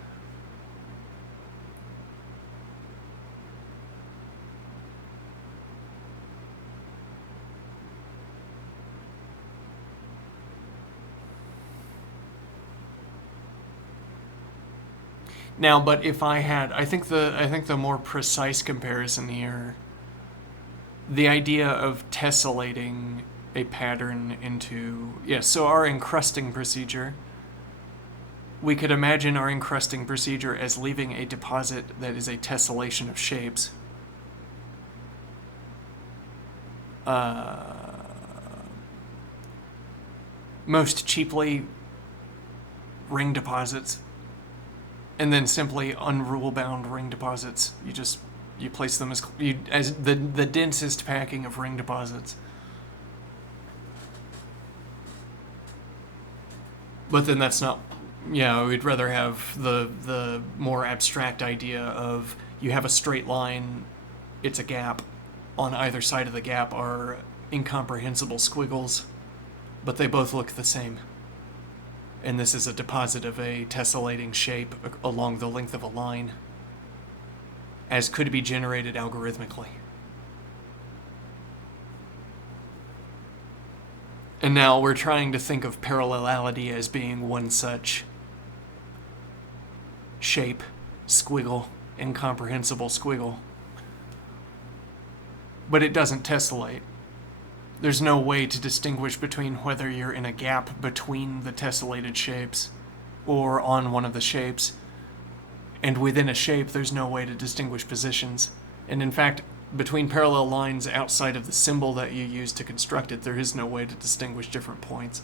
Now, but if I had, I think the more precise comparison here, the idea of tessellating a pattern into, so our encrusting procedure, we could imagine our encrusting procedure as leaving a deposit that is a tessellation of shapes. Most cheaply, ring deposits, and then simply unrule-bound ring deposits. You place them as the densest packing of ring deposits. But then that's not, we'd rather have the more abstract idea of you have a straight line, it's a gap. On either side of the gap are incomprehensible squiggles, but they both look the same. And this is a deposit of a tessellating shape along the length of a line, as could be generated algorithmically. And now we're trying to think of parallelity as being one such shape, squiggle, incomprehensible squiggle. But it doesn't tessellate. There's no way to distinguish between whether you're in a gap between the tessellated shapes or on one of the shapes. And within a shape, there's no way to distinguish positions. And in fact, between parallel lines outside of the symbol that you use to construct it, there is no way to distinguish different points.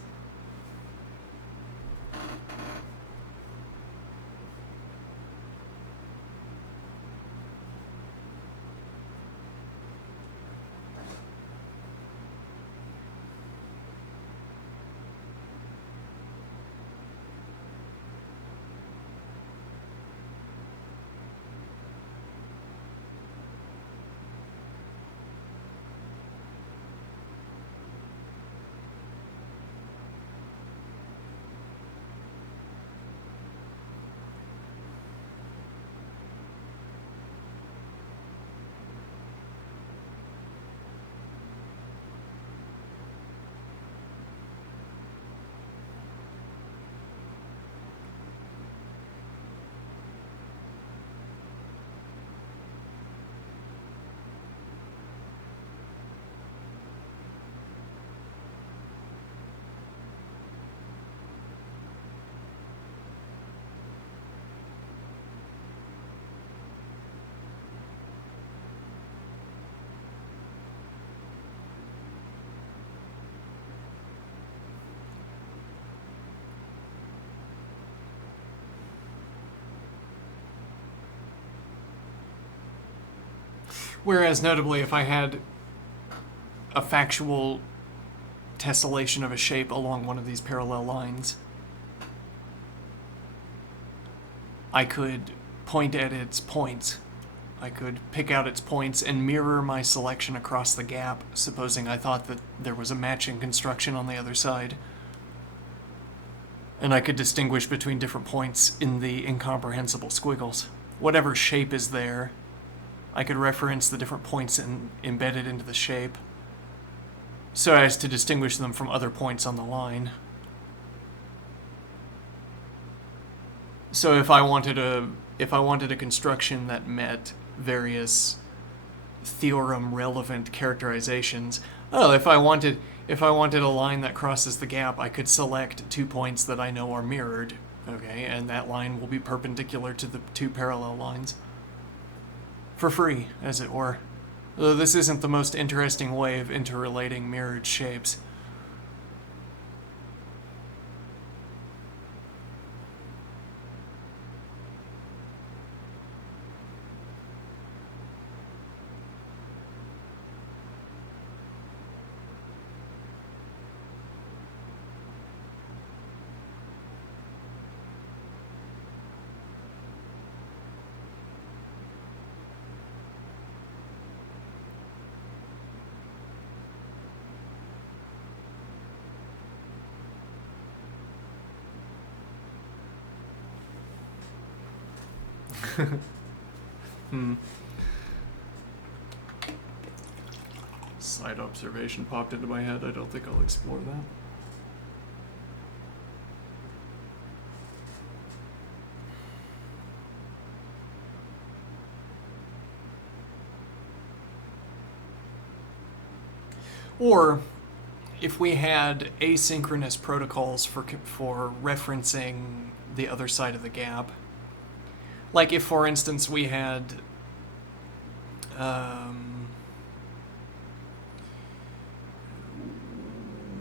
Whereas, notably, if I had a factual tessellation of a shape along one of these parallel lines, I could point at its points. I could pick out its points and mirror my selection across the gap, supposing I thought that there was a matching construction on the other side. And I could distinguish between different points in the incomprehensible squiggles. Whatever shape is there, I could reference the different points embedded into the shape so as to distinguish them from other points on the line. So if I wanted a construction that met various theorem relevant characterizations, if I wanted a line that crosses the gap, I could select 2 points that I know are mirrored, okay, and that line will be perpendicular to the 2 parallel lines. For free, as it were. Though this isn't the most interesting way of interrelating mirrored shapes. Hmm. Side observation popped into my head. I don't think I'll explore that. Or if we had asynchronous protocols for referencing the other side of the gap, like if, for instance, we had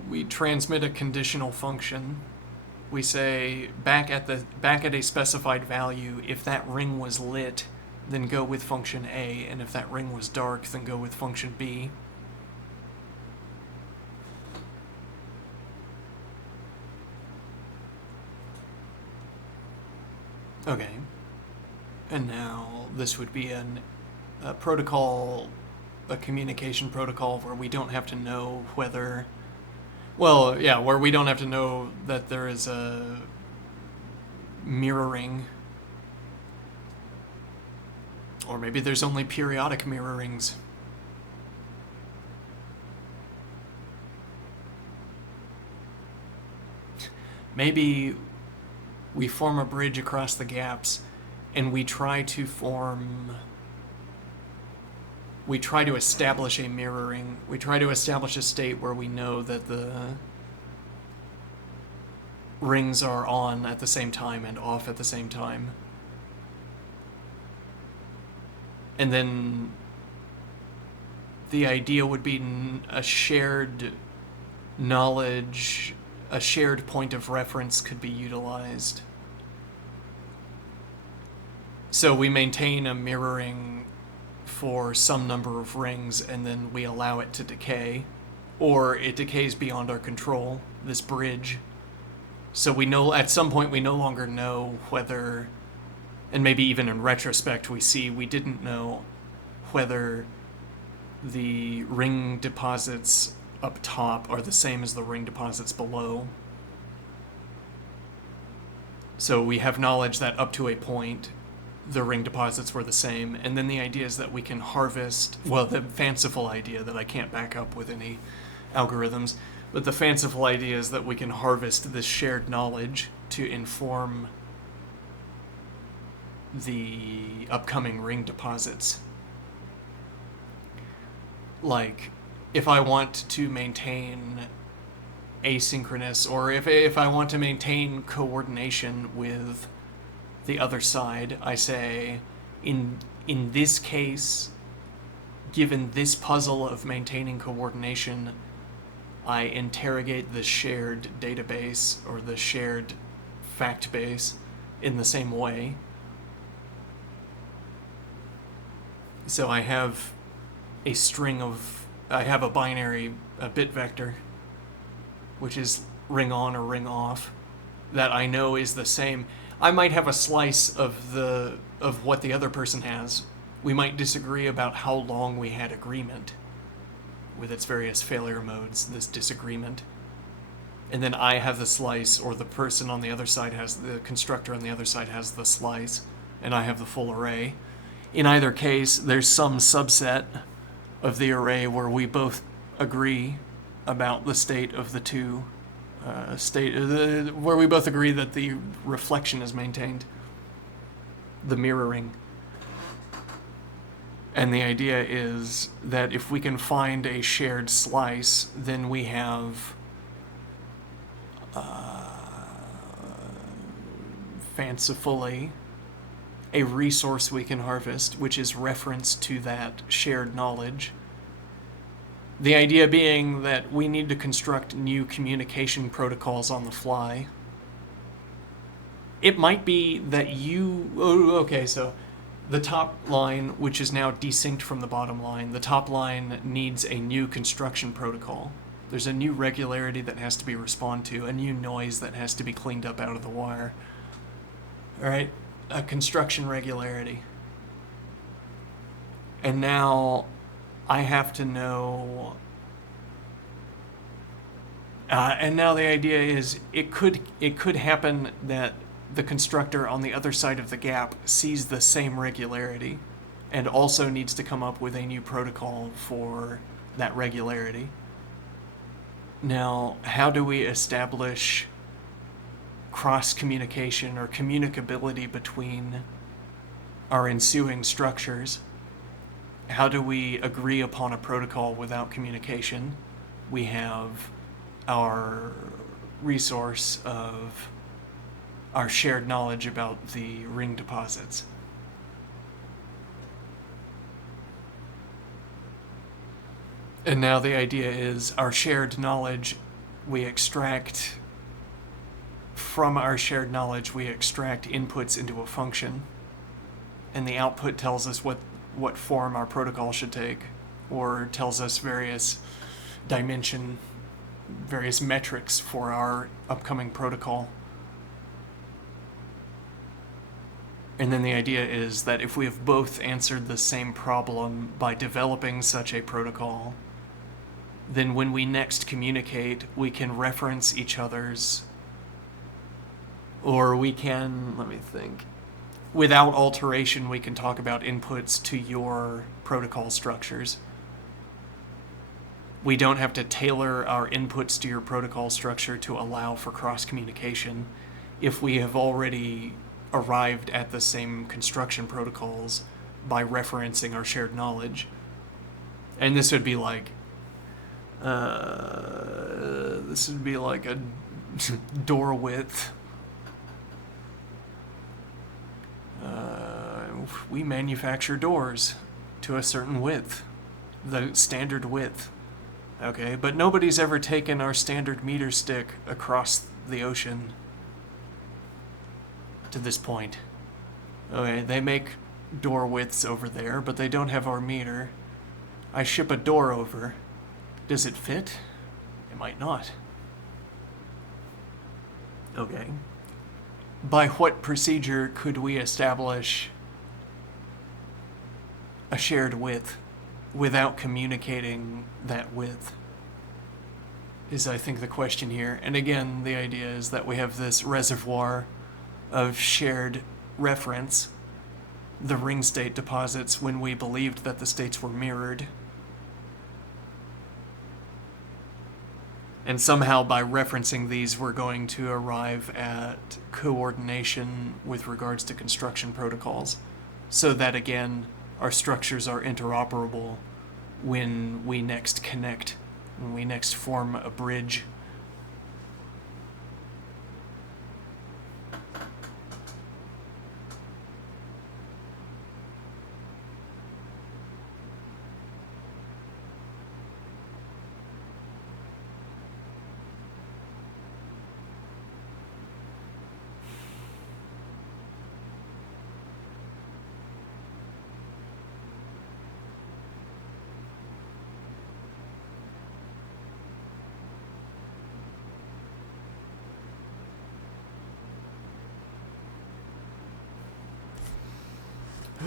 we transmit a conditional function. We say back at a specified value, if that ring was lit, then go with function A, and if that ring was dark, then go with function B. Okay. And now this would be a protocol, a communication protocol where we don't have to know whether, well, yeah, where we don't have to know that there is a mirroring, or maybe there's only periodic mirrorings. Maybe we form a bridge across the gaps and we try to establish a mirroring. We try to establish a state where we know that the rings are on at the same time and off at the same time. And then the idea would be a shared knowledge, a shared point of reference could be utilized. So we maintain a mirroring for some number of rings, and then we allow it to decay, or it decays beyond our control, this bridge. So we know at some point we no longer know whether, and maybe even in retrospect we see we didn't know whether the ring deposits up top are the same as the ring deposits below. So we have knowledge that up to a point the ring deposits were the same, and then the idea is that we can harvest, well, the fanciful idea that I can't back up with any algorithms, but the fanciful idea is that we can harvest this shared knowledge to inform the upcoming ring deposits. Like, if I want to maintain asynchronous, or if I want to maintain coordination with the other side, I say, in this case, given this puzzle of maintaining coordination, I interrogate the shared database or the shared fact base in the same way. So I have a binary, a bit vector, which is ring on or ring off, that I know is the same. I might have a slice of what the other person has. We might disagree about how long we had agreement with its various failure modes, this disagreement. And then I have the slice, or the person on the other side has, the constructor on the other side has the slice, and I have the full array. In either case, there's some subset of the array where we both agree about the state of the two where we both agree that the reflection is maintained, the mirroring. And the idea is that if we can find a shared slice, then we have fancifully a resource we can harvest, which is reference to that shared knowledge. The idea being that we need to construct new communication protocols on the fly. It might be that so the top line, which is now desynced from the bottom line, the top line needs a new construction protocol. There's a new regularity that has to be responded to, a new noise that has to be cleaned up out of the wire. All right, a construction regularity. And now I have to know, and now the idea is it could happen that the constructor on the other side of the gap sees the same regularity and also needs to come up with a new protocol for that regularity. Now, how do we establish cross-communication or communicability between our ensuing structures? How do we agree upon a protocol without communication? We have our resource of our shared knowledge about the ring deposits. And now the idea is our shared knowledge, we extract from our shared knowledge, we extract inputs into a function, and the output tells us what form our protocol should take, or tells us various metrics for our upcoming protocol. And then the idea is that if we have both answered the same problem by developing such a protocol, then when we next communicate, we can reference each other's, or we can, let me think, without alteration, we can talk about inputs to your protocol structures. We don't have to tailor our inputs to your protocol structure to allow for cross-communication if we have already arrived at the same construction protocols by referencing our shared knowledge. And this would be like a door width. We manufacture doors to a certain width, the standard width. Okay, but nobody's ever taken our standard meter stick across the ocean to this point. Okay, they make door widths over there, but they don't have our meter. I ship a door over. Does it fit? It might not. Okay. By what procedure could we establish a shared width without communicating that width? Is, I think, the question here. And again, the idea is that we have this reservoir of shared reference, the ring state deposits when we believed that the states were mirrored. And somehow by referencing these, we're going to arrive at coordination with regards to construction protocols, so that, again, our structures are interoperable when we next connect, when we next form a bridge.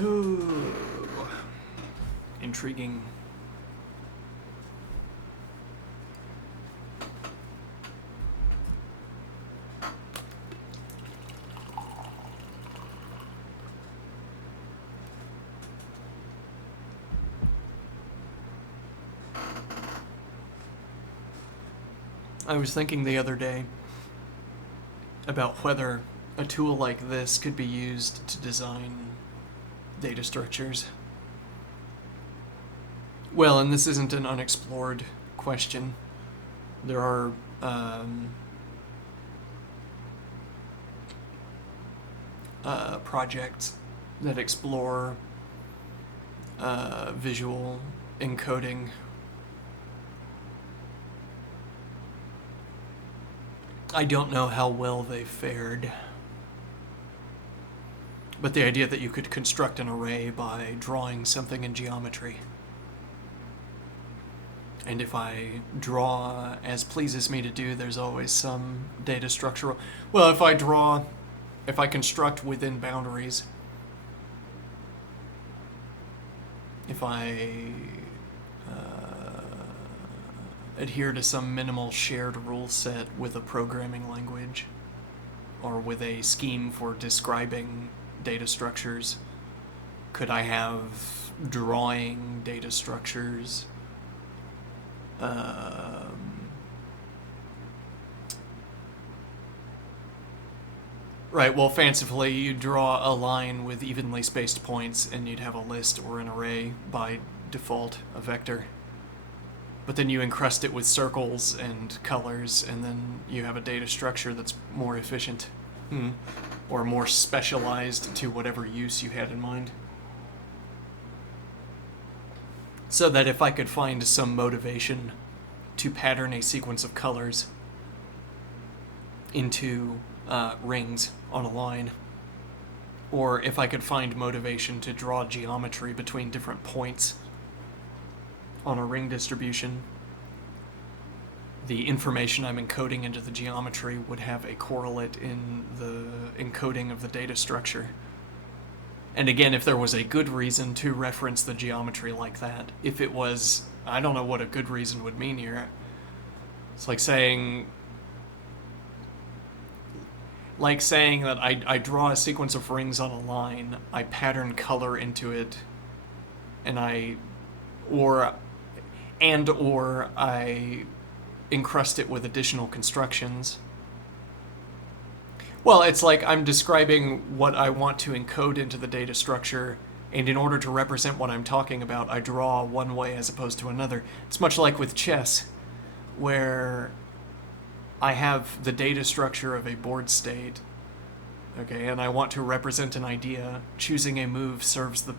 Ooh, intriguing. I was thinking the other day about whether a tool like this could be used to design data structures. Well, and this isn't an unexplored question. There are projects that explore visual encoding. I don't know how well they fared, but the idea that you could construct an array by drawing something in geometry. And if I draw as pleases me to do, there's always some data structural. Well, if I construct within boundaries, if I adhere to some minimal shared rule set with a programming language, or with a scheme for describing data structures? Could I have drawing data structures? Right, well, fancifully, you draw a line with evenly spaced points, and you'd have a list or an array by default, a vector. But then you encrust it with circles and colors, and then you have a data structure that's more efficient, or more specialized to whatever use you had in mind. So that if I could find some motivation to pattern a sequence of colors into rings on a line, or if I could find motivation to draw geometry between different points on a ring distribution, the information I'm encoding into the geometry would have a correlate in the encoding of the data structure. And again, if there was a good reason to reference the geometry like that, if it was, I don't know what a good reason would mean here. It's like saying that I draw a sequence of rings on a line, I pattern color into it, and I encrust it with additional constructions. Well, it's like I'm describing what I want to encode into the data structure, and in order to represent what I'm talking about, I draw one way as opposed to another. It's much like with chess, where I have the data structure of a board state, okay, and I want to represent an idea. Choosing a move serves the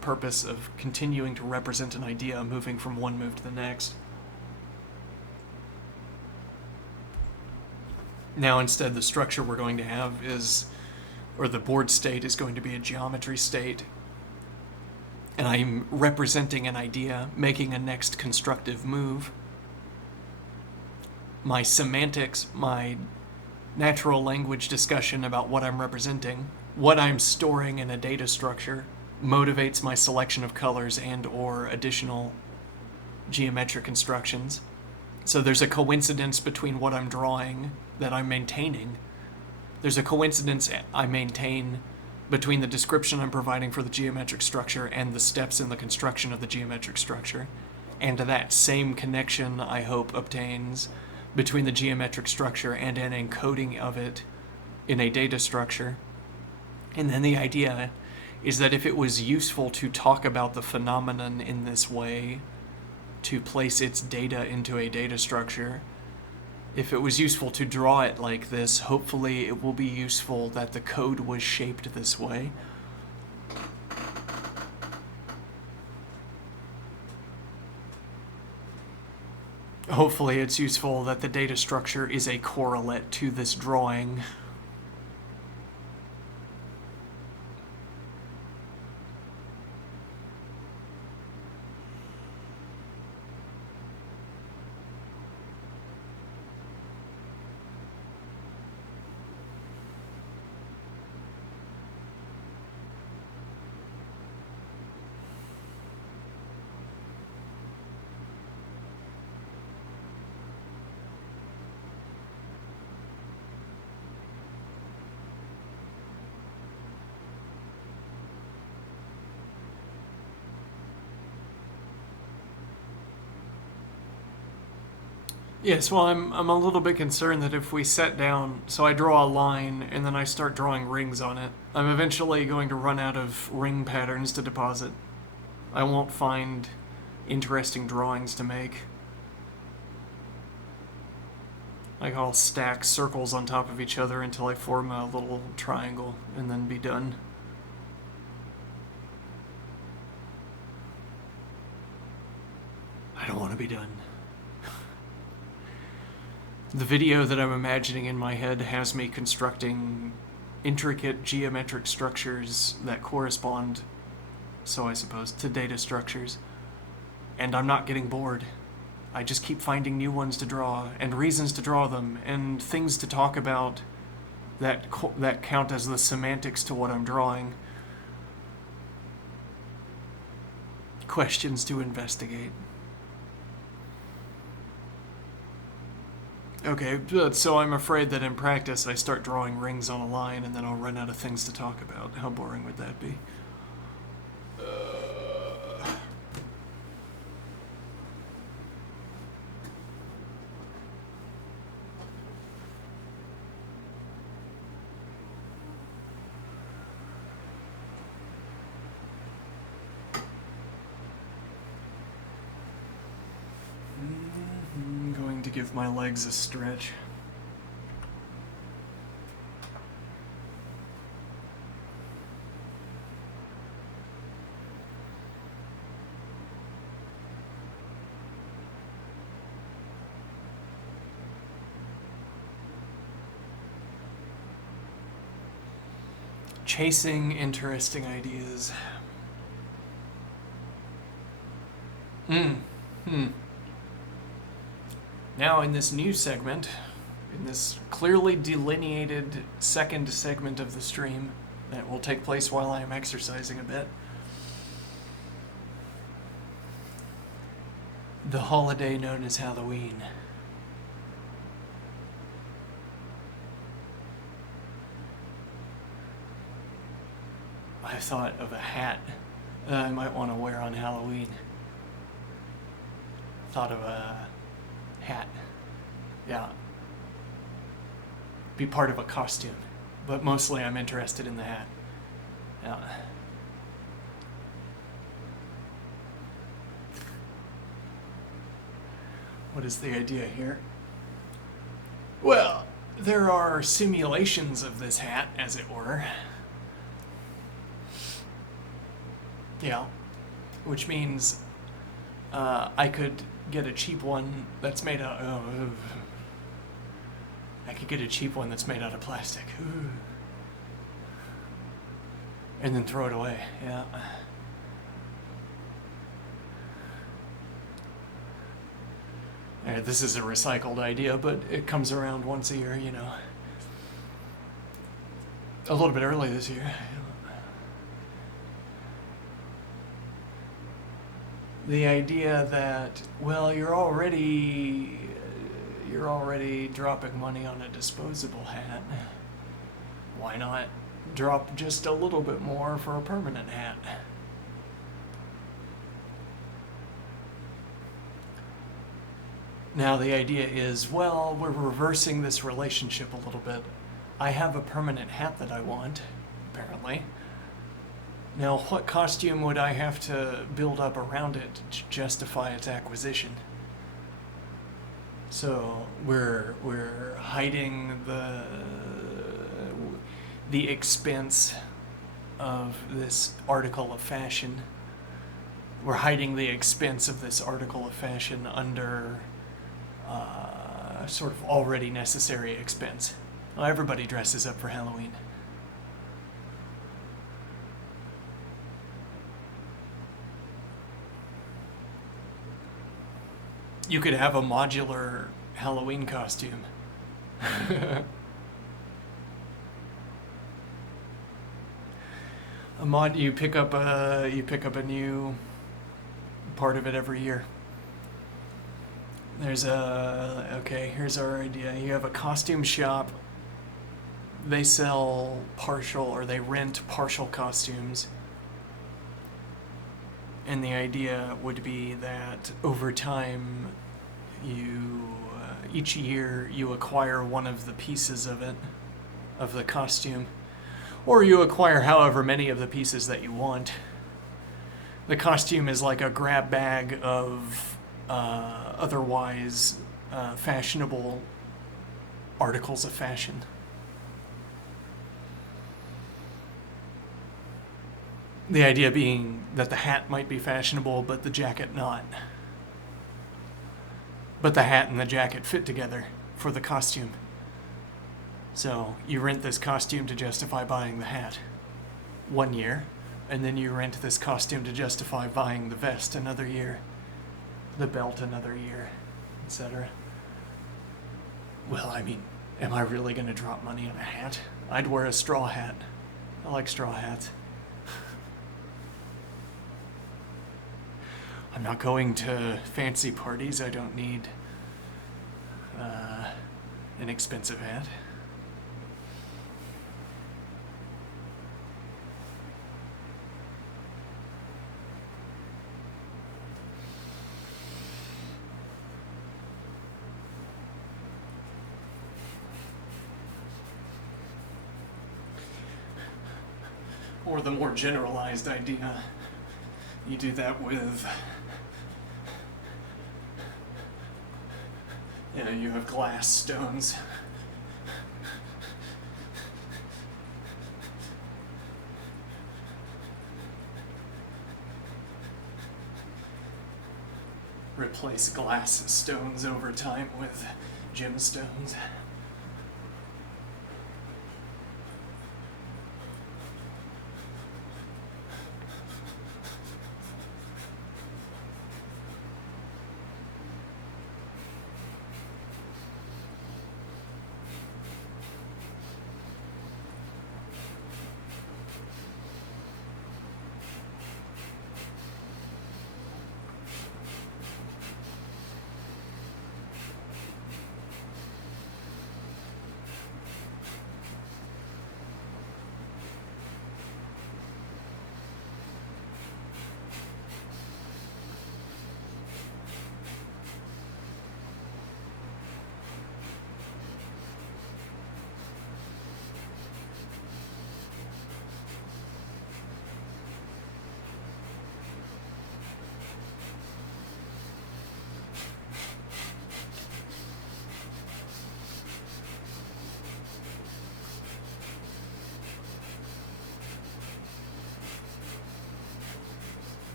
purpose of continuing to represent an idea, moving from one move to the next. Now instead, the structure we're going to have the board state is going to be a geometry state, and I'm representing an idea, making a next constructive move. My semantics, my natural language discussion about what I'm representing, what I'm storing in a data structure, motivates my selection of colors and or additional geometric instructions. So there's a coincidence between what I'm drawing that I'm maintaining. There's a coincidence I maintain between the description I'm providing for the geometric structure and the steps in the construction of the geometric structure. And that same connection, I hope, obtains between the geometric structure and an encoding of it in a data structure. And then the idea is that if it was useful to talk about the phenomenon in this way, to place its data into a data structure, if it was useful to draw it like this, hopefully it will be useful that the code was shaped this way. Hopefully it's useful that the data structure is a correlate to this drawing. Yes, well, I'm a little bit concerned that if we set down, so I draw a line and then I start drawing rings on it, I'm eventually going to run out of ring patterns to deposit. I won't find interesting drawings to make. Like I'll stack circles on top of each other until I form a little triangle and then be done. I don't want to be done. The video that I'm imagining in my head has me constructing intricate geometric structures that correspond, so I suppose, to data structures. And I'm not getting bored. I just keep finding new ones to draw, and reasons to draw them, and things to talk about that count as the semantics to what I'm drawing. Questions to investigate. Okay, but so I'm afraid that in practice I start drawing rings on a line and then I'll run out of things to talk about. How boring would that be? I'm going to give my legs a stretch. Chasing interesting ideas. Now, in this new segment, in this clearly delineated second segment of the stream that will take place while I am exercising a bit, the holiday known as Halloween. I thought of a hat that I might want to wear on Halloween. Thought of a hat. Yeah. Be part of a costume. But mostly I'm interested in the hat. Yeah. What is the idea here? Well, there are simulations of this hat, as it were. Yeah. Which means I could get a cheap one that's made out of... I could get a cheap one that's made out of plastic. And then throw it away, yeah. This is a recycled idea, but it comes around once a year, you know. A little bit early this year. The idea that, well, you're already dropping money on a disposable hat. Why not drop just a little bit more for a permanent hat? Now the idea is, well, we're reversing this relationship a little bit. I have a permanent hat that I want, apparently. Now, what costume would I have to build up around it to justify its acquisition? So we're hiding the expense of this article of fashion. We're hiding the expense of this article of fashion under sort of already necessary expense. Well, everybody dresses up for Halloween. You could have a modular Halloween costume. You pick up a new part of it every year. Here's our idea. You have a costume shop. They sell partial, or they rent partial costumes. And the idea would be that over time, each year you acquire one of the pieces of it, of the costume, or you acquire however many of the pieces that you want. The costume is like a grab bag of otherwise fashionable articles of fashion. The idea being that the hat might be fashionable, but the jacket not. But the hat and the jacket fit together for the costume. So you rent this costume to justify buying the hat 1 year, and then you rent this costume to justify buying the vest another year, the belt another year, etc. Well, I mean, am I really going to drop money on a hat? I'd wear a straw hat. I like straw hats. I'm not going to fancy parties. I don't need an expensive hat. Or the more generalized idea, you do that with, you have glass stones. Replace glass stones over time with gemstones.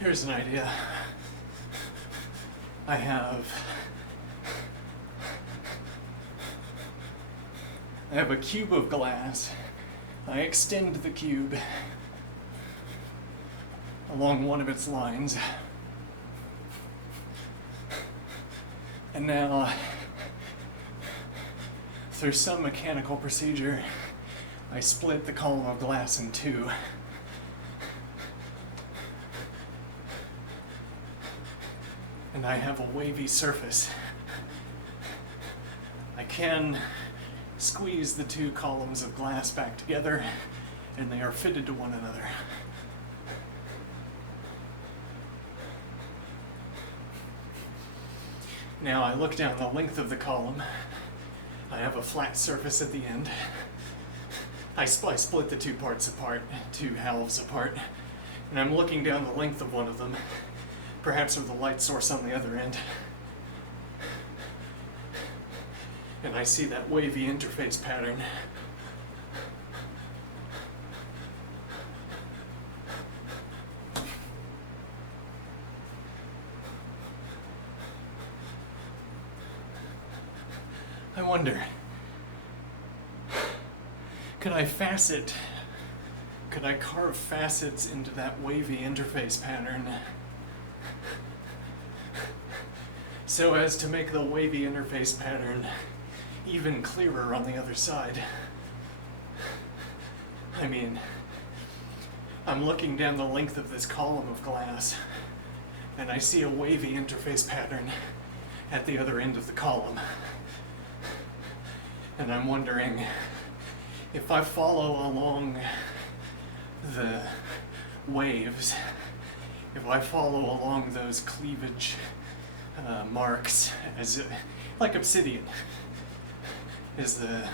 Here's an idea. I have a cube of glass. I extend the cube along one of its lines. And now, through some mechanical procedure, I split the column of glass in two. And I have a wavy surface. I can squeeze the two columns of glass back together, and they are fitted to one another. Now I look down the length of the column. I have a flat surface at the end. I split the two parts apart, two halves apart, and I'm looking down the length of one of them, perhaps with a light source on the other end. And I see that wavy interface pattern. I wonder, could I carve facets into that wavy interface pattern so as to make the wavy interface pattern even clearer on the other side? I mean, I'm looking down the length of this column of glass, and I see a wavy interface pattern at the other end of the column. And I'm wondering, if I follow along the waves, if I follow along those cleavage marks, like obsidian, as the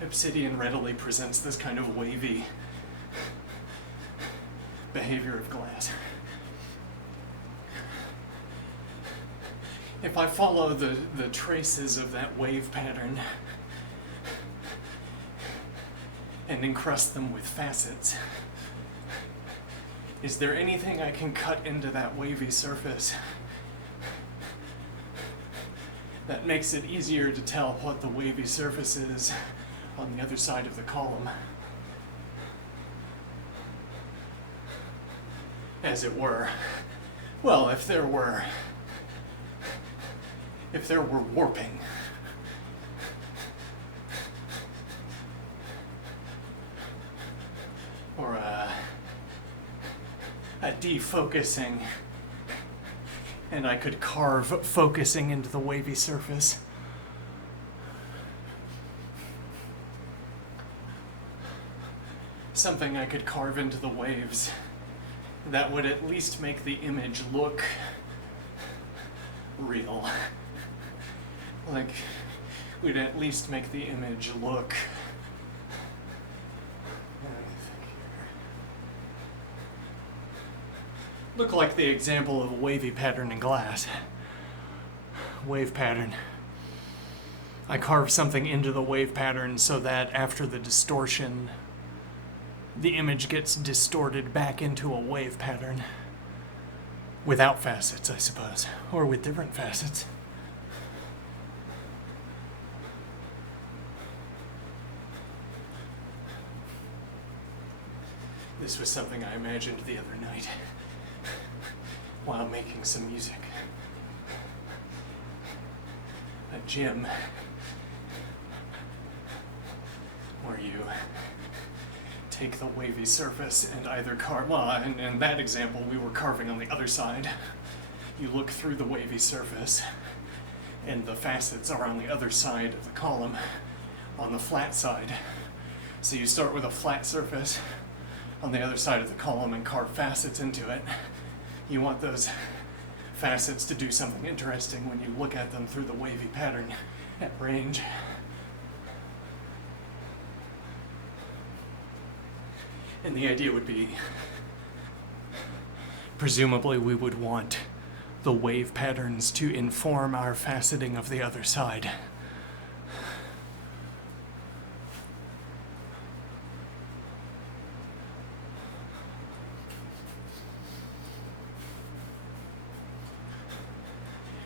obsidian readily presents this kind of wavy behavior of glass. If I follow the traces of that wave pattern and encrust them with facets, is there anything I can cut into that wavy surface that makes it easier to tell what the wavy surface is on the other side of the column? As it were, Well, if there were warping, or a defocusing, and I could carve focusing into the wavy surface. Something I could carve into the waves that would at least make the image look real. Like, would at least make the image look. Look like the example of a wavy pattern in glass. Wave pattern. I carve something into the wave pattern so that after the distortion, the image gets distorted back into a wave pattern. Without facets, I suppose. Or with different facets. This was something I imagined the other night while making some music. A gym where you take the wavy surface and either carve, well, in that example we were carving on the other side. You look through the wavy surface and the facets are on the other side of the column, on the flat side. So you start with a flat surface on the other side of the column and carve facets into it. You want those facets to do something interesting when you look at them through the wavy pattern at range. And the idea would be, presumably we would want the wave patterns to inform our faceting of the other side.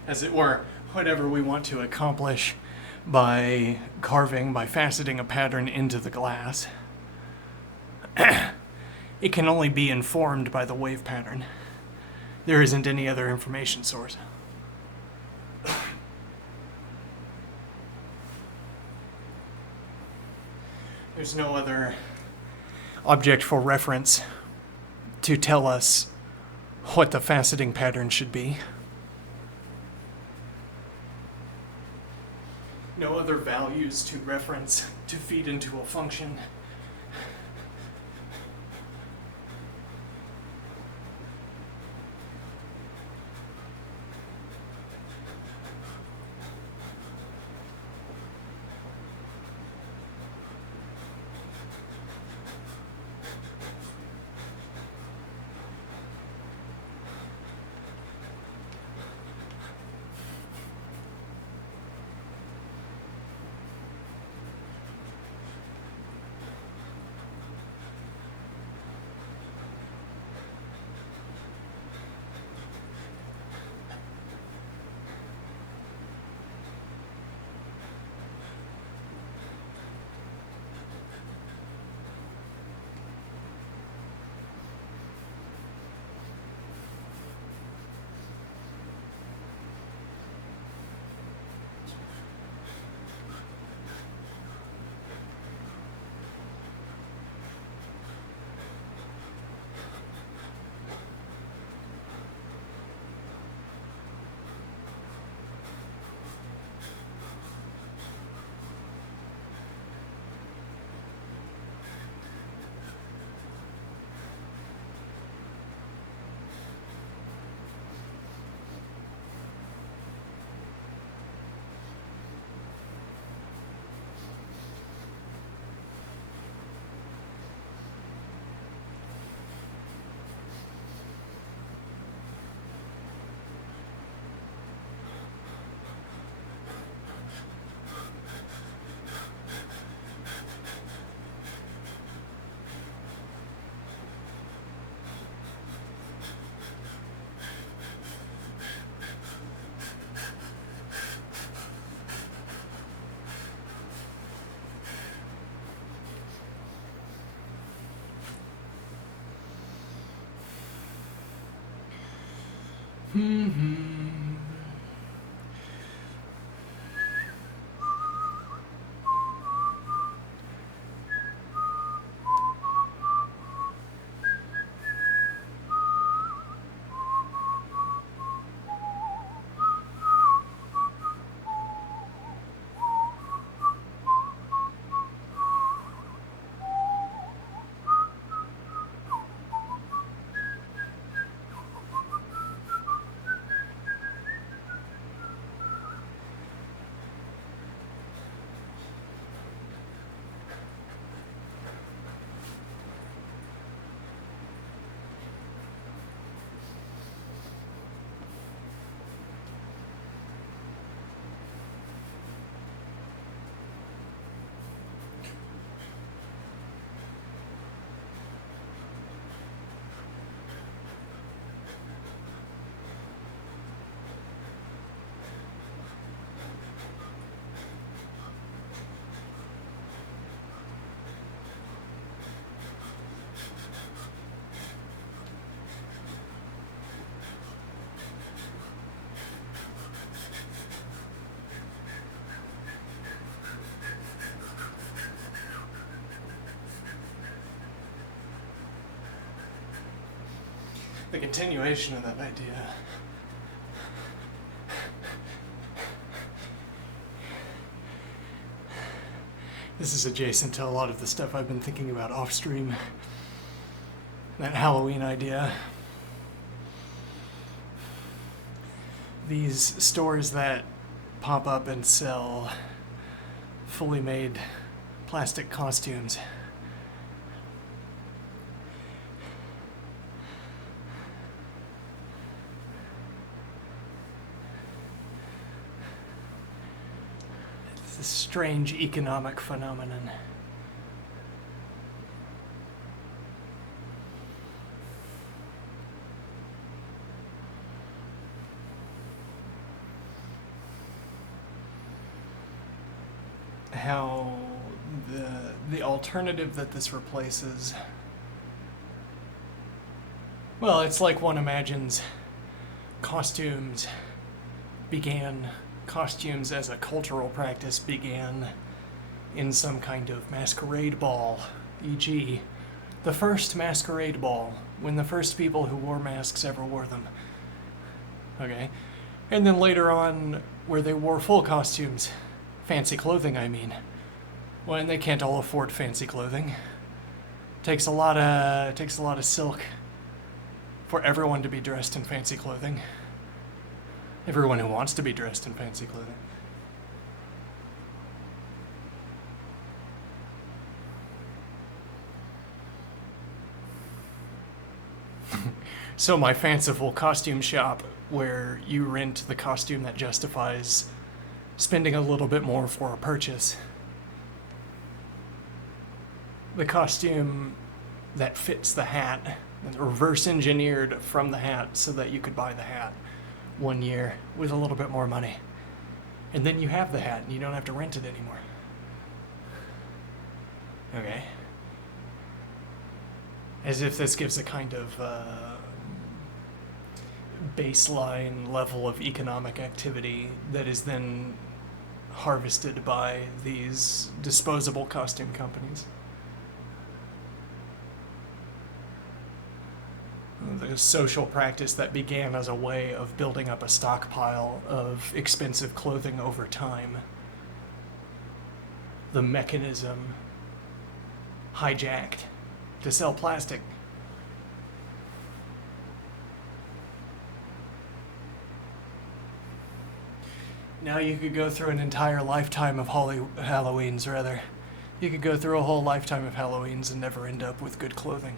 As it were, whatever we want to accomplish by carving, by faceting a pattern into the glass, it can only be informed by the wave pattern. There isn't any other information source. There's no other object for reference to tell us what the faceting pattern should be. No other values to reference to feed into a function. The continuation of that idea. This is adjacent to a lot of the stuff I've been thinking about off stream. That Halloween idea. These stores that pop up and sell fully made plastic costumes. It's a strange economic phenomenon. How the alternative that this replaces, well, it's like one imagines costumes as a cultural practice began in some kind of masquerade ball, e.g. the first masquerade ball, when the first people who wore masks ever wore them. Okay? And then later on, where they wore full costumes. Fancy clothing, I mean. When they can't all afford fancy clothing. Takes a lot of silk for everyone to be dressed in fancy clothing. Everyone who wants to be dressed in fancy clothing. So my fanciful costume shop, where you rent the costume that justifies spending a little bit more for a purchase. The costume that fits the hat, reverse engineered from the hat so that you could buy the hat 1 year with a little bit more money. And then you have the hat and you don't have to rent it anymore. Okay. As if this gives a kind of baseline level of economic activity that is then harvested by these disposable costume companies. The social practice that began as a way of building up a stockpile of expensive clothing over time. The mechanism hijacked to sell plastic. Now you could go through an entire lifetime of Halloweens, rather. You could go through a whole lifetime of Halloweens and never end up with good clothing.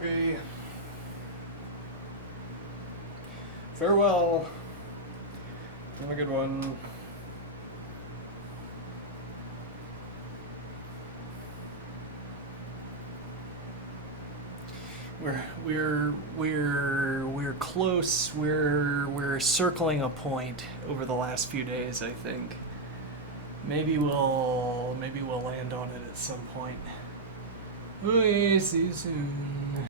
Okay. Farewell. Have a good one. We're close. We're circling a point over the last few days, I think. Maybe we'll land on it at some point. Okay, see you soon.